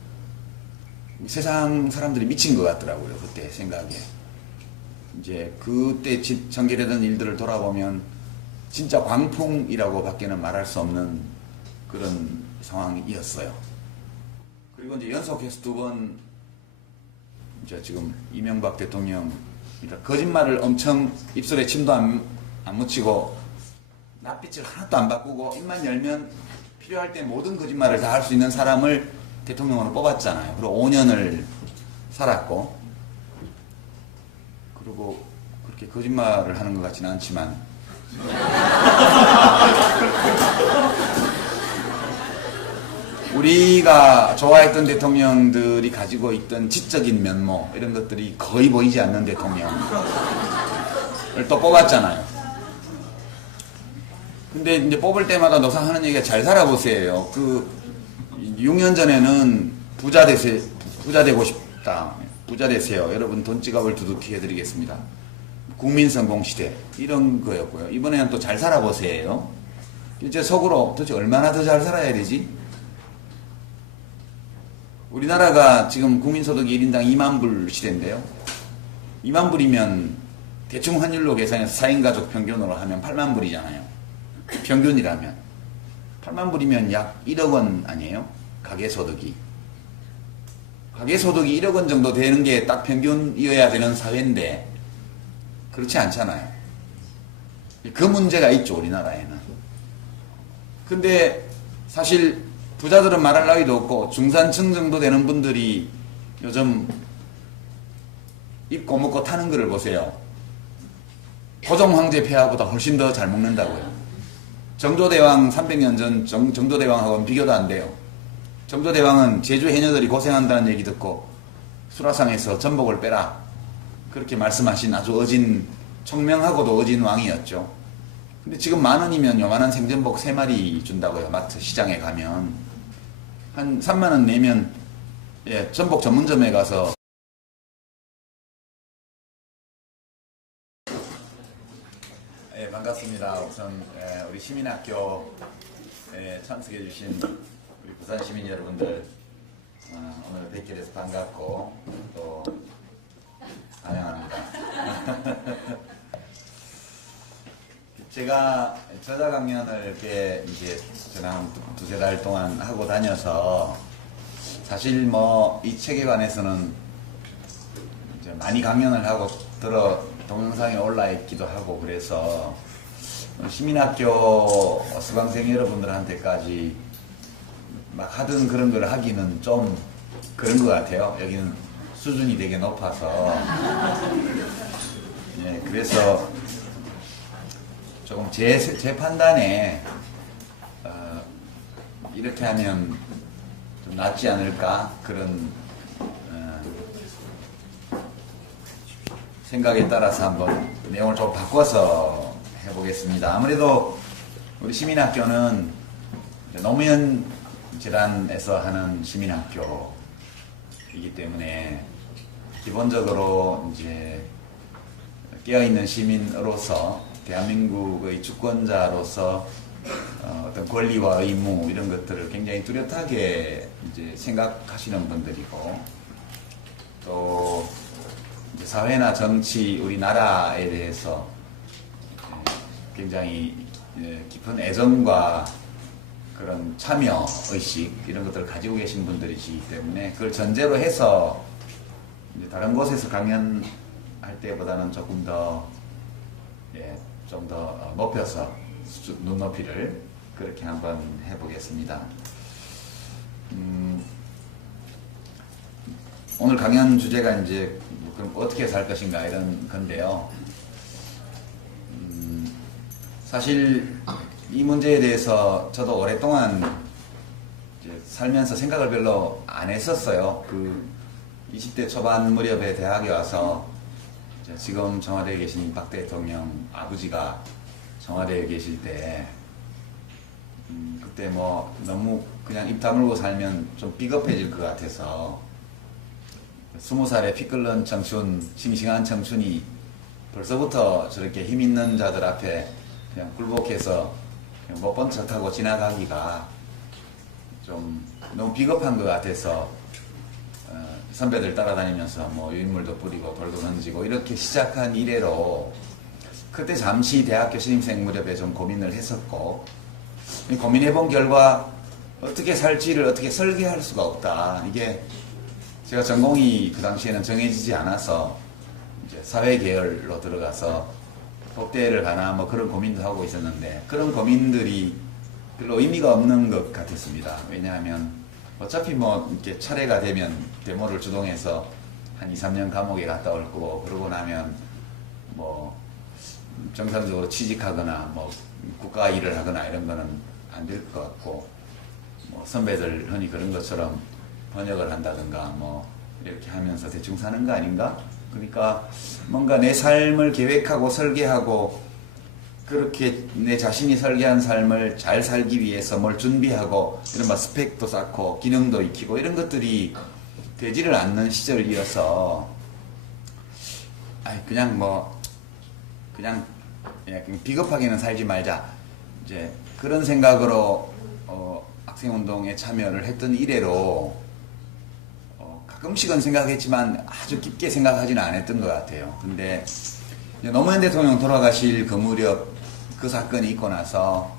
세상 사람들이 미친 것 같더라고요. 그때 생각에. 이제 그때 전개되던 일들을 돌아보면 진짜 광풍이라고 밖에는 말할 수 없는 그런 상황이었어요. 그리고 이제 연속해서 2번 이제 지금 이명박 대통령 거짓말을 엄청 입술에 침도 안 묻히고 낯빛을 하나도 안 바꾸고 입만 열면 필요할 때 모든 거짓말을 다 할 수 있는 사람을 대통령으로 뽑았잖아요. 그리고 5년을 살았고 그리고 그렇게 거짓말을 하는 것 같지는 않지만 우리가 좋아했던 대통령들이 가지고 있던 지적인 면모 이런 것들이 거의 보이지 않는 대통령을 또 뽑았잖아요. 근데 이제 뽑을 때마다 노상 하는 얘기가 잘 살아보세요. 6년 전에는 부자 되고 싶다. 부자 되세요. 여러분 돈 지갑을 두둑히 해드리겠습니다. 국민 성공 시대 이런 거였고요. 이번에는 또 잘 살아보세요. 이제 속으로 도대체 얼마나 더 잘 살아야 되지? 우리나라가 지금 국민소득이 1인당 2만 불 시대인데요. 2만 불이면 대충 환율로 계산해서 4인 가족 평균으로 하면 8만 불이잖아요. 평균이라면 8만 불이면 약 1억 원 아니에요? 가계소득이 1억 원 정도 되는 게 딱 평균이어야 되는 사회인데 그렇지 않잖아요. 그 문제가 있죠, 우리나라에는. 근데 사실 부자들은 말할 나위도 없고 중산층 정도 되는 분들이 요즘 입고 먹고 타는 거를 보세요. 고종 황제 폐하보다 훨씬 더 잘 먹는다고요. 정조대왕 300년 전 정조대왕하고는 비교도 안 돼요. 정조대왕은 제주 해녀들이 고생한다는 얘기 듣고 수라상에서 전복을 빼라 그렇게 말씀하신 아주 총명하고도 어진 왕이었죠. 근데 지금 10,000원이면 요만한 생전복 3마리 준다고요. 마트 시장에 가면 한 30,000원 내면 전복 전문점에 가서 반갑습니다. 우선 우리 시민학교 참석해 주신 우리 부산 시민 여러분들 오늘 뵙게 돼서 반갑고 또 환영합니다. 제가 저자 강연을 이렇게 이제 지난 2-3달 동안 하고 다녀서 사실 뭐 이 책에 관해서는 이제 많이 강연을 하고 동영상에 올라 있기도 하고 그래서 시민학교 수강생 여러분들한테까지 막 하던 그런 걸 하기는 좀 그런 것 같아요. 여기는 수준이 되게 높아서 그래서 조금 제 판단에 이렇게 하면 좀 낫지 않을까 그런 생각에 따라서 한번 내용을 좀 바꿔서 해보겠습니다. 아무래도 우리 시민학교는 노무현 질환에서 하는 시민학교이기 때문에 기본적으로 이제 깨어있는 시민으로서 대한민국의 주권자로서 어떤 권리와 의무 이런 것들을 굉장히 뚜렷하게 이제 생각하시는 분들이고 또 이제 사회나 정치 우리나라에 대해서 굉장히 깊은 애정과 그런 참여 의식 이런 것들을 가지고 계신 분들이시기 때문에 그걸 전제로 해서 이제 다른 곳에서 강연할 때보다는 조금 더 좀 더 높여서 눈높이를 그렇게 한번 해보겠습니다. 오늘 강연 주제가 이제 그럼 어떻게 살 것인가 이런 건데요. 사실 이 문제에 대해서 저도 오랫동안 이제 살면서 생각을 별로 안 했었어요. 20대 초반 무렵에 대학에 와서 지금 청와대에 계신 박 대통령 아버지가 청와대에 계실 때 그때 뭐 너무 그냥 입 다물고 살면 좀 비겁해질 것 같아서 20살에 피 끓는 청춘, 싱싱한 청춘이 벌써부터 저렇게 힘 있는 자들 앞에 그냥 굴복해서 그냥 못 본 척하고 지나가기가 좀 너무 비겁한 것 같아서 선배들 따라다니면서 뭐 유인물도 뿌리고 돌도 던지고 이렇게 시작한 이래로 그때 잠시 대학교 신입생 무렵에 좀 고민을 했었고 고민해본 결과 어떻게 살지를 어떻게 설계할 수가 없다. 이게 제가 전공이 그 당시에는 정해지지 않아서 이제 사회계열로 들어가서 법대를 가나 뭐 그런 고민도 하고 있었는데 그런 고민들이 별로 의미가 없는 것 같았습니다. 왜냐하면 어차피 뭐 이렇게 차례가 되면 데모를 주동해서 한 2-3년 감옥에 갔다 올 거고 그러고 나면 뭐 정상적으로 취직하거나 뭐 국가 일을 하거나 이런 거는 안 될 것 같고, 뭐 선배들 흔히 그런 것처럼 번역을 한다든가 뭐 이렇게 하면서 대충 사는 거 아닌가? 그러니까 뭔가 내 삶을 계획하고 설계하고 그렇게 내 자신이 설계한 삶을 잘 살기 위해서 뭘 준비하고 이런 스펙도 쌓고 기능도 익히고 이런 것들이 되지를 않는 시절이어서 그냥 비겁하게는 살지 말자, 이제 그런 생각으로 학생운동에 참여를 했던 이래로 가끔씩은 생각했지만 아주 깊게 생각하지는 않았던 것 같아요. 근데 노무현 대통령 돌아가실 그 무렵 그 사건이 있고 나서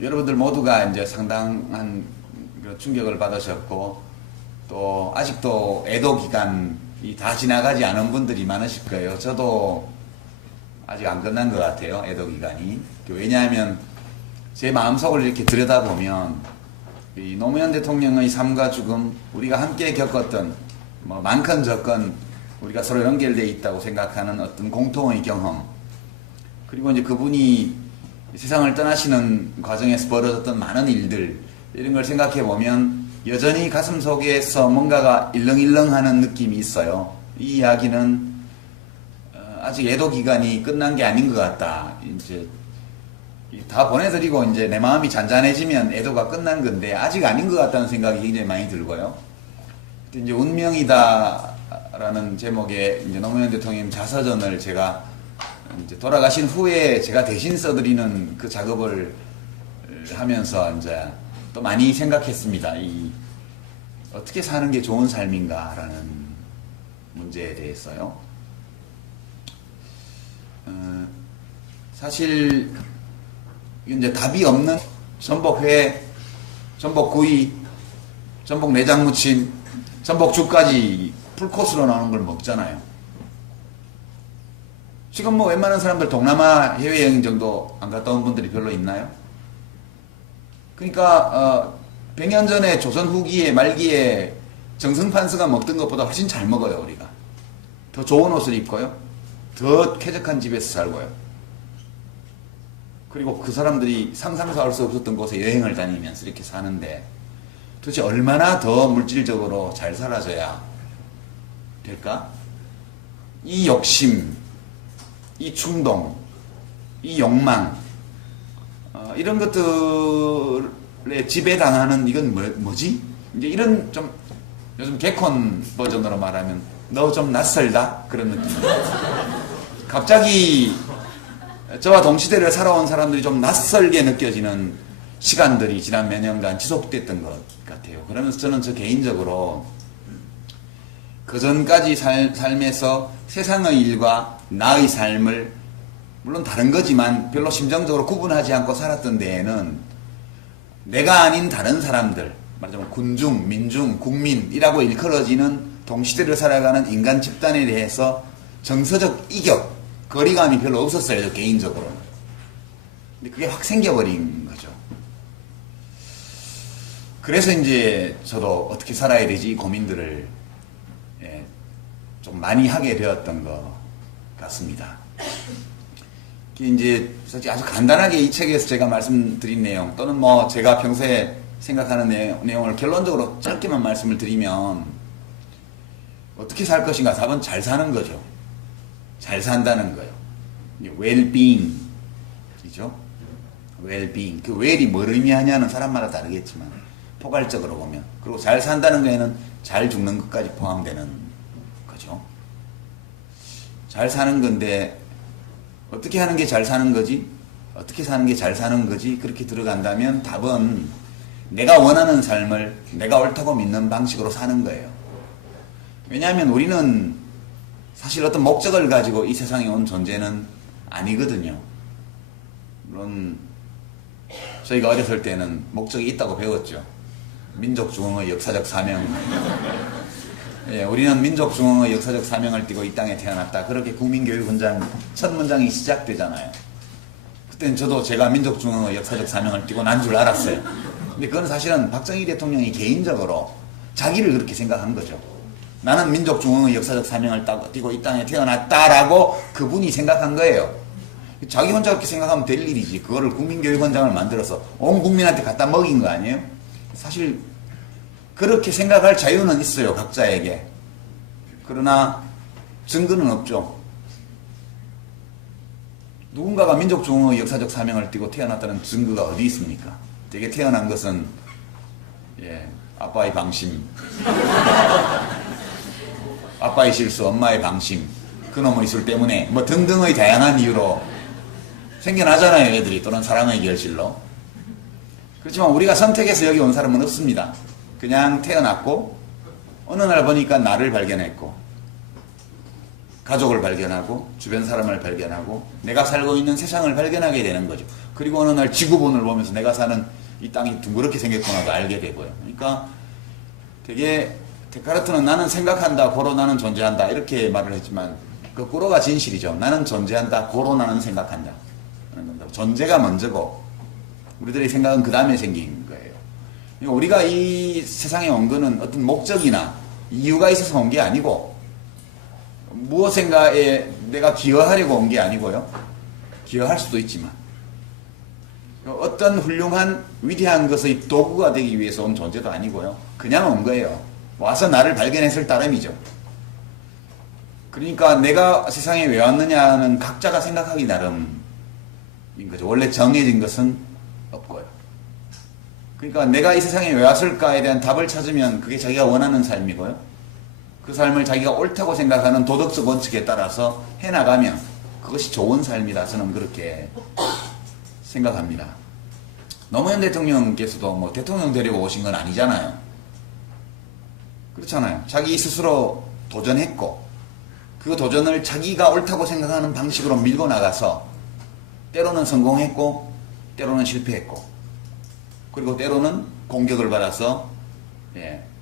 여러분들 모두가 이제 상당한 충격을 받으셨고, 또 아직도 애도 기간이 다 지나가지 않은 분들이 많으실 거예요. 저도 아직 안 끝난 것 같아요, 애도 기간이. 왜냐하면 제 마음속을 이렇게 들여다보면 이 노무현 대통령의 삶과 죽음, 우리가 함께 겪었던 뭐 많건 적건 우리가 서로 연결되어 있다고 생각하는 어떤 공통의 경험, 그리고 이제 그분이 세상을 떠나시는 과정에서 벌어졌던 많은 일들, 이런 걸 생각해 보면 여전히 가슴 속에서 뭔가가 일렁일렁하는 느낌이 있어요. 이 이야기는 아직 애도 기간이 끝난 게 아닌 것 같다. 이제 다 보내드리고 이제 내 마음이 잔잔해지면 애도가 끝난 건데 아직 아닌 것 같다는 생각이 굉장히 많이 들고요. 이제 운명이다라는 제목의 이제 노무현 대통령 자서전을 제가 이제 돌아가신 후에 제가 대신 써드리는 그 작업을 하면서 이제 또 많이 생각했습니다. 어떻게 사는 게 좋은 삶인가라는 문제에 대해서요. 사실 이제 답이 없는 전복회, 전복구이, 전복 내장무침, 전복죽까지 풀코스로 나오는 걸 먹잖아요. 지금 뭐 웬만한 사람들 동남아 해외여행 정도 안 갔다 온 분들이 별로 있나요? 그러니까 100년 전에 조선 후기에 말기에 정승판서가 먹던 것보다 훨씬 잘 먹어요. 우리가 더 좋은 옷을 입고요, 더 쾌적한 집에서 살고요. 그리고 그 사람들이 상상도 할 수 없었던 곳에 여행을 다니면서 이렇게 사는데 도대체 얼마나 더 물질적으로 잘 살아져야 될까? 이 욕심, 이 충동, 이 욕망, 이런 것들에 지배당하는 이건 뭐지? 이제 이런 좀 요즘 개콘 버전으로 말하면 너 좀 낯설다? 그런 느낌. 갑자기 저와 동시대를 살아온 사람들이 좀 낯설게 느껴지는 시간들이 지난 몇 년간 지속됐던 것 같아요. 그러면서 저는 저 개인적으로 그 전까지 삶에서 세상의 일과 나의 삶을 물론 다른 거지만 별로 심정적으로 구분하지 않고 살았던 데에는 내가 아닌 다른 사람들, 말하자면 군중, 민중, 국민이라고 일컬어지는 동시대를 살아가는 인간 집단에 대해서 정서적 이격, 거리감이 별로 없었어요, 저 개인적으로. 근데 그게 확 생겨버린 거죠. 그래서 이제 저도 어떻게 살아야 되지 고민들을 좀 많이 하게 되었던 것 같습니다. 이제 사실 아주 간단하게 이 책에서 제가 말씀드린 내용, 또는 뭐 제가 평소에 생각하는 내용을 결론적으로 짧게만 말씀을 드리면, 어떻게 살 것인가? 답은 잘 사는 거죠. 잘 산다는 거예요. well-being이죠. well-being. 그 well이 뭘 의미하냐는 사람마다 다르겠지만 포괄적으로 보면, 그리고 잘 산다는 거에는 잘 죽는 것까지 포함되는 거죠. 잘 사는 건데 어떻게 하는 게 잘 사는 거지? 어떻게 사는 게 잘 사는 거지? 그렇게 들어간다면 답은 내가 원하는 삶을 내가 옳다고 믿는 방식으로 사는 거예요. 왜냐하면 우리는 사실 어떤 목적을 가지고 이 세상에 온 존재는 아니거든요. 물론 저희가 어렸을 때는 목적이 있다고 배웠죠. 민족중흥의 역사적 사명. 예, 우리는 민족중흥의 역사적 사명을 띠고 이 땅에 태어났다. 그렇게 국민교육훈장 첫 문장이 시작되잖아요. 그때는 저도 제가 민족중흥의 역사적 사명을 띠고 난 줄 알았어요. 근데 그건 사실은 박정희 대통령이 개인적으로 자기를 그렇게 생각한 거죠. 나는 민족중흥의 역사적 사명을 띠고 이 땅에 태어났다라고 그분이 생각한 거예요. 자기 혼자 그렇게 생각하면 될 일이지. 그거를 국민교육원장을 만들어서 온 국민한테 갖다 먹인 거 아니에요? 사실 그렇게 생각할 자유는 있어요, 각자에게. 그러나 증거는 없죠. 누군가가 민족중흥의 역사적 사명을 띠고 태어났다는 증거가 어디 있습니까? 되게 태어난 것은 아빠의 방심, 아빠의 실수, 엄마의 방심, 그놈의 이술 때문에 뭐 등등의 다양한 이유로 생겨나잖아요, 애들이. 또는 사랑의 결실로. 그렇지만 우리가 선택해서 여기 온 사람은 없습니다. 그냥 태어났고 어느 날 보니까 나를 발견했고 가족을 발견하고 주변 사람을 발견하고 내가 살고 있는 세상을 발견하게 되는 거죠. 그리고 어느 날 지구본을 보면서 내가 사는 이 땅이 둥그렇게 생겼구나도 알게 되고요. 그러니까 되게 데카르트는 나는 생각한다, 고로 나는 존재한다 이렇게 말을 했지만 거꾸로가 진실이죠. 나는 존재한다, 고로 나는 생각한다. 존재가 먼저고 우리들의 생각은 그 다음에 생긴 거예요. 그러니까 우리가 이 세상에 온 거는 어떤 목적이나 이유가 있어서 온 게 아니고 무엇인가에 내가 기여하려고 온 게 아니고요. 기여할 수도 있지만 어떤 훌륭한 위대한 것의 도구가 되기 위해서 온 존재도 아니고요. 그냥 온 거예요. 와서 나를 발견했을 따름이죠. 그러니까 내가 세상에 왜 왔느냐는 각자가 생각하기 나름인 거죠. 원래 정해진 것은 없고요. 그러니까 내가 이 세상에 왜 왔을까에 대한 답을 찾으면 그게 자기가 원하는 삶이고요. 그 삶을 자기가 옳다고 생각하는 도덕적 원칙에 따라서 해나가면 그것이 좋은 삶이다. 저는 그렇게 생각합니다. 노무현 대통령께서도 뭐 대통령 되려고 오신 건 아니잖아요. 그렇잖아요. 자기 스스로 도전했고 그 도전을 자기가 옳다고 생각하는 방식으로 밀고 나가서 때로는 성공했고 때로는 실패했고 그리고 때로는 공격을 받아서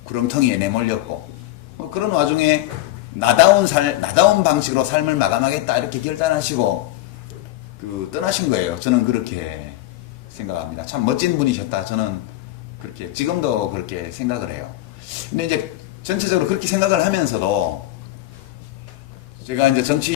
구렁텅이에 내몰렸고 그런 와중에 나다운 방식으로 삶을 마감하겠다 이렇게 결단하시고 떠나신 거예요. 저는 그렇게 생각합니다. 참 멋진 분이셨다. 저는 그렇게 지금도 그렇게 생각을 해요. 근데 이제 전체적으로 그렇게 생각을 하면서도 제가 이제 정치